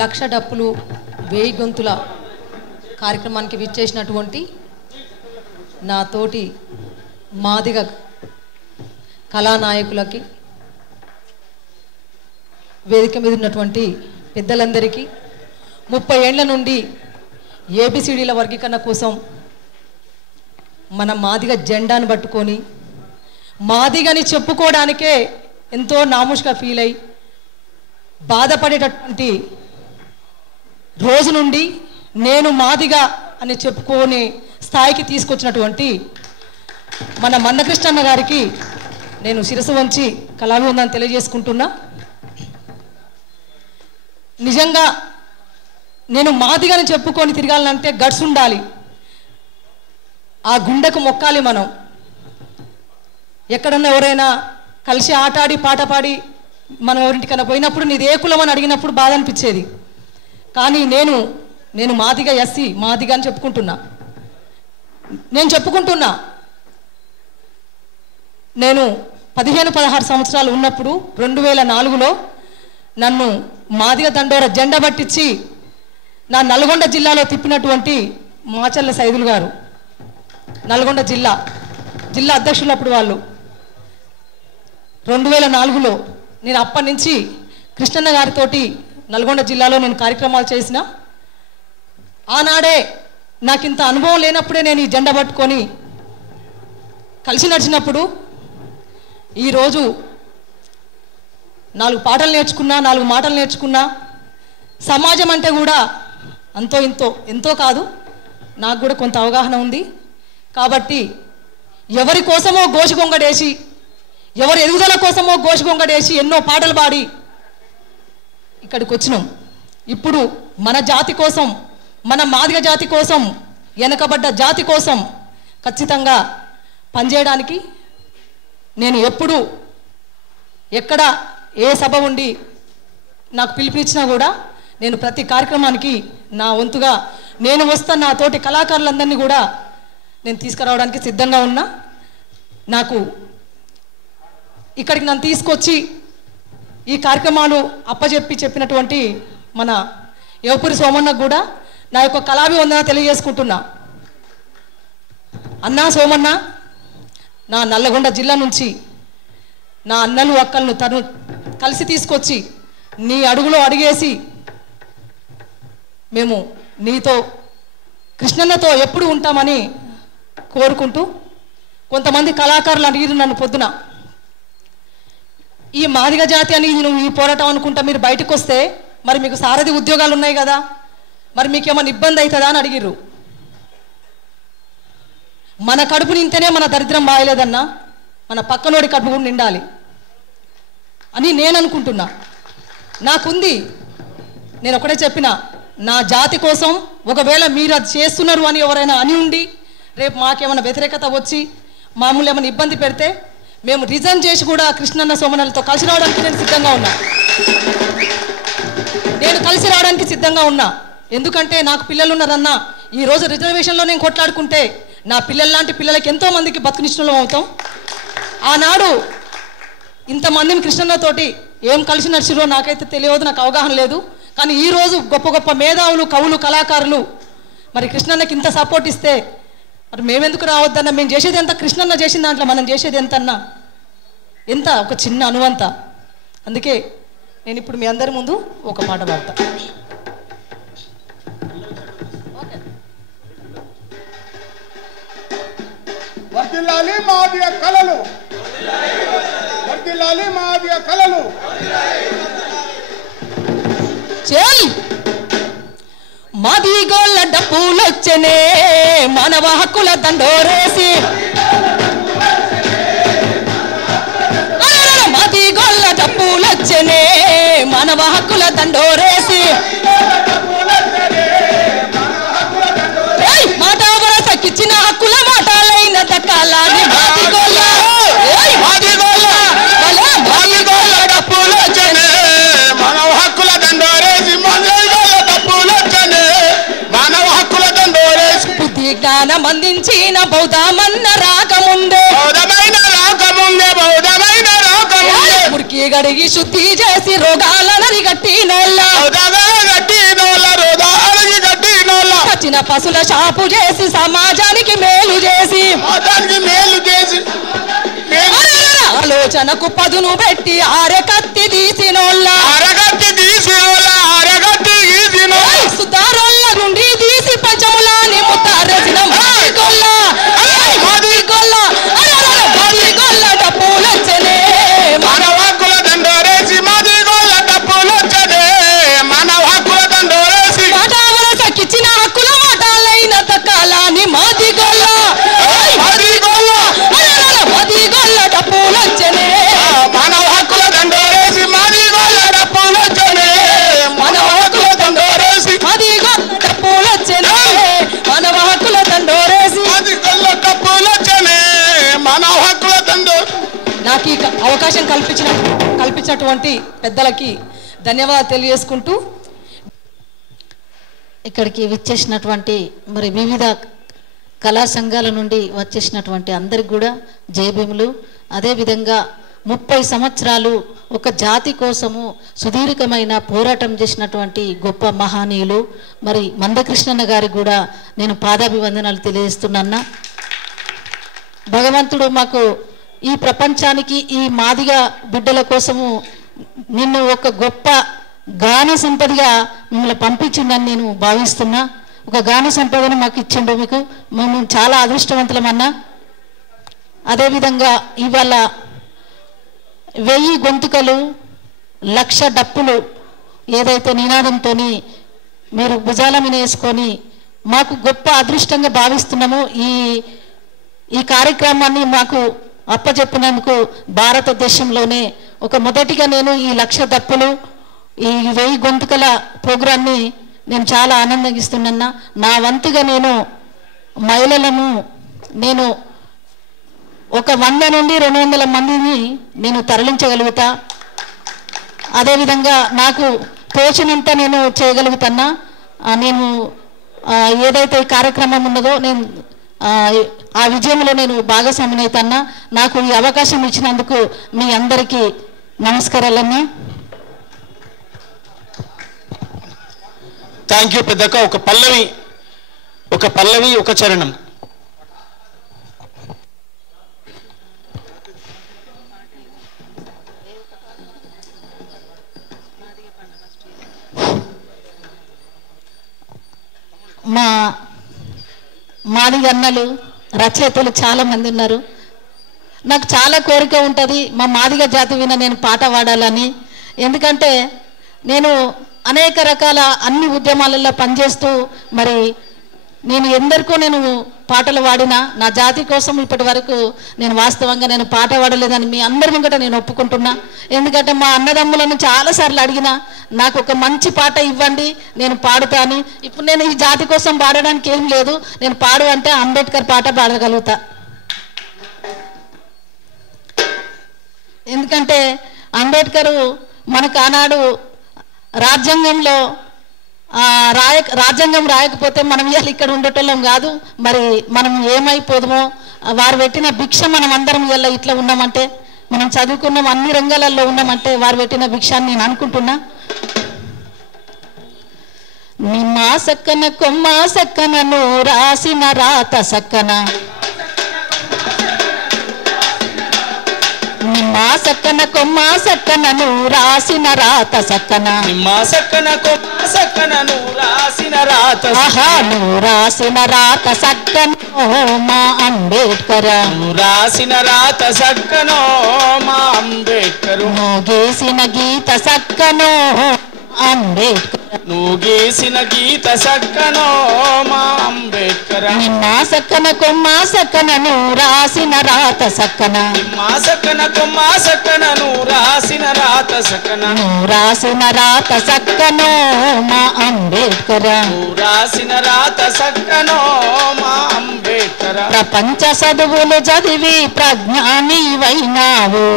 లక్ష డప్పులు 1000 గొంతుల కార్యక్రమానికి విచ్చేసినటువంటి నా తోటి మాదిగ కళానాయకులకి, వేదిక మీద ఉన్నటువంటి పెద్దలందరికీ, 30 ఏళ్ల నుండి ఏబిసిడీల వర్గీకరణ కోసం మన మాదిగ జెండాను పట్టుకొని మాదిగని చెప్పుకోవడానికే ఎంతో నాముష్గా ఫీల్ అయి బాధపడేటటువంటి రోజు నుండి నేను మాదిగా అని చెప్పుకొని స్థాయికి తీసుకొచ్చినటువంటి మన మన్నకృష్ణన్న గారికి నేను శిరస్సు వంచి కళాభివందనం తెలియజేసుకుంటున్నా. నిజంగా నేను మాదిగాని చెప్పుకొని తిరగాలంటే గట్స్ ఉండాలి, ఆ గుండెకు మొక్కాలి. మనం ఎక్కడన్నా ఎవరైనా కలిసి ఆటాడి పాట పాడి మనం ఎవరింటికన్నా పోయినప్పుడు నీది ఏ కులం అని అడిగినప్పుడు బాధ అనిపించేది. కానీ నేను మాదిగా ఎస్సీ మాదిగా అని చెప్పుకుంటున్నా. నేను 15-16 సంవత్సరాలు ఉన్నప్పుడు 2004లో నన్ను మాదిగ దండోర జెండా పట్టించి నా నల్గొండ జిల్లాలో తిప్పినటువంటి మాచల్ల సైదులు గారు, నల్గొండ జిల్లా అధ్యక్షులు అప్పుడు వాళ్ళు 2004లో నేను అప్పటి నుంచి కృష్ణన్న గారితోటి నల్గొండ జిల్లాలో నేను కార్యక్రమాలు చేసిన. ఆనాడే నాకు ఇంత అనుభవం లేనప్పుడే నేను ఈ జెండా పట్టుకొని కలిసి నడిచినప్పుడు ఈరోజు 4 పాటలు నేర్చుకున్నా, 4 మాటలు నేర్చుకున్నా. సమాజం అంటే కూడా ఎంతో కాదు, నాకు కూడా కొంత అవగాహన ఉంది. కాబట్టి ఎవరి కోసమో గోషిగొంగడేసి, ఎవరి ఎదుగుదల కోసమో గోషిగొంగడేసి ఎన్నో పాటలు పాడి ఇక్కడికి వచ్చినాం. ఇప్పుడు మన జాతి కోసం, మన మాదిగ జాతి కోసం, వెనకబడ్డ జాతి కోసం ఖచ్చితంగా పనిచేయడానికి నేను ఎప్పుడు ఎక్కడ ఏ సభ ఉండి నాకు పిలుపునిచ్చినా కూడా నేను ప్రతి కార్యక్రమానికి నా వంతుగా నేను వస్తాను. నా తోటి కళాకారులందరినీ కూడా నేను తీసుకురావడానికి సిద్ధంగా ఉన్నా. నాకు ఇక్కడికి నన్ను తీసుకొచ్చి ఈ కార్యక్రమాలు చెప్పినటువంటి మన యువపురి సోమన్నకు కూడా నా యొక్క కళాభివందన తెలియజేసుకుంటున్నా. అన్నా సోమన్న, నా నల్లగొండ జిల్లా నుంచి నా అన్నలు అక్కలను కలిసి తీసుకొచ్చి నీ అడుగులో అడిగేసి మేము నీతో కృష్ణన్నతో ఎప్పుడు ఉంటామని కోరుకుంటూ, కొంతమంది కళాకారులు అడిగిరు నన్ను పొద్దున, ఈ మాదిగ జాతి అని నువ్వు ఈ పోరాటం అనుకుంటా మీరు బయటకు వస్తే మరి మీకు సారథి ఉద్యోగాలు ఉన్నాయి కదా, మరి మీకు ఏమైనా ఇబ్బంది అవుతుందా అని అడిగిర్రు. మన కడుపు నింతేనే మన దరిద్రం బాయలేదన్నా, మన పక్కనోడి కడుపు కూడా నిండాలి అని నేను అనుకుంటున్నా. నాకుంది, నేను ఒకటే చెప్పిన, నా జాతి కోసం ఒకవేళ మీరు అది చేస్తున్నారు అని ఎవరైనా అని ఉండి రేపు మాకేమైనా వ్యతిరేకత వచ్చి మామూలు ఏమైనా ఇబ్బంది పెడితే మేము రిజైన్ చేసి కూడా కృష్ణన్న సోమన్నలతో కలిసి రావడానికి నేను సిద్ధంగా ఉన్నా. కలిసి రావడానికి సిద్ధంగా ఉన్నా. ఎందుకంటే నాకు పిల్లలు ఉన్నారన్నా, ఈరోజు రిజర్వేషన్లో నేను కొట్లాడుకుంటే నా పిల్లల్లాంటి పిల్లలకి ఎంతో మందికి బతుకునిష్టం అవుతాం. ఆనాడు ఇంతమందిని కృష్ణన్నతోటి ఏం కలిసి నడిచిరో నాకైతే తెలియదు, నాకు అవగాహన లేదు. కానీ ఈరోజు గొప్ప గొప్ప మేధావులు, కవులు, కళాకారులు మరి కృష్ణన్నకి ఇంత సపోర్ట్ ఇస్తే మరి మేమెందుకు రావద్దన్నా? మేము చేసేది ఎంత, కృష్ణన్న చేసిన దాంట్లో మనం చేసేది ఎంతన్నా, ఎంత ఒక చిన్న అనువంత. అందుకే నేను ఇప్పుడు మీ అందరి ముందు ఒక మాట పాడతా. వర్ధిల్లాలి మాదిగ కళలు, వర్ధిల్లాలి మాదిగ కళలు. చెల్ మాదిగోళ్ళ డప్పులొచ్చనే మానవ హక్కుల దండోరేసి, మాదిగోళ్ళ డప్పులొచ్చనే మానవ హక్కుల దండోరేసి, మాట వరసకిచ్చిన హక్కుల మాటలైన దక్కాలని మాదిగోళ్ళ డప్పులొచ్చనే మానవ హక్కుల దండోరేసి, మాదిగోళ్ళ డప్పులొచ్చనే మానవ హక్కుల దండోరేసి. బుద్ధి జ్ఞానం అందించిన బౌద్ధమన్న రాకముందే, బౌద్ధమైన రాకముందే, బౌద్ధమైన రాకముందే మురికి గడిగి శుద్ధి చేసి రోగాలనరి గట్టినోళ్ళ, చచ్చిన పశుల షాపు చేసి సమాజానికి మేలు చేసి, ఆలోచనకు పదును పెట్టి ఆరకత్తి తీసినోళ్ళ, సుతారోళ్ళ నుండి తీసి పంచములాని ముత్తారేసిన మాదిగోళ్ళ డప్పులొచ్చనే మానవ హక్కుల దండోరేసి, మాదిగోళ్ళ డప్పులొచ్చనే మానవ హక్కుల దండోరేసి. కిచ్చిన హక్కుల మాటలైన దక్కాలని మాదిగోళ్ళ డప్పులొచ్చనే మానవ హక్కుల దండోరేసి, మాదిగోళ్ళ డప్పులొచ్చనే మానవ హక్కుల దండోరేసి. మాదిగోళ్ళ డప్పులొచ్చనే మానవ హక్కుల దండోరేసి, మాదిగోళ్ళ డప్పులొచ్చనే మానవ హక్కుల దండో. నాకు ఈ అవకాశం కల్పించినటువంటి పెద్దలకి ధన్యవాదాలు తెలియజేసుకుంటూ, ఇక్కడికి విచ్చేసినటువంటి మరి వివిధ కళా సంఘాల నుండి వచ్చేసినటువంటి అందరికి కూడా జయభీములు. అదేవిధంగా 30 సంవత్సరాలు ఒక జాతి కోసము సుదీర్ఘమైన పోరాటం చేసినటువంటి గొప్ప మహనీయులు మరి మందకృష్ణన్న గారికి కూడా నేను పాదాభివందనాలు తెలియజేస్తున్నా. భగవంతుడు మాకు ఈ ప్రపంచానికి ఈ మాదిగ బిడ్డల కోసము నిన్ను ఒక గొప్ప గాన సంపదగా మిమ్మల్ని పంపించిందని నేను భావిస్తున్నా. ఒక గాన సంపదను మాకు ఇచ్చిండు. మీకు మేము చాలా అదృష్టవంతులమన్నా. అదేవిధంగా ఇవాళ 1000 గొంతుకలు 1,00,000 డప్పులు ఏదైతే నినాదంతో మీరు భుజాల మీద వేసుకొని మాకు గొప్ప అదృష్టంగా భావిస్తున్నాము. ఈ కార్యక్రమాన్ని మాకు అప్పచెప్పినందుకు భారతదేశంలోనే ఒక మొదటిగా నేను ఈ 1,00,000 డప్పులు ఈ 1000 గొంతుకల ప్రోగ్రాన్ని నేను చాలా ఆనందిస్తున్నా. నా వంతుగా నేను మహిళలను నేను ఒక 100 నుండి 200 మందిని నేను తరలించగలుగుతా. అదేవిధంగా నాకు తోచినంత నేను చేయగలుగుతున్నా. నేను ఏదైతే కార్యక్రమం ఉన్నదో నేను ఆ విజయంలో నేను భాగస్వామిని అవుతున్నా. నాకు ఈ అవకాశం ఇచ్చినందుకు మీ అందరికీ నమస్కారాలన్నా. థ్యాంక్ యూ పెద్దక్క. ఒక పల్లవి ఒక చరణం. మాదిగ అన్నలు రచయితలు చాలా మంది ఉన్నారు. నాకు చాలా కోరిక ఉంటుంది మా మాదిగ జాతి విన నేను పాట పాడాలని. ఎందుకంటే నేను అనేక రకాల అన్ని ఉద్యమాలలో పనిచేస్తూ మరి నేను ఎందరికో నేను పాటలు పాడినా నా జాతి కోసం ఇప్పటి వరకు నేను వాస్తవంగా నేను పాట పాడలేదని మీ అందరి ముంగట నేను ఒప్పుకుంటున్నా. ఎందుకంటే మా అన్నదమ్ములను చాలాసార్లు అడిగినా నాకు ఒక మంచి పాట ఇవ్వండి నేను పాడుతాను. ఇప్పుడు నేను ఈ జాతి కోసం పాడడానికి ఏం లేదు. నేను పాడు అంటే అంబేద్కర్ పాట పాడగలుగుతా. ఎందుకంటే అంబేద్కర్ మనకు ఆనాడు రాజ్యాంగంలో రాజ్యాంగం రాయకపోతే మనం ఇవాళ ఇక్కడ ఉండేటోళ్ళం కాదు. మరి మనం ఏమైపోదుమో వారు పెట్టిన భిక్ష మనం అందరం ఇవాళ ఇట్లా ఉన్నామంటే మనం చదువుకున్నాం అన్ని రంగాలలో ఉన్నామంటే వారు పెట్టిన భిక్ష అని నేను అనుకుంటున్నా. నిమ్మ సక్కన కొమ్మ సక్కనను రాసిన రాత సక్కన నిమ్మ సక్కన కొమ్మ సక్కనను రాసిన రాత సక్కన నిమ్మ సక్కన కొమ్మ సక్కనను రాసిన రాత రాసిన రాత సక్కనో మా అంబేద్కర్ రాసిన రాత సక్కనో మా అంబేద్కర్ గీసిన గీత సక్కనో అంబేద్కర్ నువ్వు గీసిన గీత సక్కనో మా అంబేద్కర్ నిమ్మ సక్కన కొమ్మ సక్కనను రాసిన రాత సక్కన నిమ్మ సక్కన కొమ్మ సక్కనను రాసిన రాత సక్కన రాసిన రాత సక్కనో మా అంబేద్కర్ రాసిన రాత సక్కనో మా అంబేద్కర్ ప్రపంచ చదువులు చదివి ప్రజ్ఞాని వైనావు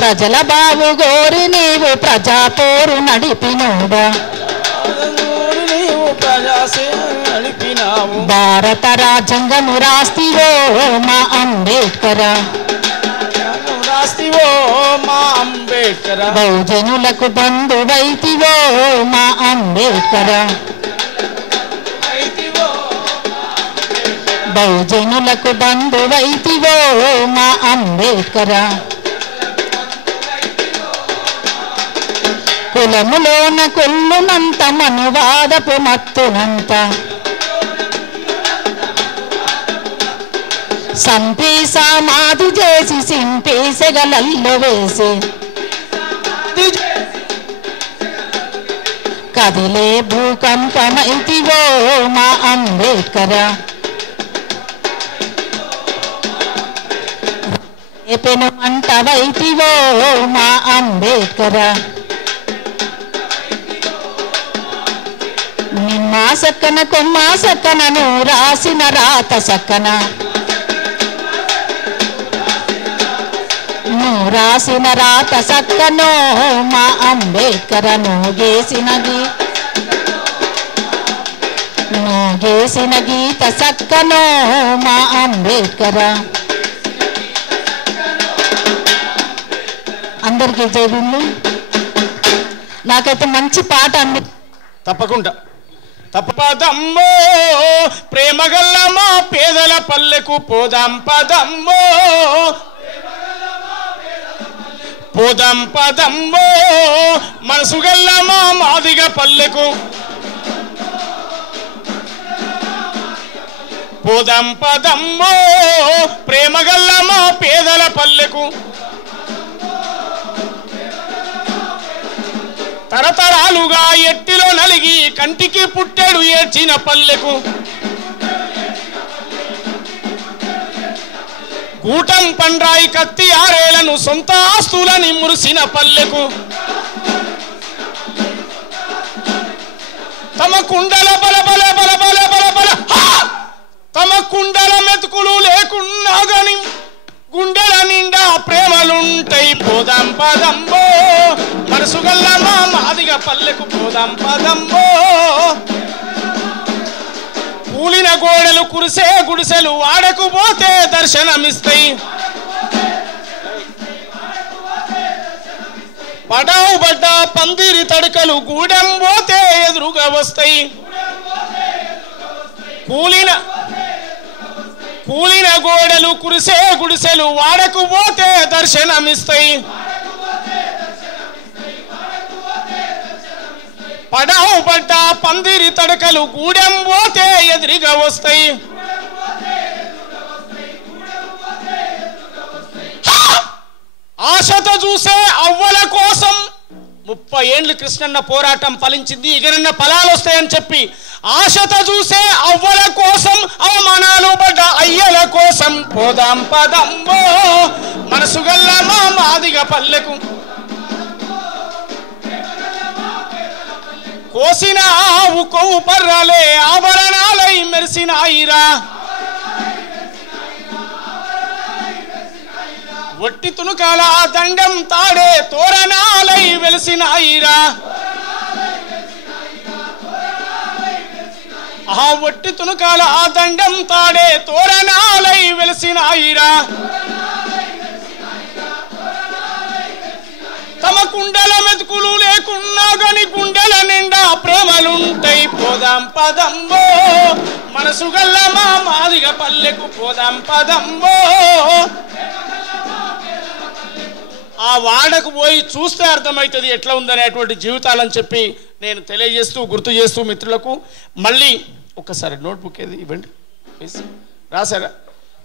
ప్రజల బావు గోరి నీవు ప్రజా పోరు నడిపినోడా భారత రాజ్యాంగము రాస్తివో మా అంబేద్కర్ బహుజనులకు బంధువైతివో మా అంబేద్కర్ బహుజనులకు బంధువైతివో మా అంబేద్కర్ కులములోన కొల్లునంత మనువాదపు మత్తునంత సంపి సమాధి చేసి సింపి సెగలల్లో వేసి కదిలే భూకంపమైతివో మా అంబేద్కర్ పెను మంట వైతివో మా అంబేద్కర్ నిమ్మ సక్కన కొమ్మ సక్కనను రాసిన రాత సక్కన రాసిన రాత సక్కనో మా అంబేద్కర్ గీసిన గేసిన గీత సక్కనో మా అంబేద్కర్. అందరికీ జై భీములు. నాకైతే మంచి పాట అంది. తప్పకుండా తప్పదమ్మో ప్రేమగల్ల మా పేదల పల్లెకు పోదాం పదమ్మో పోదాం పదమ్మో మనసుగల్ల మా మాదిగ పల్లెకు పోదాం పదమ్మో ప్రేమగల్ల మా పేదల పల్లెకు తరతరాలుగా ఎట్టిలో నలిగి కంటికి పుట్టెడు ఏడ్చిన పల్లెకు గూటం పండ్రాయి కత్తి ఆరేలను సొంత ఆస్తులని మురిసిన పల్లెకు తమ కుండల బల బల బల బల బల బల తమ కుండల మెతుకులు లేకున్నా గని గుండెల నిండా ప్రేమలుంటాయి. పోదాం పదంబో మనసుగల్ల మా మాదిగ పల్లెకు పోదాం పదంబో. కూలిన గోడలు కురిసే గుడిసెలు వాడకుపోతే దర్శనమిస్తాయి. పడావు బడ్డ పందిరి తడకలు గూడెం పోతే ఎదురుగా వస్తాయి. కూలిన గోడలు కురిసే గుడిసెలు వాడకుపోతే దర్శనమిస్తాయి. పడావు పడ్డ పందిరి తడకలు గూడెం పోతే ఎదురుగా వస్తాయి. ఆశతో చూసే అవ్వల కోసం 30 ఏళ్ళు కృష్ణన్న పోరాటం ఫలించింది. ఇగనన్న ఫలాలు వస్తాయని చెప్పి ఆశతో చూసే అవ్వల కోసం అవమానాలు పడ్డ అయ్యల కోసం పోదాం పదంబో మనసుగల్ల మా మాదిగ పల్లెకు. కోసిన ఆవు కొవ్వు పర్రాలే ఆభరణాలై మెరిసినాయిరా. ఒట్టి తునుకాల దండం తాడే తోరణాలై వెలిసినాయిరా. ఆ ఒట్టి తునుకాల దండం తాడే తోరణాలై వెలిసినాయిరా. తమ కుండల మెతుకులు లేకున్నా గని గుండెల నిండా ప్రేమలుంటాయి. పోదాం పదంబో మనసుగల్ల మా మాదిగ పల్లెకు పోదాం పదంబో. ఆ వాడకు పోయి చూస్తే అర్థమవుతుంది ఎట్లా ఉందనేటువంటి జీవితాలని చెప్పి నేను తెలియజేస్తూ గుర్తు చేస్తూ మిత్రులకు మళ్ళీ ఒక్కసారి నోట్బుక్ ఏది ఇవ్వండి ప్లీజ్. రాశారా?